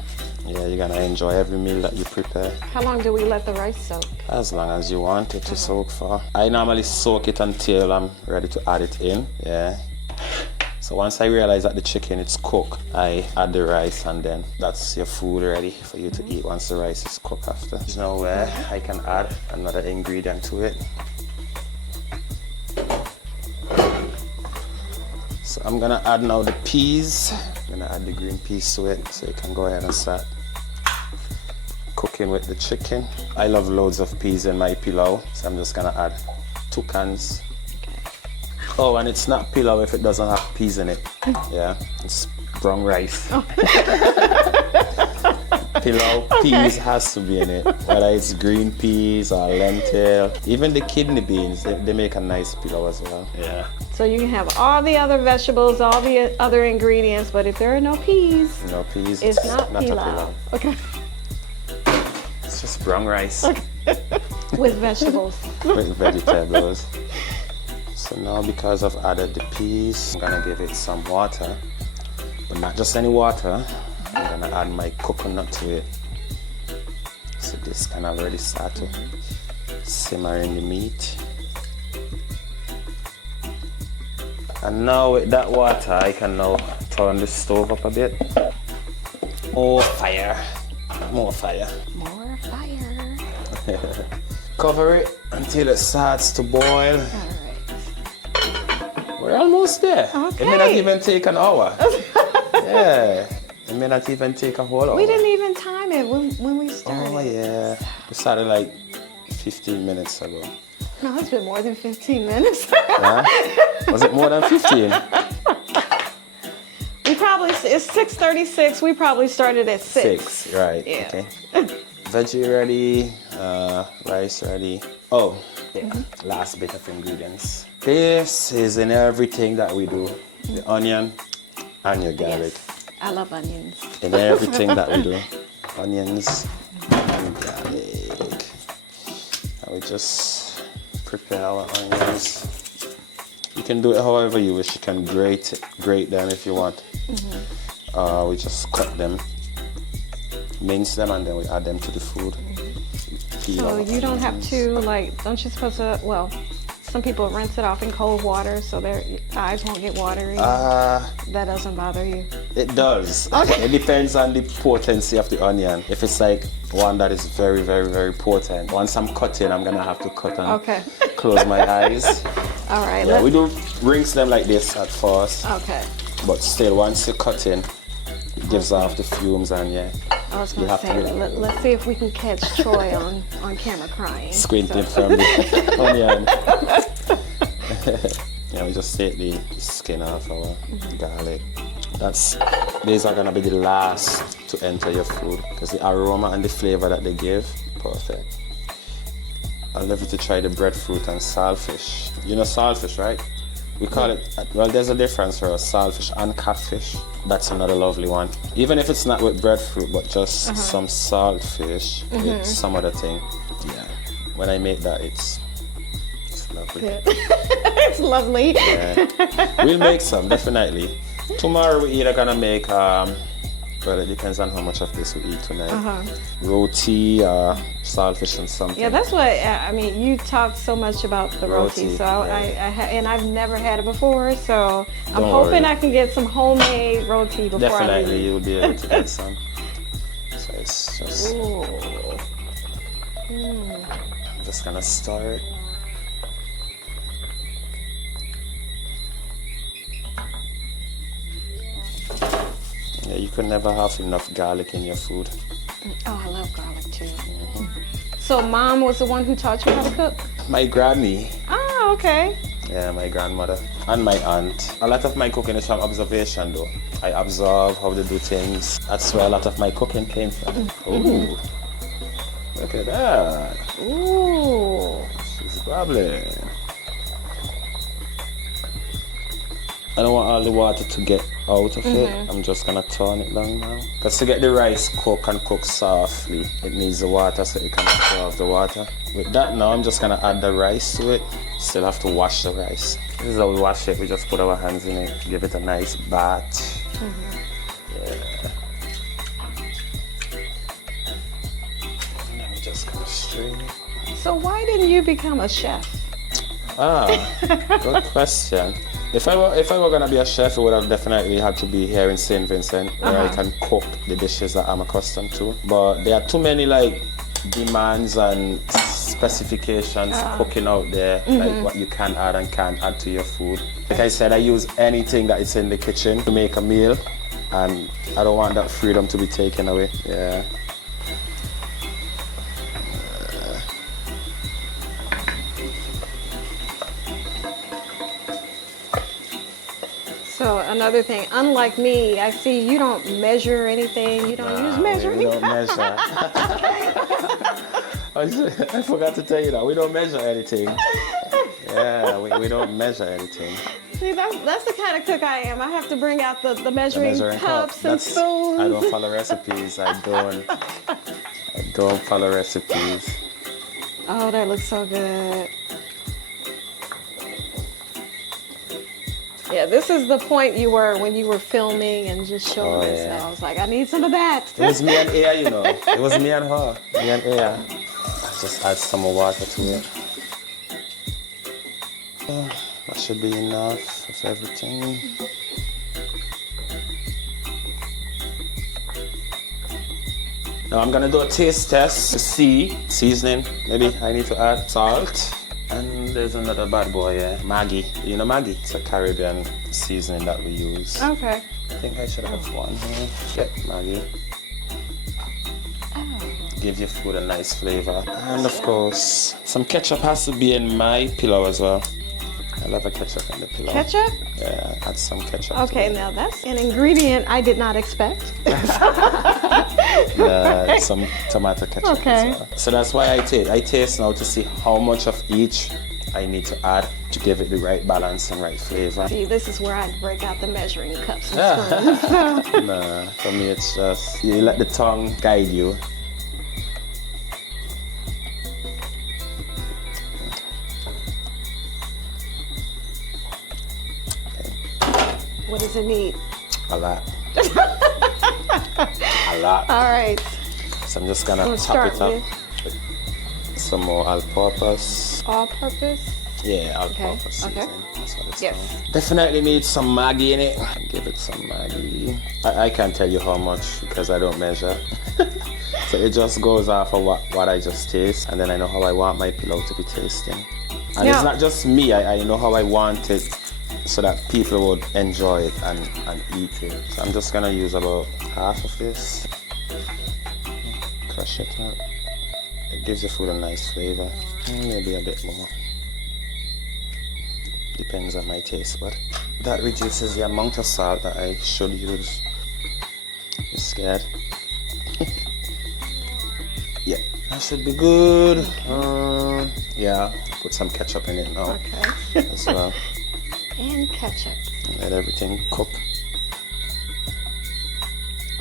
yeah, you're gonna enjoy every meal that you prepare. How long do we let the rice soak? As long as you want it to soak for. I normally soak it until I'm ready to add it in. Yeah. So once I realize that the chicken is cooked, I add the rice, and then that's your food ready for you to eat once the rice is cooked after. There's nowhere I can add another ingredient to it. So I'm gonna add now the peas. I'm gonna add the green peas to it, so you can go ahead and start cooking with the chicken. I love loads of peas in my pilau, so I'm just gonna add 2 cans. Okay. Oh, and it's not pilau if it doesn't have peas in it. Yeah, it's brown rice. Oh. Pilau, peas has to be in it, whether it's green peas or lentil. Even the kidney beans, they make a nice pilau as well. Yeah. So you can have all the other vegetables, all the other ingredients, but if there are no peas, it's not pilau. Okay. It's just brown rice. Okay. With vegetables. With vegetables. So now, because I've added the peas, I'm gonna give it some water, but not just any water. I'm gonna add my coconut to it. So this can already start to simmer in the meat. And now with that water, I can now turn the stove up a bit. More fire. More fire. More fire. Cover it until it starts to boil. All right. We're almost there. Okay. It may not even take an hour. Yeah. It may not even take a whole hour. We didn't even time it when we started. Oh, yeah. We started like 15 minutes ago. No, it's been more than 15 minutes. Huh? Was it more than 15? It's 6:36. We probably started at 6. Right. Yeah. Okay. Veggie ready. Rice ready. Oh, yeah. Last bit of ingredients. This is in everything that we do. The onion and your garlic. Yes. I love onions. In everything that we do. Onions and garlic. And we just prepare our onions. You can do it however you wish. You can grate them if you want. We just cut them, mince them, and then we add them to the food. So you don't have to, don't you supposed to, well, some people rinse it off in cold water so their eyes won't get watery. That doesn't bother you? It does. Okay. It depends on the potency of the onion. If it's like one that is very, very, very potent, once I'm cutting, I'm gonna have to cut and close my eyes. All right. Yeah, we do rinse them like this at first. Okay. But still, once you cut in, it gives off the fumes, and yeah. I was gonna say, let's see if we can catch Troy on camera crying. Squinting from the onion. Yeah, we just take the skin off our garlic. These are gonna be the last to enter your food because the aroma and the flavor that they give, perfect. I'd love you to try the breadfruit and saltfish. You know saltfish, right? We call it, well, there's a difference for us, saltfish and catfish. That's another lovely one. Even if it's not with breadfruit, but just some saltfish with some other thing. Yeah. When I make that, it's lovely. It's lovely. Yeah. We'll make some, definitely. Tomorrow we're either gonna make Well, it depends on how much of this we eat tonight. Roti, saltfish and something. Yeah, that's what, I mean, you talked so much about the roti, so and I've never had it before, so I'm hoping I can get some homemade roti before I leave. Definitely, you'll be able to get some. So it's just... Ooh. I'm just gonna start. Yeah, you could never have enough garlic in your food. Oh, I love garlic too. So Mom was the one who taught you how to cook? My granny. Ah, okay. Yeah, my grandmother and my aunt. A lot of my cooking is from observation though. I observe how they do things. That's where a lot of my cooking came from. Ooh, look at that. Ooh. She's bubbling. I don't want all the water to get out of it. I'm just gonna turn it down now. Because to get the rice cooked and cooked softly, it needs the water so it can absorb the water. With that now, I'm just gonna add the rice to it. Still have to wash the rice. This is how we wash it. We just put our hands in it, give it a nice bath. Yeah. And then we just gonna strain it. So why didn't you become a chef? Good question. If I were gonna be a chef, it would have definitely had to be here in St. Vincent, where I can cook the dishes that I'm accustomed to. But there are too many like demands and specifications cooking out there, like what you can add and can't add to your food. Like I said, I use anything that is in the kitchen to make a meal, and I don't want that freedom to be taken away. Yeah. So another thing, unlike me, I see you don't measure anything. You don't use measuring. We don't measure. I forgot to tell you that. We don't measure anything. Yeah, we don't measure anything. See, that's the kind of cook I am. I have to bring out the measuring cups and spoons. I don't follow recipes. I don't follow recipes. Oh, that looks so good. Yeah, this is the point you were when you were filming and just showing us. Yeah. I was like, I need some of that. It was me and Aya, you know. It was me and her. Me and Aya. I just add some more water to it. That should be enough of everything. Now I'm gonna do a taste test to see seasoning. Maybe I need to add salt. And there's another bad boy, Maggi. You know Maggi? It's a Caribbean seasoning that we use. Okay. I think I should have one here. Get Maggi. Give your food a nice flavor. And of course, some ketchup has to be in my pillow as well. I love a ketchup in the pillow. Ketchup? Yeah, add some ketchup. Okay, now that's an ingredient I did not expect. Some tomato ketchup. Okay. As well. So that's why I taste now to see how much of each I need to add to give it the right balance and right flavor. See, this is where I break out the measuring cups and spoons. Nah, for me it's just, you let the tongue guide you. What does it need? A lot. A lot. All right. So I'm just gonna top it up with some more all-purpose. All-purpose? Yeah, all-purpose. Okay. That's what it's yes. called. Definitely need some Maggi in it. Give it some Maggi. I can't tell you how much because I don't measure. So it just goes off of what I just taste, and then I know how I want my pillow to be tasting. And it's not just me. I know how I want it, so that people would enjoy it and eat it. So I'm just gonna use about half of this. Crush it up. It gives the food a nice flavor. Maybe a bit more. Depends on my taste bud. That reduces the amount of salt that I should use. You're scared? Yeah, that should be good. Yeah, put some ketchup in it now. Okay. As well. And ketchup. Let everything cook.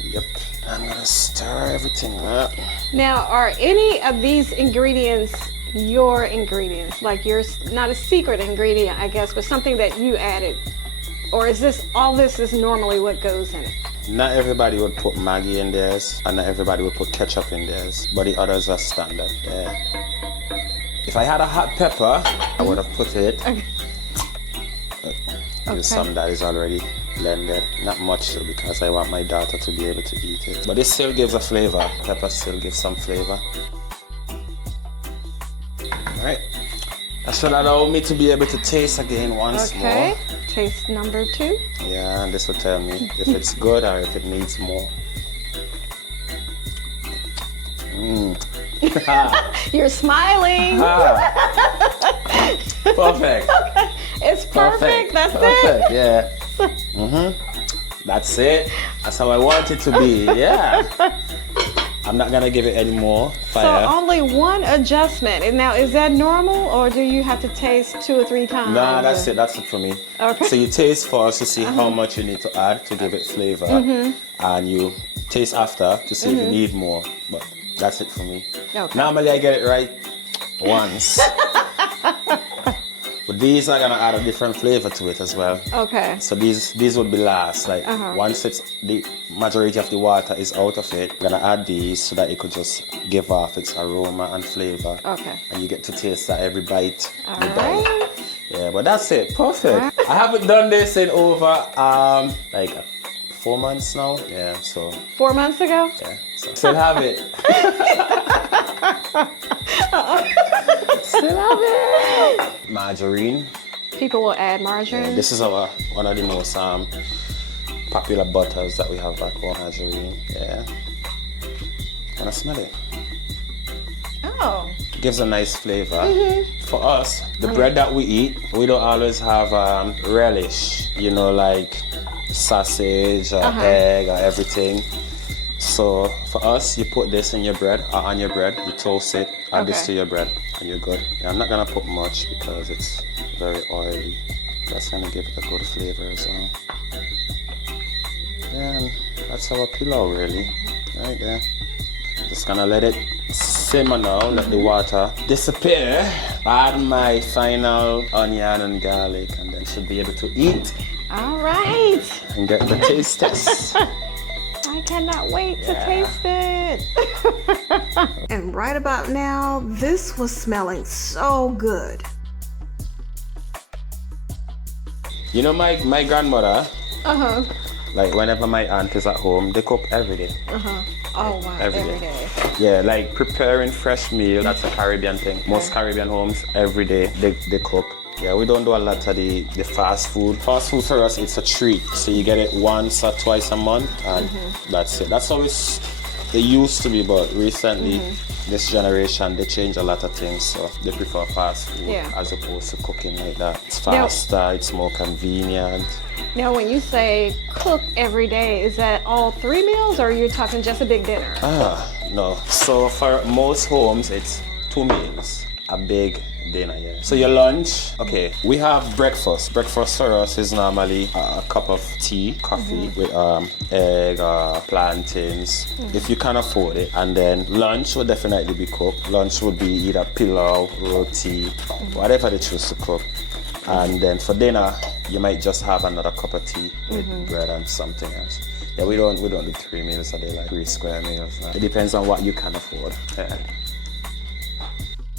Yep. I'm gonna stir everything up. Now, are any of these ingredients your ingredients? Like yours, not a secret ingredient, I guess, but something that you added? Or is this, all this is normally what goes in it? Not everybody would put Maggi in theirs, and not everybody would put ketchup in theirs, but the others are standard. Yeah. If I had a hot pepper, I would have put it. Okay. Use some that is already blended. Not much though, because I want my daughter to be able to eat it. But it still gives a flavor. Pepper still gives some flavor. Alright. That should allow me to be able to taste again once more. Okay. Taste number 2. Yeah, and this will tell me if it's good or if it needs more. You're smiling. Perfect. Okay. It's perfect. That's perfect. it. Yeah. That's it. That's how I want it to be. Yeah. I'm not gonna give it any more fire. So only one adjustment. And now, is that normal, or do you have to taste 2 or 3 times? Nah, that's it. That's it for me. Okay. So you taste first to see how much you need to add to give it flavor, and you taste after to see if you need more. But that's it for me. Okay. Normally I get it right once. But these are gonna add a different flavor to it as well. Okay. So these would be last. Like once it's the majority of the water is out of it, I'm gonna add these so that it could just give off its aroma and flavor. Okay. And you get to taste that every bite. All right. Yeah, but that's it. Perfect. I haven't done this in over like 4 months now. Yeah, so 4 months ago? yeah. So still have it. Still have it. Margarine. People will add margarine. Yeah, this is one of the most popular butters that we have back home. Margarine. Yeah. Wanna smell it? Oh. Gives a nice flavor. For us, the bread that we eat, we don't always have relish. You know, like sausage or egg or everything. So for us, you put this in your bread or on your bread, you toast it, add this to your bread, and you're good. Yeah, I'm not gonna put much because it's very oily. That's gonna give it a good flavor as well. Yeah, and that's our pilau really, right there. Just gonna let it simmer now, let the water disappear. Add my final onion and garlic, and then should be able to eat. All right. And get the taste test. I cannot wait to taste it. And right about now, this was smelling so good. You know, my grandmother, Uh-huh. like whenever my aunt is at home, they cook every day. Uh-huh. Oh, wow. Every day. Yeah, like preparing fresh meal, that's a Caribbean thing. Most Caribbean homes, every day, they cook. Yeah, we don't do a lot of the fast food. Fast food for us, it's a treat. So you get it once or twice a month, and that's it. That's how it used to be, but recently, this generation, they change a lot of things. So they prefer fast food as opposed to cooking like that. It's faster, it's more convenient. Now, when you say cook every day, is that all 3 meals, or are you talking just a big dinner? No. So for most homes, it's 2 meals. A big dinner, yeah. So your lunch, okay, we have breakfast. Breakfast for us is normally a cup of tea, coffee with egg or plantains, if you can afford it. And then lunch would definitely be cooked. Lunch would be either pilau, roti, whatever they choose to cook. And then for dinner, you might just have another cup of tea with bread and something else. Yeah, we don't do 3 meals a day, like 3 square meals. It depends on what you can afford. Yeah.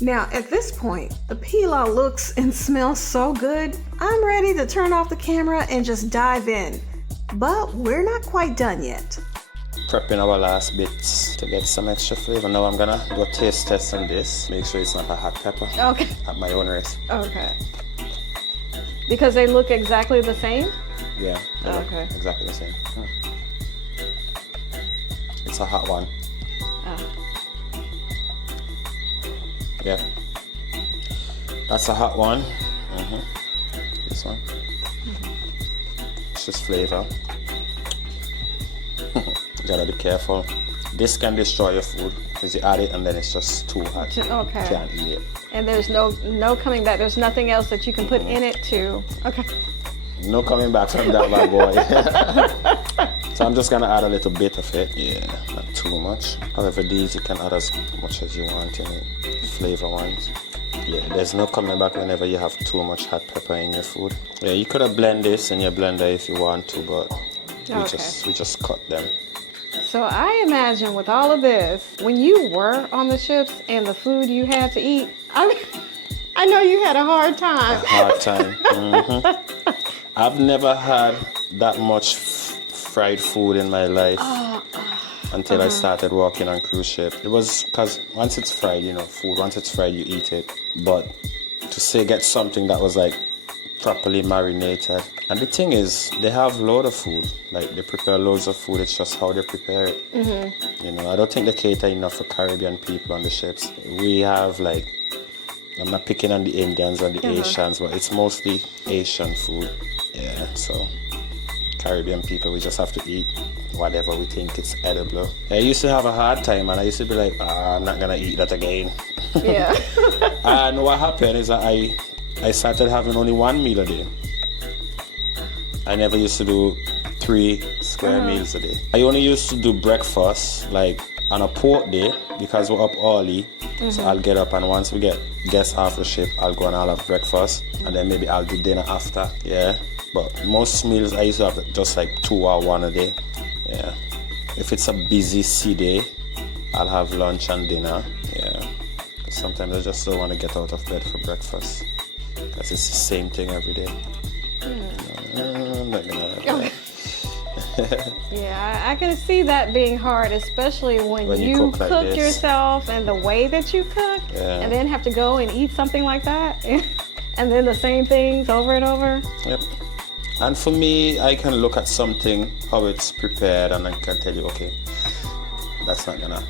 Now, at this point, the pilau looks and smells so good, I'm ready to turn off the camera and just dive in. But we're not quite done yet. Prepping our last bits to get some extra flavor. Now I'm gonna do a taste test on this. Make sure it's not a hot pepper. Okay. At my own risk. Okay. Because they look exactly the same? Yeah. They look exactly the same. It's a hot one. Yeah. That's a hot one. This one. It's just flavor. You gotta be careful. This can destroy your food because you add it and then it's just too hot. Okay. You can't eat it. And there's no coming back. There's nothing else that you can put in it to. Okay. No coming back from that bad boy. So I'm just gonna add a little bit of it. Yeah, not too much. However, these you can add as much as you want in it. Flavor ones. Yeah, there's no coming back whenever you have too much hot pepper in your food. Yeah, you could have blended this in your blender if you want to, but We just cut them. So I imagine with all of this, when you were on the ships and the food you had to eat, I know you had a hard time. I've never had that much fried food in my life until I started working on cruise ship. It was because once it's fried, food, once it's fried, you eat it. But to say get something that was like properly marinated. And the thing is, they have a lot of food. Like, they prepare loads of food. It's just how they prepare it. I don't think they cater enough for Caribbean people on the ships. We have, like, I'm not picking on the Indians and the Asians, but it's mostly Asian food. Yeah, so Caribbean people, we just have to eat whatever we think it's edible. I used to have a hard time, and I used to be like, I'm not gonna eat that again. Yeah. And what happened is that I started having only one meal a day. I never used to do 3 square meals a day. I only used to do breakfast, like on a port day, because we're up early. So I'll get up, and once we get guests off the ship, I'll go and I'll have breakfast, and then maybe I'll do dinner after. Yeah. But most meals I used to have just like 2 or 1 a day. Yeah. If it's a busy sea day, I'll have lunch and dinner. Yeah. Sometimes I just don't want to get out of bed for breakfast, because it's the same thing every day. I'm not gonna. Yeah, I can see that being hard, especially when you cook cook yourself and the way that you cook, and then have to go and eat something like that, and then the same things over and over. Yep. And for me, I can look at something, how it's prepared, and I can tell you, okay, that's not gonna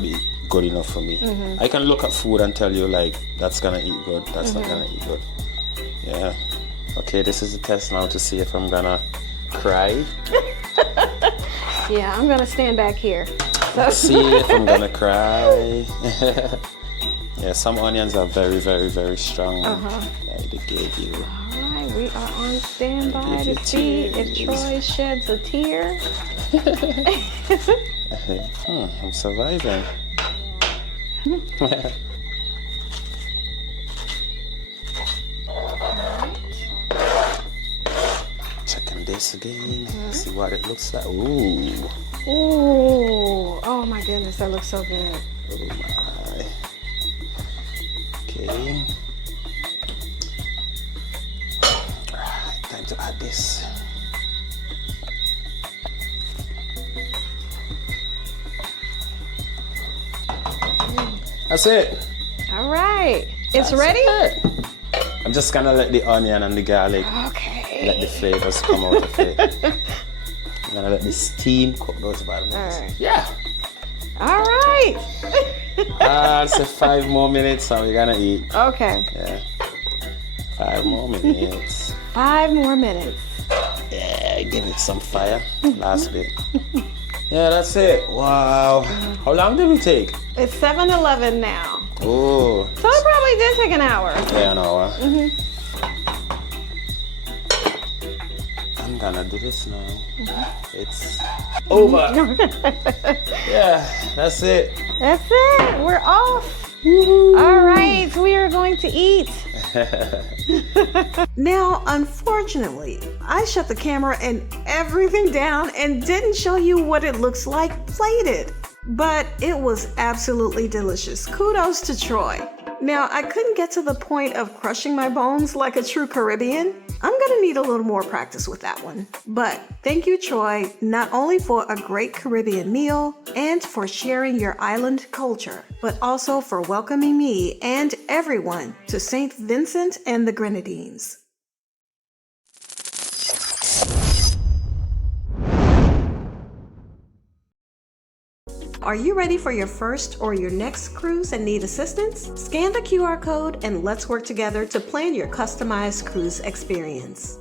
be good enough for me. I can look at food and tell you, like, that's gonna eat good, that's not gonna eat good. Yeah. Okay, this is a test now to see if I'm gonna cry. Yeah, I'm gonna stand back here. See if I'm gonna cry. Yeah, some onions are very, very, very strong. Like they gave you. All right, we are on standby to see if Troy sheds a tear. I'm surviving. Checking this again. See what it looks like. Ooh. Ooh. Oh my goodness, that looks so good. Oh my. Okay. Alright, time to add this. That's it. All right. It's ready? I'm just gonna let the onion and the garlic, let the flavors come out of it. I'm gonna let the steam cook those bad minutes. All right. Yeah. All right. I'll say 5 more minutes and we're gonna eat. Okay. Yeah. 5 more minutes. 5 more minutes. Yeah, give it some fire. Last bit. Yeah, that's it. Wow. How long did we take? It's 7:11 now. Oh. So it probably did take an hour. Yeah, an hour. I'm gonna do this now. It's over. Yeah, that's it. That's it. We're off. All right, we are going to eat. Now, unfortunately, I shut the camera and everything down and didn't show you what it looks like plated. But it was absolutely delicious. Kudos to Troy. Now, I couldn't get to the point of crushing my bones like a true Caribbean. I'm gonna need a little more practice with that one. But thank you, Troy, not only for a great Caribbean meal and for sharing your island culture, but also for welcoming me and everyone to St. Vincent and the Grenadines. Are you ready for your first or your next cruise and need assistance? Scan the QR code and let's work together to plan your customized cruise experience.